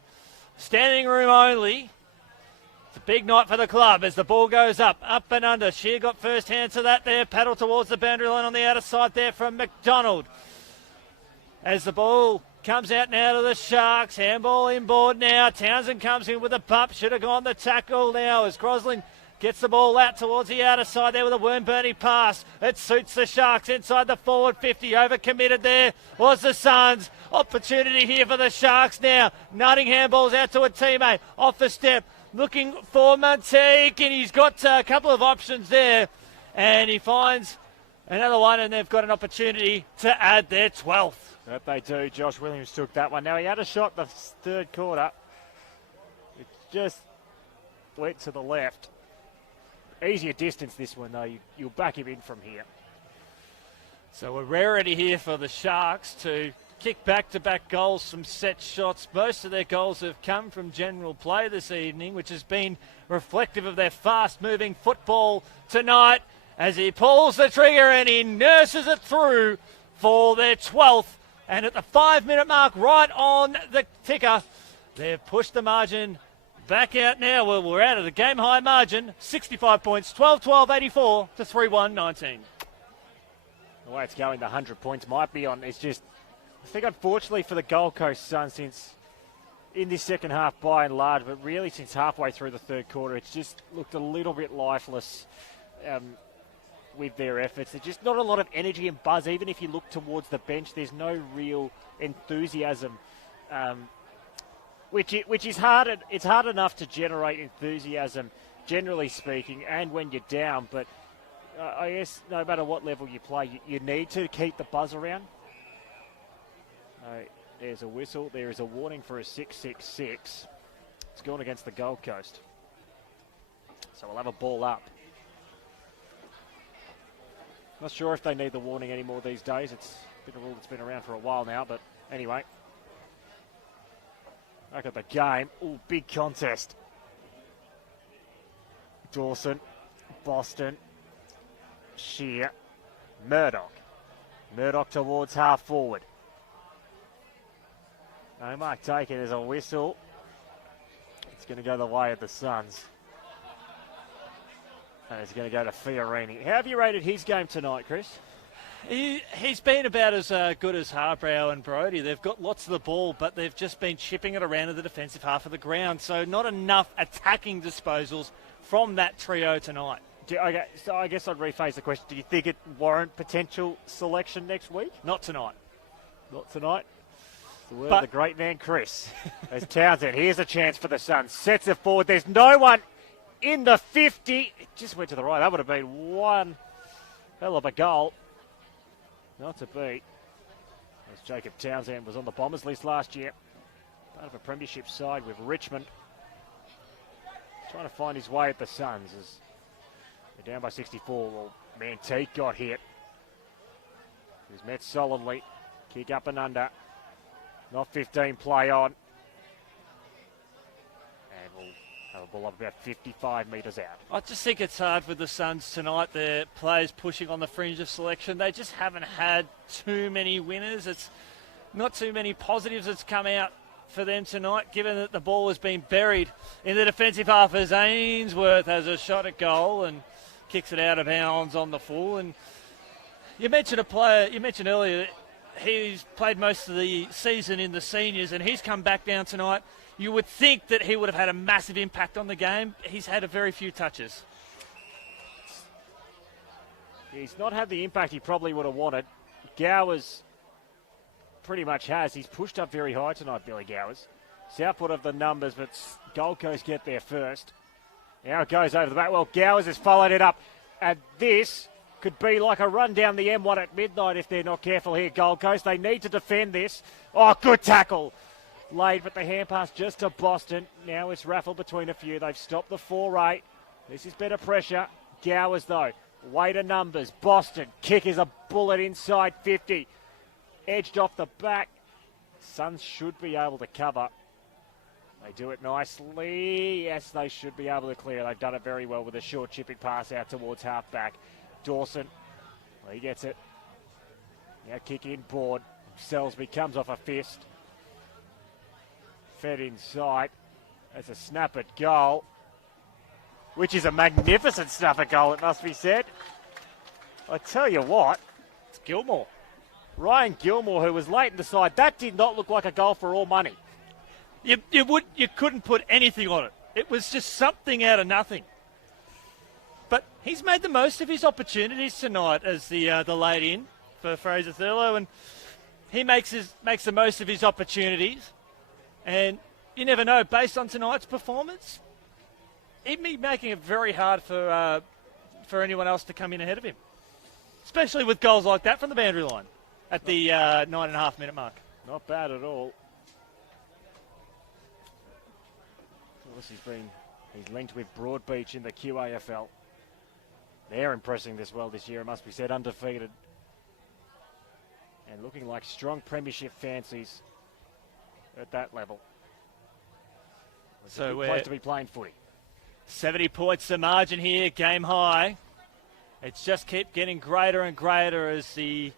Standing room only. It's a big night for the club as the ball goes up and under. Shear got first hand to that there. Paddle towards the boundary line on the outer side there from McDonald. As the ball comes out now to the Sharks. Handball inboard now. Townsend comes in with a bump. Should have gone the tackle now as Crossley Gets the ball out towards the outer side there with a worm-burning pass. It suits the Sharks inside the forward 50. Overcommitted there was the Suns. Opportunity here for the Sharks now. Nottingham ball's out to a teammate. Off the step. Looking for Monteith. And he's got a couple of options there. And he finds another one. And they've got an opportunity to add their 12th. That they do. Josh Williams took that one. Now he had a shot the third quarter. It just went to the left. Easier distance this one, though. You'll back him in from here. So a rarity here for the Sharks to kick back-to-back goals from set shots. Most of their goals have come from general play this evening, which has been reflective of their fast-moving football tonight as he pulls the trigger and he nurses it through for their 12th. And at the 5-minute mark, right on the ticker, they've pushed the margin back out now. Well, we're out of the game-high margin. 65 points, 12-12-84 to 3-1-19. The way it's going, the 100 points might be on. It's just, I think unfortunately for the Gold Coast Suns, since in this second half by and large, but really since halfway through the third quarter, it's just looked a little bit lifeless with their efforts. There's just not a lot of energy and buzz. Even if you look towards the bench, there's no real enthusiasm. Which is hard. It's hard enough to generate enthusiasm, generally speaking, and when you're down. But I guess no matter what level you play, you need to keep the buzz around. There's a whistle. There is a warning for a 6-6-6. It's gone against the Gold Coast. So we'll have a ball up. Not sure if they need the warning anymore these days. It's been a rule that's been around for a while now. But anyway. Back at the game. Ooh, big contest. Dawson, Boston, Shear, Murdoch. Murdoch towards half forward. No mark taken. There's a whistle. It's going to go the way of the Suns. And it's going to go to Fiorini. How have you rated his game tonight, Chris? He's been about as good as Harbrow and Brodie. They've got lots of the ball, but they've just been chipping it around to the defensive half of the ground. So not enough attacking disposals from that trio tonight. Okay, so I guess I'd rephrase the question. Do you think it warrant potential selection next week? Not tonight. Not tonight. The word of the great man, Chris. As Townsend, here's a chance for the Suns. Sets it forward. There's no one in the 50. It just went to the right. That would have been one hell of a goal. Not to beat. As Jacob Townsend was on the Bombers list last year. Part of a premiership side with Richmond. Trying to find his way at the Suns as they're down by 64. Well, Manteek got hit. He was met solidly. Kick up and under. Not 15 play on. And we'll have a ball up about 55 metres out. I just think it's hard with the Suns tonight. Their players pushing on the fringe of selection. They just haven't had too many winners. It's not too many positives that's come out for them tonight, given that the ball has been buried in the defensive half as Ainsworth has a shot at goal and kicks it out of bounds on the full. And you mentioned a player, you mentioned earlier, he's played most of the season in the seniors and he's come back down tonight. You would think that he would have had a massive impact on the game. He's had a very few touches. He's not had the impact he probably would have wanted. Gowers pretty much has. He's pushed up very high tonight, Billy Gowers. Southport have the numbers, but Gold Coast get there first. Now it goes over the back. Well, Gowers has followed it up. And this could be like a run down the M1 at midnight if they're not careful here, Gold Coast. They need to defend this. Oh, good tackle. Laid, but the hand pass just to Boston. Now it's raffled between a few. They've stopped the 4-8. This is better pressure. Gowers, though. Way to numbers. Boston. Kick is a bullet inside 50. Edged off the back. Suns should be able to cover. They do it nicely. Yes, they should be able to clear. They've done it very well with a short chipping pass out towards half-back. Dawson. Well, he gets it. Now kick in board. Selsby comes off a fist. Fed inside. That's a snap at goal. Which is a magnificent snap at goal, it must be said. I tell you what. It's Gilmore. Ryan Gilmore, who was late in the side. That did not look like a goal for all money. You couldn't put anything on it. It was just something out of nothing. he's made the most of his opportunities tonight as the late in for Fraser Thurlow, and he makes the most of his opportunities. And you never know, based on tonight's performance, he'd be making it very hard for anyone else to come in ahead of him, especially with goals like that from the boundary line at the 9.5 minute mark. Not bad at all. Of course, he's linked with Broadbeach in the QAFL. They're impressing this well this year, it must be said, undefeated. And looking like strong premiership fancies at that level. It's a good place to be playing footy. 70 points the margin here, game high. It's just keep getting greater and greater as the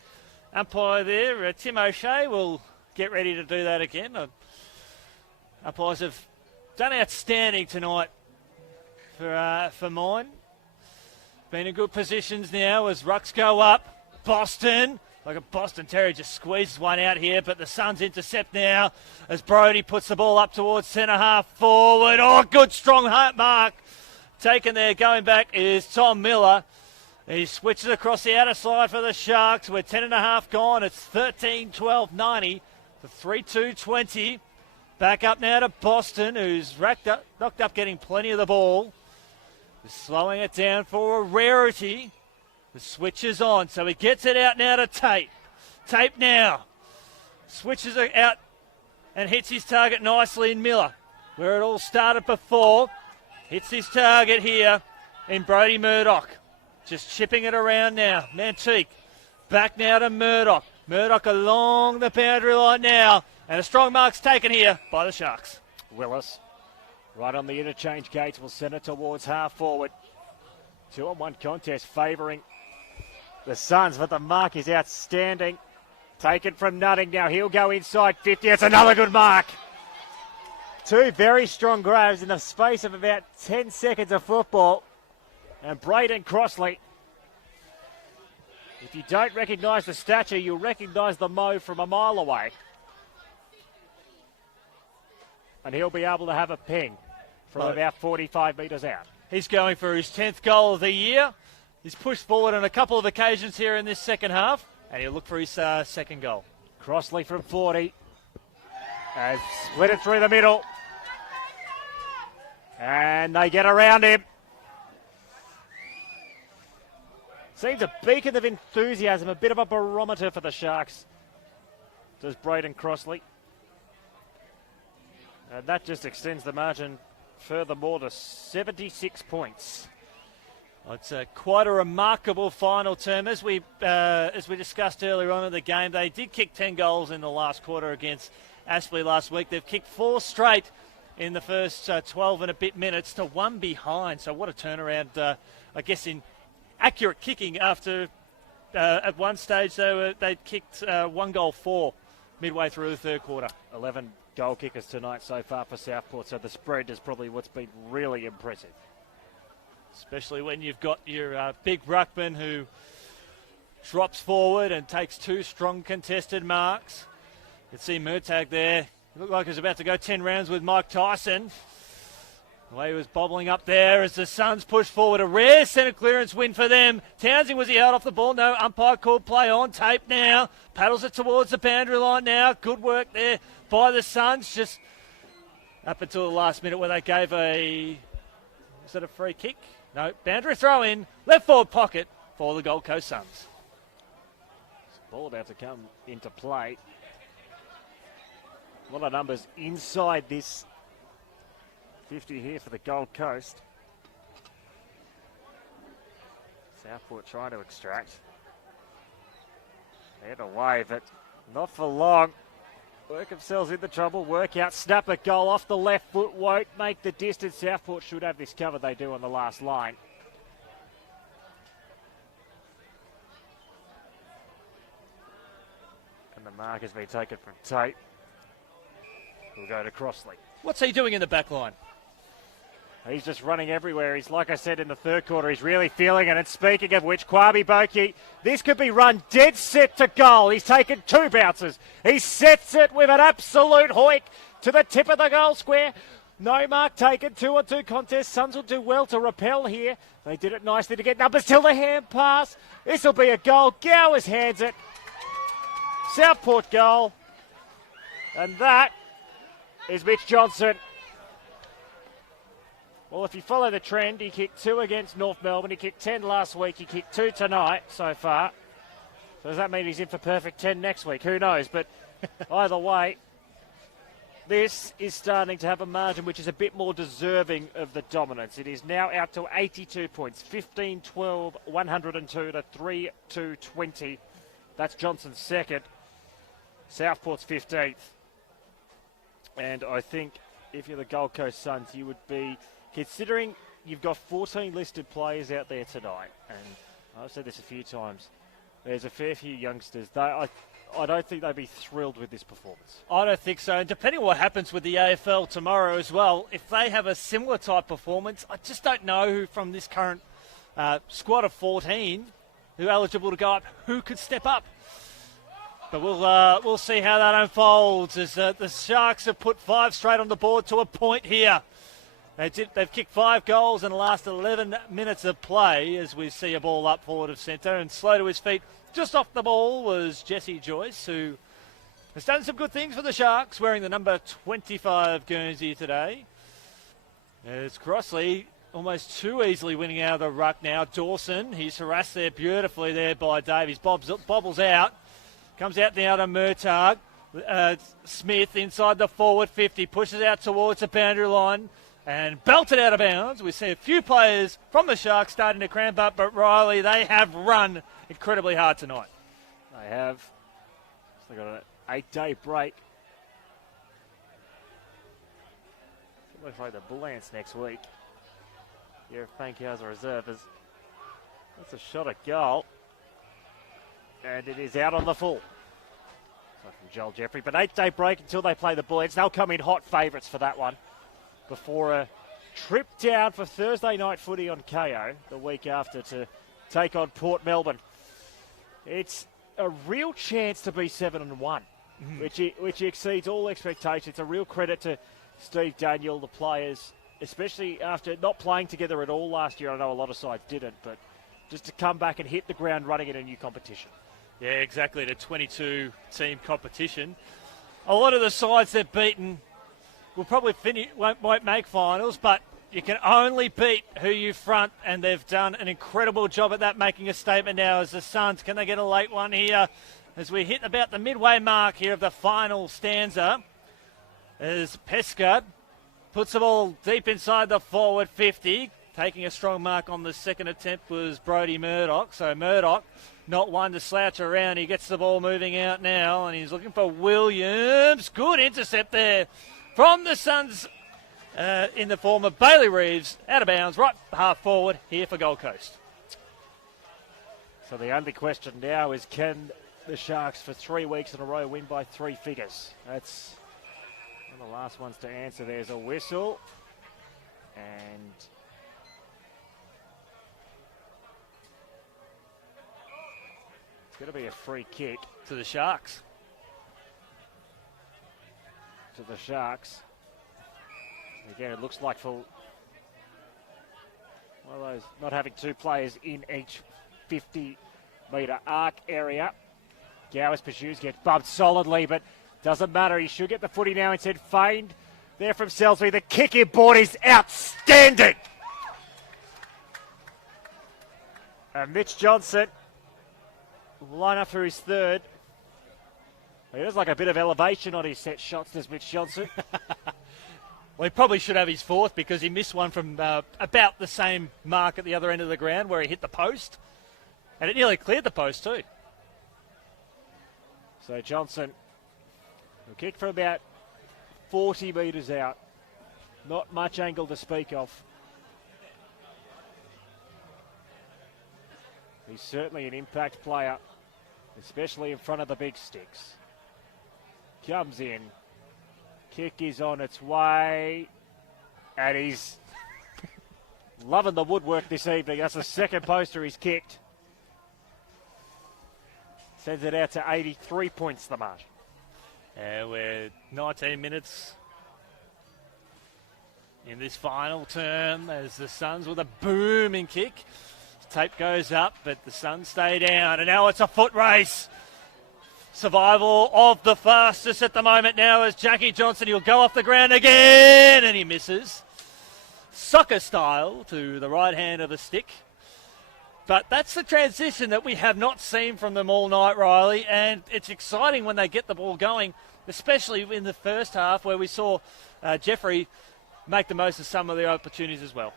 umpire there, Tim O'Shea, will get ready to do that again. Umpires have done outstanding tonight for mine. Been in good positions now as rucks go up. Boston, like a Boston Terrier, just squeezes one out here, but the Suns intercept now as Brodie puts the ball up towards centre half forward. Oh, good strong mark taken there. Going back is Tom Miller. He switches across the outer side for the Sharks. We're 10.5 gone. It's 13-12-90 to 3-2-20. Back up now to Boston, who's knocked up getting plenty of the ball. Slowing it down for a rarity. The switch is on, so he gets it out now to Tate. Tate now switches it out and hits his target nicely in Miller, where it all started before. Hits his target here in Brodie Murdoch. Just chipping it around now. Mantique back now to Murdoch. Murdoch along the boundary line now, and a strong mark's taken here by the Sharks. Willis, right on the interchange gates, will send it towards half forward. 2-on-1 contest favouring the Suns, but the mark is outstanding. Taken from Nutting now. He'll go inside 50. It's another good mark. Two very strong grabs in the space of about 10 seconds of football. And Braden Crossley, if you don't recognise the stature, you'll recognise the mo from a mile away. And he'll be able to have a ping from about 45 metres out. He's going for his 10th goal of the year. He's pushed forward on a couple of occasions here in this second half, and he'll look for his second goal. Crossley from 40 has split it through the middle. And they get around him. Seems a beacon of enthusiasm, a bit of a barometer for the Sharks. Does Braden Crossley. And that just extends the margin furthermore to 76 points. It's quite a remarkable final term. As we discussed earlier on in the game, they did kick 10 goals in the last quarter against Aspley last week. They've kicked 4 straight in the first 12 and a bit minutes to 1 behind. So what a turnaround, I guess, in accurate kicking after at one stage they'd kicked 1 goal 4 midway through the third quarter. 11 goal kickers tonight so far for Southport, so the spread is probably what's been really impressive. Especially when you've got your big ruckman who drops forward and takes 2 strong contested marks. You can see Murtagh there. He looked like he was about to go 10 rounds with Mike Tyson. The way he was bobbling up there as the Suns push forward. A rare centre clearance win for them. Townsend, was he held off the ball? No, umpire called play on. Tape now. Paddles it towards the boundary line now. Good work there by the Suns. Just up until the last minute where they gave is it a free kick? No, boundary throw in. Left forward pocket for the Gold Coast Suns. Ball about to come into play. A lot of numbers inside this 50 here for the Gold Coast. Southport trying to extract. They're away, but not for long. Work themselves into trouble. Work out. Snap a goal off the left foot. Won't make the distance. Southport should have this covered. They do on the last line. And the mark has been taken from Tate. We'll go to Crossley. What's he doing in the back line? He's just running everywhere. He's, like I said, in the third quarter, he's really feeling it. And speaking of which, Kwabi Boki, this could be run dead set to goal. He's taken 2 bounces. He sets it with an absolute hoik to the tip of the goal square. No mark taken. 2-on-2 contest. Suns will do well to repel here. They did it nicely to get numbers till the hand pass. This will be a goal. Gowers hands it. Southport goal. And that is Mitch Johnson. Well, if you follow the trend, he kicked 2 against North Melbourne. He kicked 10 last week. He kicked 2 tonight so far. So does that mean he's in for perfect 10 next week? Who knows? But either way, this is starting to have a margin which is a bit more deserving of the dominance. It is now out to 82 points. 15-12, 102 to 3-2-20. That's Johnson's second. Southport's 15th. And I think if you're the Gold Coast Suns, you would be, considering you've got 14 listed players out there tonight, and I've said this a few times, there's a fair few youngsters. I don't think they'd be thrilled with this performance. I don't think so. And depending on what happens with the AFL tomorrow as well, if they have a similar type performance, I just don't know who from this current squad of 14 who are eligible to go up, who could step up. But we'll see how that unfolds as the Sharks have put 5 straight on the board to a point here. They've kicked 5 goals in the last 11 minutes of play as we see a ball up forward of centre, and slow to his feet just off the ball was Jesse Joyce, who has done some good things for the Sharks, wearing the number 25 Guernsey today. It's Crossley almost too easily winning out of the ruck now. Dawson, he's harassed there beautifully there by Davies. Bobbles out. Comes out now to Murtagh. Smith inside the forward 50. Pushes out towards the boundary line and belted out of bounds. We see a few players from the Sharks starting to cramp up, but Riley, they have run incredibly hard tonight. They have. They've got an 8-day break. They play the Bull Ants next week. Here at Pankhauser Reserve. That's a shot at goal. And it is out on the full. So from Joel Jeffrey. But 8-day break until they play the Bull Ants. They'll come in hot favourites for that one, before a trip down for Thursday night footy on KO the week after to take on Port Melbourne. It's a real chance to be 7-1, which exceeds all expectations. It's a real credit to Steve Daniel, the players, especially after not playing together at all last year. I know a lot of sides didn't, but just to come back and hit the ground running in a new competition. Yeah, exactly. The 22-team competition. A lot of the sides they've beaten will probably won't make finals, but you can only beat who you front, and they've done an incredible job at that, making a statement now as the Suns. Can they get a late one here as we hit about the midway mark here of the final stanza? As Pesca puts the ball deep inside the forward 50. Taking a strong mark on the second attempt was Brodie Murdoch. So Murdoch, not one to slouch around. He gets the ball moving out now, and he's looking for Williams. Good intercept there from the Suns in the form of Bailey Reeves. Out of bounds, right half forward here for Gold Coast. So the only question now is, can the Sharks for 3 weeks in a row win by 3 figures? That's one of the last ones to answer. There's a whistle. And it's going to be a free kick To the Sharks. to the Sharks. Again, it looks like for one of those, not having 2 players in each 50-metre arc area. Gowers pursues, gets bumped solidly, but doesn't matter. He should get the footy now. Instead, feigned there from Selsby. The kick in board is outstanding. And Mitch Johnson will line up for his third. He has like a bit of elevation on his set shots, does Mitch Johnson? Well, he probably should have his fourth because he missed one from about the same mark at the other end of the ground where he hit the post. And it nearly cleared the post too. So Johnson will kick for about 40 metres out. Not much angle to speak of. He's certainly an impact player, especially in front of the big sticks. Comes in. Kick is on its way. And he's loving the woodwork this evening. That's the second poster he's kicked. Sends it out to 83 points, the margin. And we're 19 minutes in this final term as the Suns with a booming kick. Tape goes up, but the Suns stay down. And now it's a foot race. Survival of the fastest at the moment now as Jackie Johnson. He'll go off the ground again, and he misses. Soccer style to the right hand of the stick. But that's the transition that we have not seen from them all night, Riley. And it's exciting when they get the ball going, especially in the first half where we saw Jeffrey make the most of some of the opportunities as well.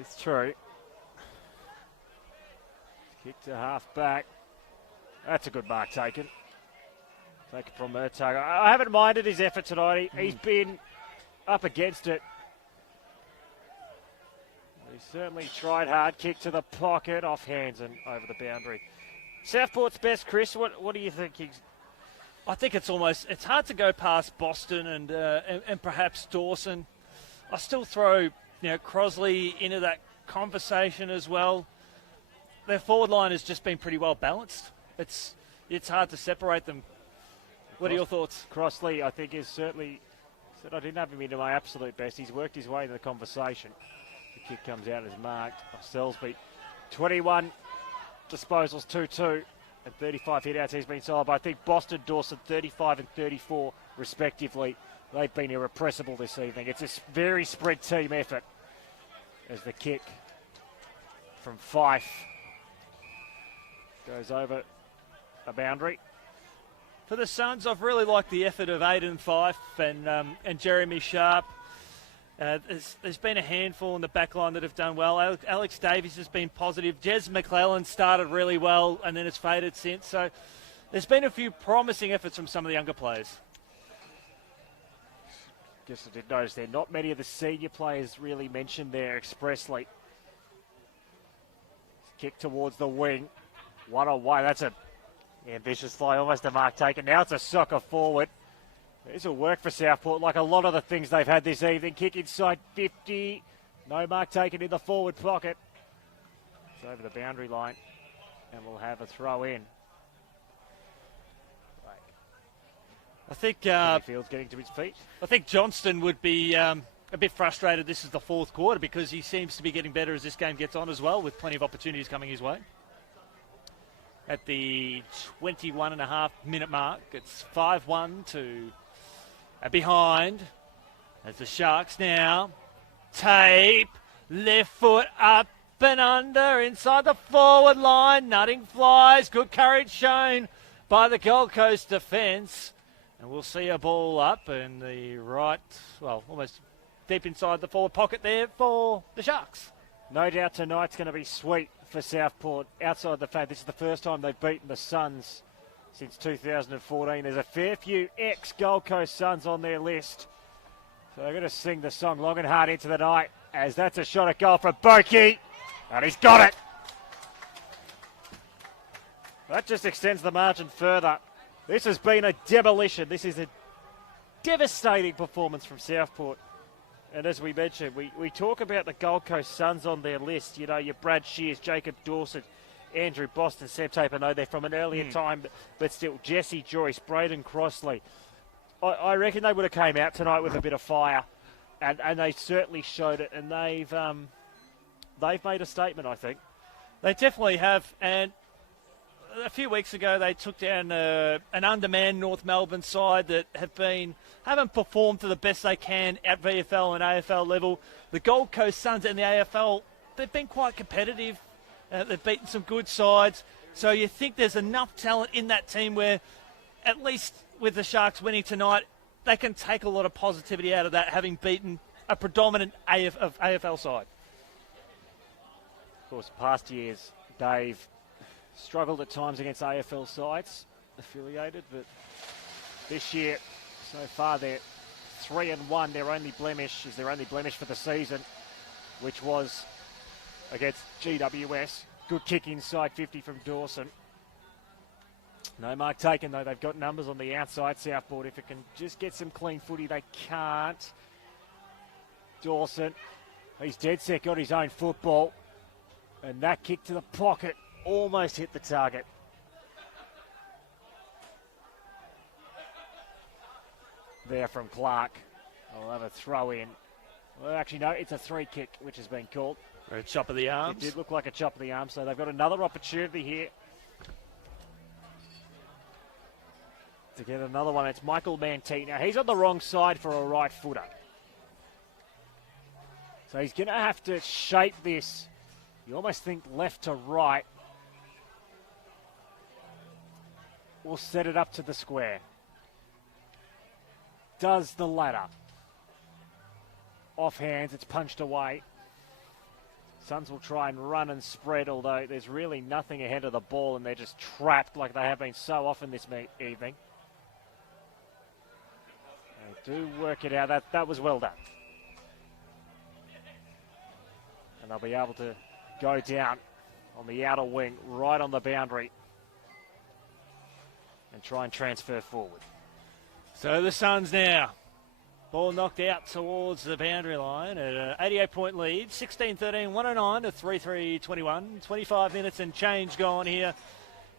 It's true. Kick to half back. That's a good mark taken. Taken from Murtago. I haven't minded his effort tonight. He's been up against it. He certainly tried hard. Kick to the pocket, off hands and over the boundary. Southport's best, Chris. What do you think? I think it's hard to go past Boston and perhaps Dawson. I still throw Crossley into that conversation as well. Their forward line has just been pretty well balanced. It's hard to separate them. What are your thoughts? Crossley, I think, is certainly said I didn't have him into my absolute best. He's worked his way into the conversation. The kick comes out as marked by Selsby. 21 disposals, 2-2, and 35 hit-outs. He's been solid, but I think Boston, Dawson, 35 and 34 respectively. They've been irrepressible this evening. It's a very spread team effort as the kick from Fife goes over a boundary. For the Suns, I've really liked the effort of Aidan Fife and Jeremy Sharp. There's been a handful in the back line that have done well. Alex Davies has been positive. Jez McClellan started really well and then has faded since. So there's been a few promising efforts from some of the younger players. Guess I did notice there. Not many of the senior players really mentioned there expressly. Kick towards the wing. One away. That's a ambitious fly, almost a mark taken. Now it's a soccer forward. This will work for Southport, like a lot of the things they've had this evening. Kick inside 50. No mark taken in the forward pocket. It's over the boundary line. And we'll have a throw in. I think Field's getting to his feet. I think Johnston would be a bit frustrated. This is the fourth quarter because he seems to be getting better as this game gets on as well, with plenty of opportunities coming his way. At the 21.5-minute mark, it's 5-1 to behind as the Sharks now tape, left foot up and under inside the forward line. Nutting flies. Good courage shown by the Gold Coast defence. And we'll see a ball up in the right, almost deep inside the forward pocket there for the Sharks. No doubt tonight's going to be sweet for Southport. Outside the fact this is the first time they've beaten the Suns since 2014. There's a fair few ex-Gold Coast Suns on their list. So they're going to sing the song long and hard into the night, as that's a shot at goal from Boki. And he's got it. That just extends the margin further. This has been a demolition. This is a devastating performance from Southport. And as we mentioned, we talk about the Gold Coast Suns on their list. You know, your Brad Shears, Jacob Dawson, Andrew Boston, Seb Tape. I know they're from an earlier time, but still, Jesse Joyce, Braden Crossley. I reckon they would have came out tonight with a bit of fire, and they certainly showed it. And they've made a statement, I think. They definitely have, and a few weeks ago they took down an undermanned North Melbourne side that haven't performed to the best they can at VFL and AFL level. The Gold Coast Suns and the AFL, they've been quite competitive. They've beaten some good sides. So you think there's enough talent in that team where, at least with the Sharks winning tonight, they can take a lot of positivity out of that, having beaten a predominant AFL side. Of course, past years, Dave struggled at times against AFL sides affiliated, but this year, so far, they're 3-1. Their only blemish for the season, which was against GWS. Good kick inside 50 from Dawson. No mark taken, though. They've got numbers on the outside, Southport. If it can just get some clean footy, they can't. Dawson, he's dead set, got his own football. And that kick to the pocket almost hit the target. there from Clark. I'll have a throw in. Well, actually, no, it's a free kick, which has been called. Or a chop of the arms. It did look like a chop of the arm, so they've got another opportunity here to get another one. It's Michael Mantini. Now, he's on the wrong side for a right footer. So he's going to have to shape this. You almost think left to right. We'll set it up to the square. Does the latter. Off hands, it's punched away. Suns will try and run and spread, although there's really nothing ahead of the ball and they're just trapped like they have been so often this evening. They do work it out. That was well done. And they'll be able to go down on the outer wing, right on the boundary, and try and transfer forward. So the Suns now. Ball knocked out towards the boundary line at an 88-point lead. 16-13, 109 to 3-3-21. 25 minutes and change gone here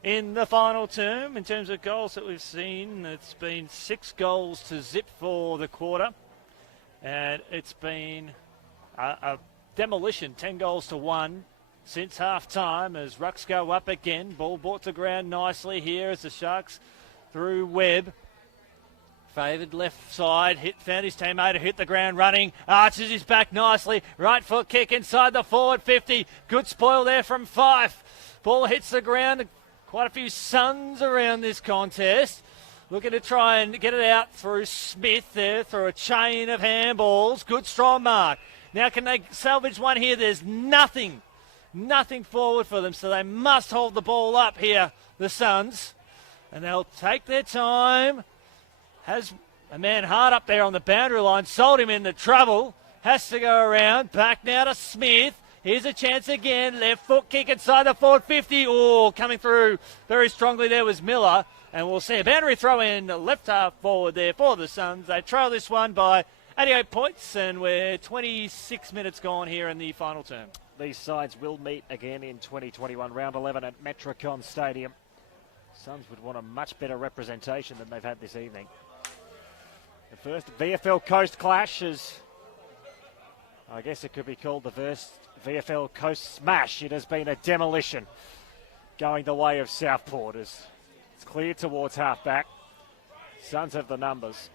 in the final term. In terms of goals that we've seen, it's been 6 goals to zip for the quarter. And it's been a demolition, 10 goals to 1 since half-time as Rucks go up again. Ball brought to ground nicely here as the Sharks through Webb. Favoured left side, found his teammate, hit the ground running, arches his back nicely, right foot kick inside the forward 50, good spoil there from Fife. Ball hits the ground, quite a few Suns around this contest, looking to try and get it out through Smith there, through a chain of handballs, good strong mark. Now can they salvage one here? There's nothing forward for them, so they must hold the ball up here, the Suns, and they'll take their time. Has a man hard up there on the boundary line, sold him into trouble, has to go around, back now to Smith. Here's a chance again, left foot kick inside the forward 50. Oh, coming through very strongly there was Miller, and we'll see a boundary throw in left half forward there for the Suns. They trail this one by 88 points, and we're 26 minutes gone here in the final term. These sides will meet again in 2021, round 11 at Metricon Stadium. Suns would want a much better representation than they've had this evening. The first VFL Coast clash is, I guess it could be called the first VFL Coast smash. It has been a demolition going the way of Southport as it's cleared towards half-back. Suns have the numbers.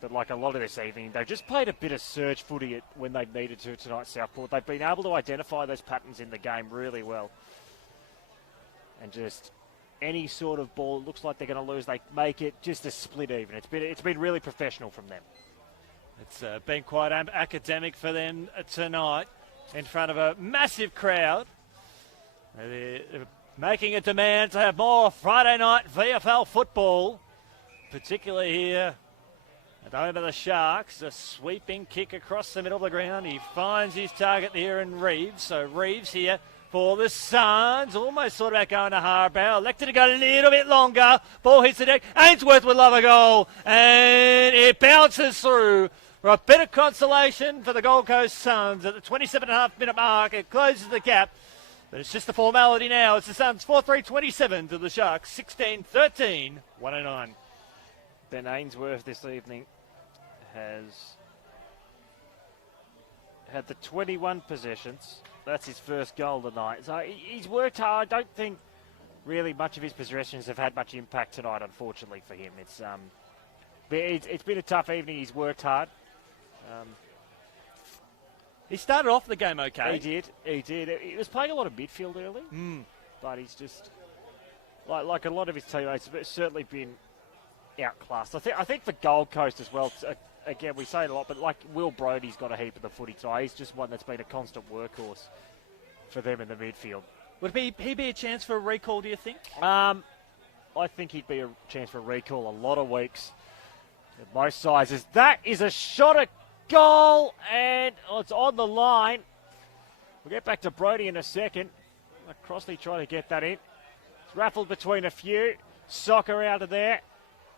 But like a lot of this evening, they've just played a bit of surge footy when they've needed to tonight, Southport. They've been able to identify those patterns in the game really well. And just any sort of ball, it looks like they're going to lose, they make it just a split even. It's been really professional from them. It's been quite academic for them tonight in front of a massive crowd. They're making a demand to have more Friday night VFL football, particularly here at home of the Sharks. A sweeping kick across the middle of the ground. He finds his target there in Reeves. So Reeves here for the Suns. Almost thought about going to Harbrow. Elected to go a little bit longer. Ball hits the deck. Ainsworth would love a goal. And it bounces through. For a bit of consolation for the Gold Coast Suns at the 27.5-minute mark. It closes the gap. But it's just a formality now. It's the Suns 4-3-27 to the Sharks 16-13, 109. Ben Ainsworth this evening has had the 21 possessions. That's his first goal tonight. So he's worked hard. I don't think really much of his possessions have had much impact tonight, unfortunately, for him. It's been a tough evening. He's worked hard. He started off the game okay. He did. He was playing a lot of midfield early, but he's just, like a lot of his teammates, certainly been outclassed. I think for Gold Coast as well, again, we say it a lot, but like Will Brodie's got a heap of the footy tonight. He's just one that's been a constant workhorse for them in the midfield. Would he be a chance for a recall, do you think? I think he'd be a chance for a recall a lot of weeks at most sizes. That is a shot at goal, and it's on the line. We'll get back to Brodie in a second. Crossley trying to get that in. It's raffled between a few. Soccer out of there.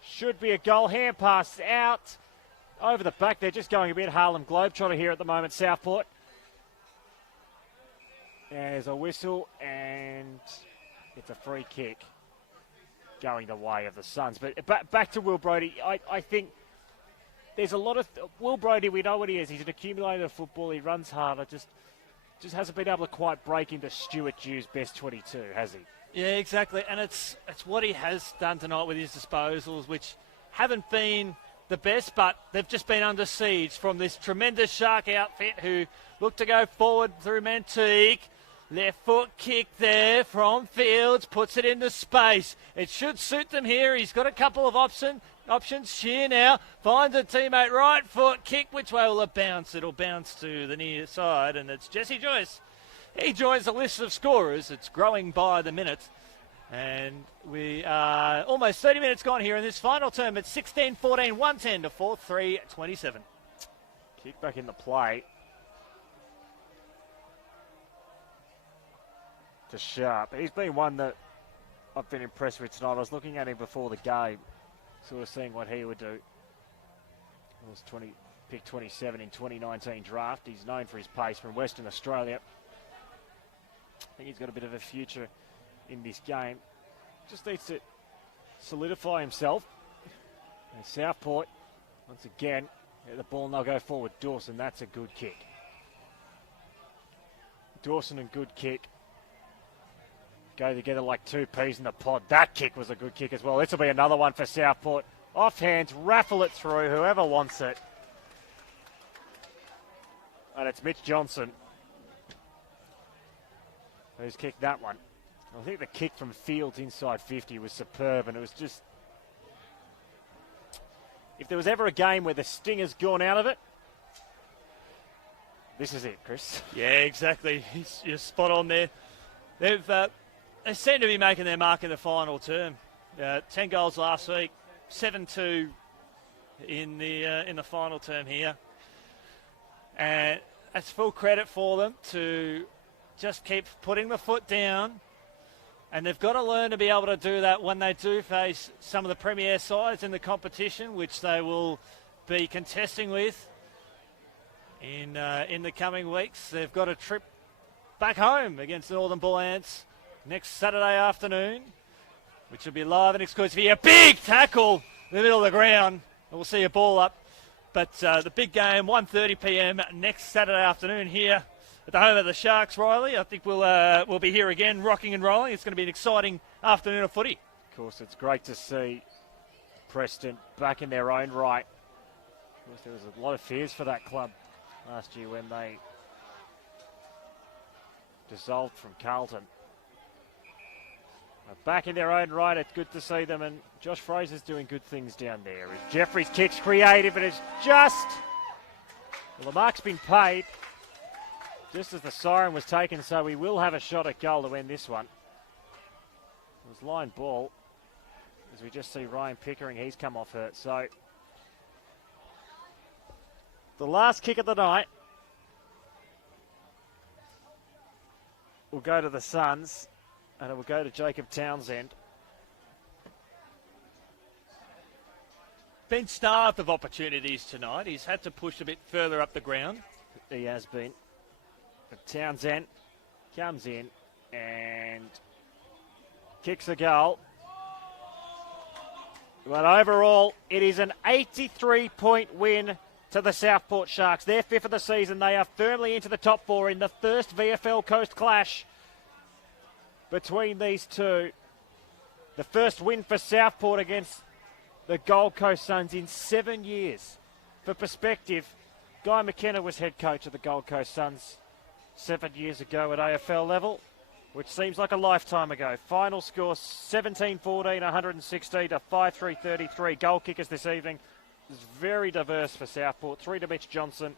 Should be a goal. Hand pass out. Over the back, they're just going a bit Harlem Globetrotter here at the moment, Southport. There's a whistle, and it's a free kick. going the way of the Suns. But back to Will Brodie, I think there's a lot of... Will Brodie, we know what he is. He's an accumulator of football. He runs harder. Just hasn't been able to quite break into Stuart Dew's best 22, has he? Yeah, exactly. And it's what he has done tonight with his disposals, which haven't been the best, but they've just been under siege from this tremendous Shark outfit who look to go forward through Mantique. Left foot kick there from Fields, puts it into space. It should suit them here. He's got a couple of options. Shear now finds a teammate. Right foot kick. Which way will it bounce? It'll bounce to the near side, and it's Jesse Joyce. He joins the list of scorers. It's growing by the minute. And we are almost 30 minutes gone here in this final term. It's 16-14, 110 to 4-3-27. Kick back in the play. To Sharp. He's been one that I've been impressed with tonight. I was looking at him before the game, sort of seeing what he would do. He was pick 27 in 2019 draft. He's known for his pace from Western Australia. I think he's got a bit of a future in this game. Just needs to solidify himself. And Southport, once again, the ball and they'll go forward. Dawson, that's a good kick. Dawson and good kick. Go together like two peas in the pod. That kick was a good kick as well. This will be another one for Southport. Off hands, raffle it through, whoever wants it. And it's Mitch Johnson who's kicked that one. I think the kick from Fields inside 50 was superb, and it was just... If there was ever a game where the stinger's gone out of it, this is it, Chris. Yeah, exactly. You're spot on there. They seem to be making their mark in the final term. 10 goals last week, 7-2 in the final term here. And that's full credit for them to just keep putting the foot down. And they've got to learn to be able to do that when they do face some of the premier sides in the competition, which they will be contesting with in the coming weeks. They've got a trip back home against the Northern Bull Ants next Saturday afternoon, which will be live and exclusive here. Big tackle in the middle of the ground. We'll see a ball up. But the big game, 1:30 p.m. next Saturday afternoon here at the home of the Sharks, Riley. I think we'll be here again, rocking and rolling. It's going to be an exciting afternoon of footy. Of course, it's great to see Preston back in their own right. Of course, there was a lot of fears for that club last year when they dissolved from Carlton. Back in their own right, it's good to see them, and Josh Fraser's doing good things down there. As Jeffrey's kick's creative, and it's just... Well, the mark's been paid just as the siren was taken, so we will have a shot at goal to win this one. It was line ball, as we just see Ryan Pickering, he's come off hurt. So, the last kick of the night will go to the Suns. And it will go to Jacob Townsend. Been starved of opportunities tonight. He's had to push a bit further up the ground. He has been. But Townsend comes in and kicks a goal. But overall, it is an 83-point win to the Southport Sharks. Their fifth of the season. They are firmly into the top four in the first VFL Coast clash between these two. The first win for Southport against the Gold Coast Suns in 7 years. For perspective, Guy McKenna was head coach of the Gold Coast Suns 7 years ago at AFL level, which seems like a lifetime ago. Final score 17-14, 116 to 5-3-33. Goal kickers this evening is very diverse for Southport. 3 to Mitch Johnson,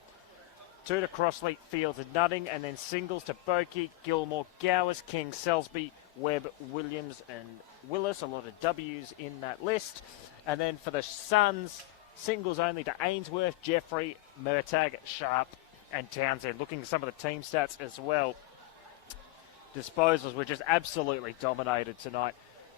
2 to Crossley, Fields and Nutting, and then singles to Bokey, Gilmore, Gowers, King, Selsby, Webb, Williams and Willis. A lot of W's in that list. And then for the Suns, singles only to Ainsworth, Jeffrey, Murtagh, Sharp and Townsend. Looking at some of the team stats as well, disposals were just absolutely dominated tonight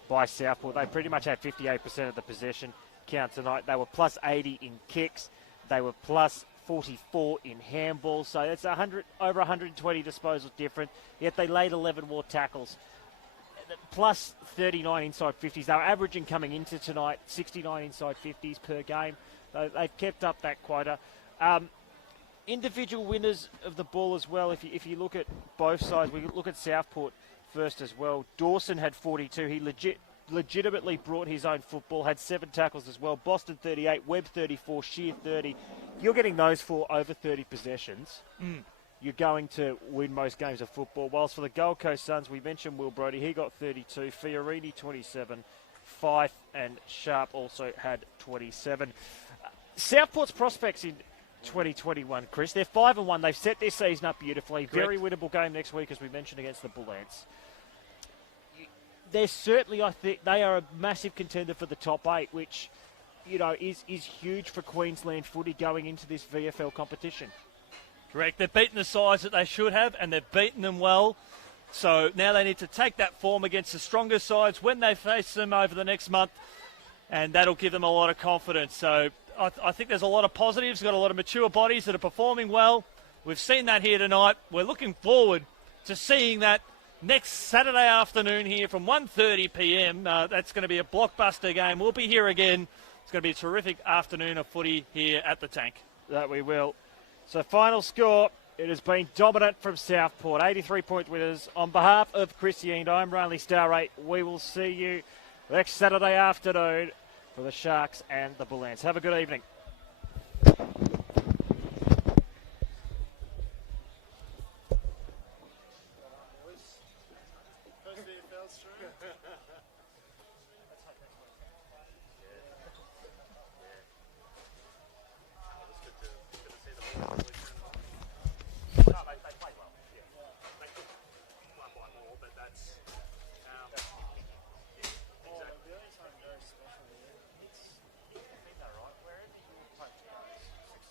by Southport. They pretty much had 58% of the possession count tonight. They were plus 80 in kicks. They were plus 44 in handballs, so it's over 120 disposals different, yet they laid 11 more tackles. plus 39 inside 50s. They were averaging coming into tonight 69 inside 50s per game. They've kept up that quota. Individual winners of the ball as well. If you look at both sides, we look at Southport first as well. Dawson had 42. He legitimately brought his own football, had 7 tackles as well. Boston 38, Webb 34, Shear 30. You're getting those 4 over 30 possessions. You're going to win most games of football. Whilst for the Gold Coast Suns, we mentioned Will Brodie. He got 32. Fiorini 27. Fife and Sharp also had 27. Southport's prospects in 2021, Chris. They're 5-1. They've set their season up beautifully. Correct. Very winnable game next week, as we mentioned, against the Bull Ants. They're certainly, I think, they are a massive contender for the top 8, which, you know, is huge for Queensland footy going into this VFL competition. Correct. They've beaten the sides that they should have, and they've beaten them well. So now they need to take that form against the stronger sides when they face them over the next month, and that'll give them a lot of confidence. So I think there's a lot of positives. They've got a lot of mature bodies that are performing well. We've seen that here tonight. We're looking forward to seeing that next Saturday afternoon here from 1:30 p.m. That's going to be a blockbuster game. We'll be here again. It's going to be a terrific afternoon of footy here at the Tank. That we will. So final score, it has been dominant from Southport. 83-point winners. On behalf of Chris Yeend, I'm Riley Starrate. We will see you next Saturday afternoon for the Sharks and the Bull Ants. Have a good evening.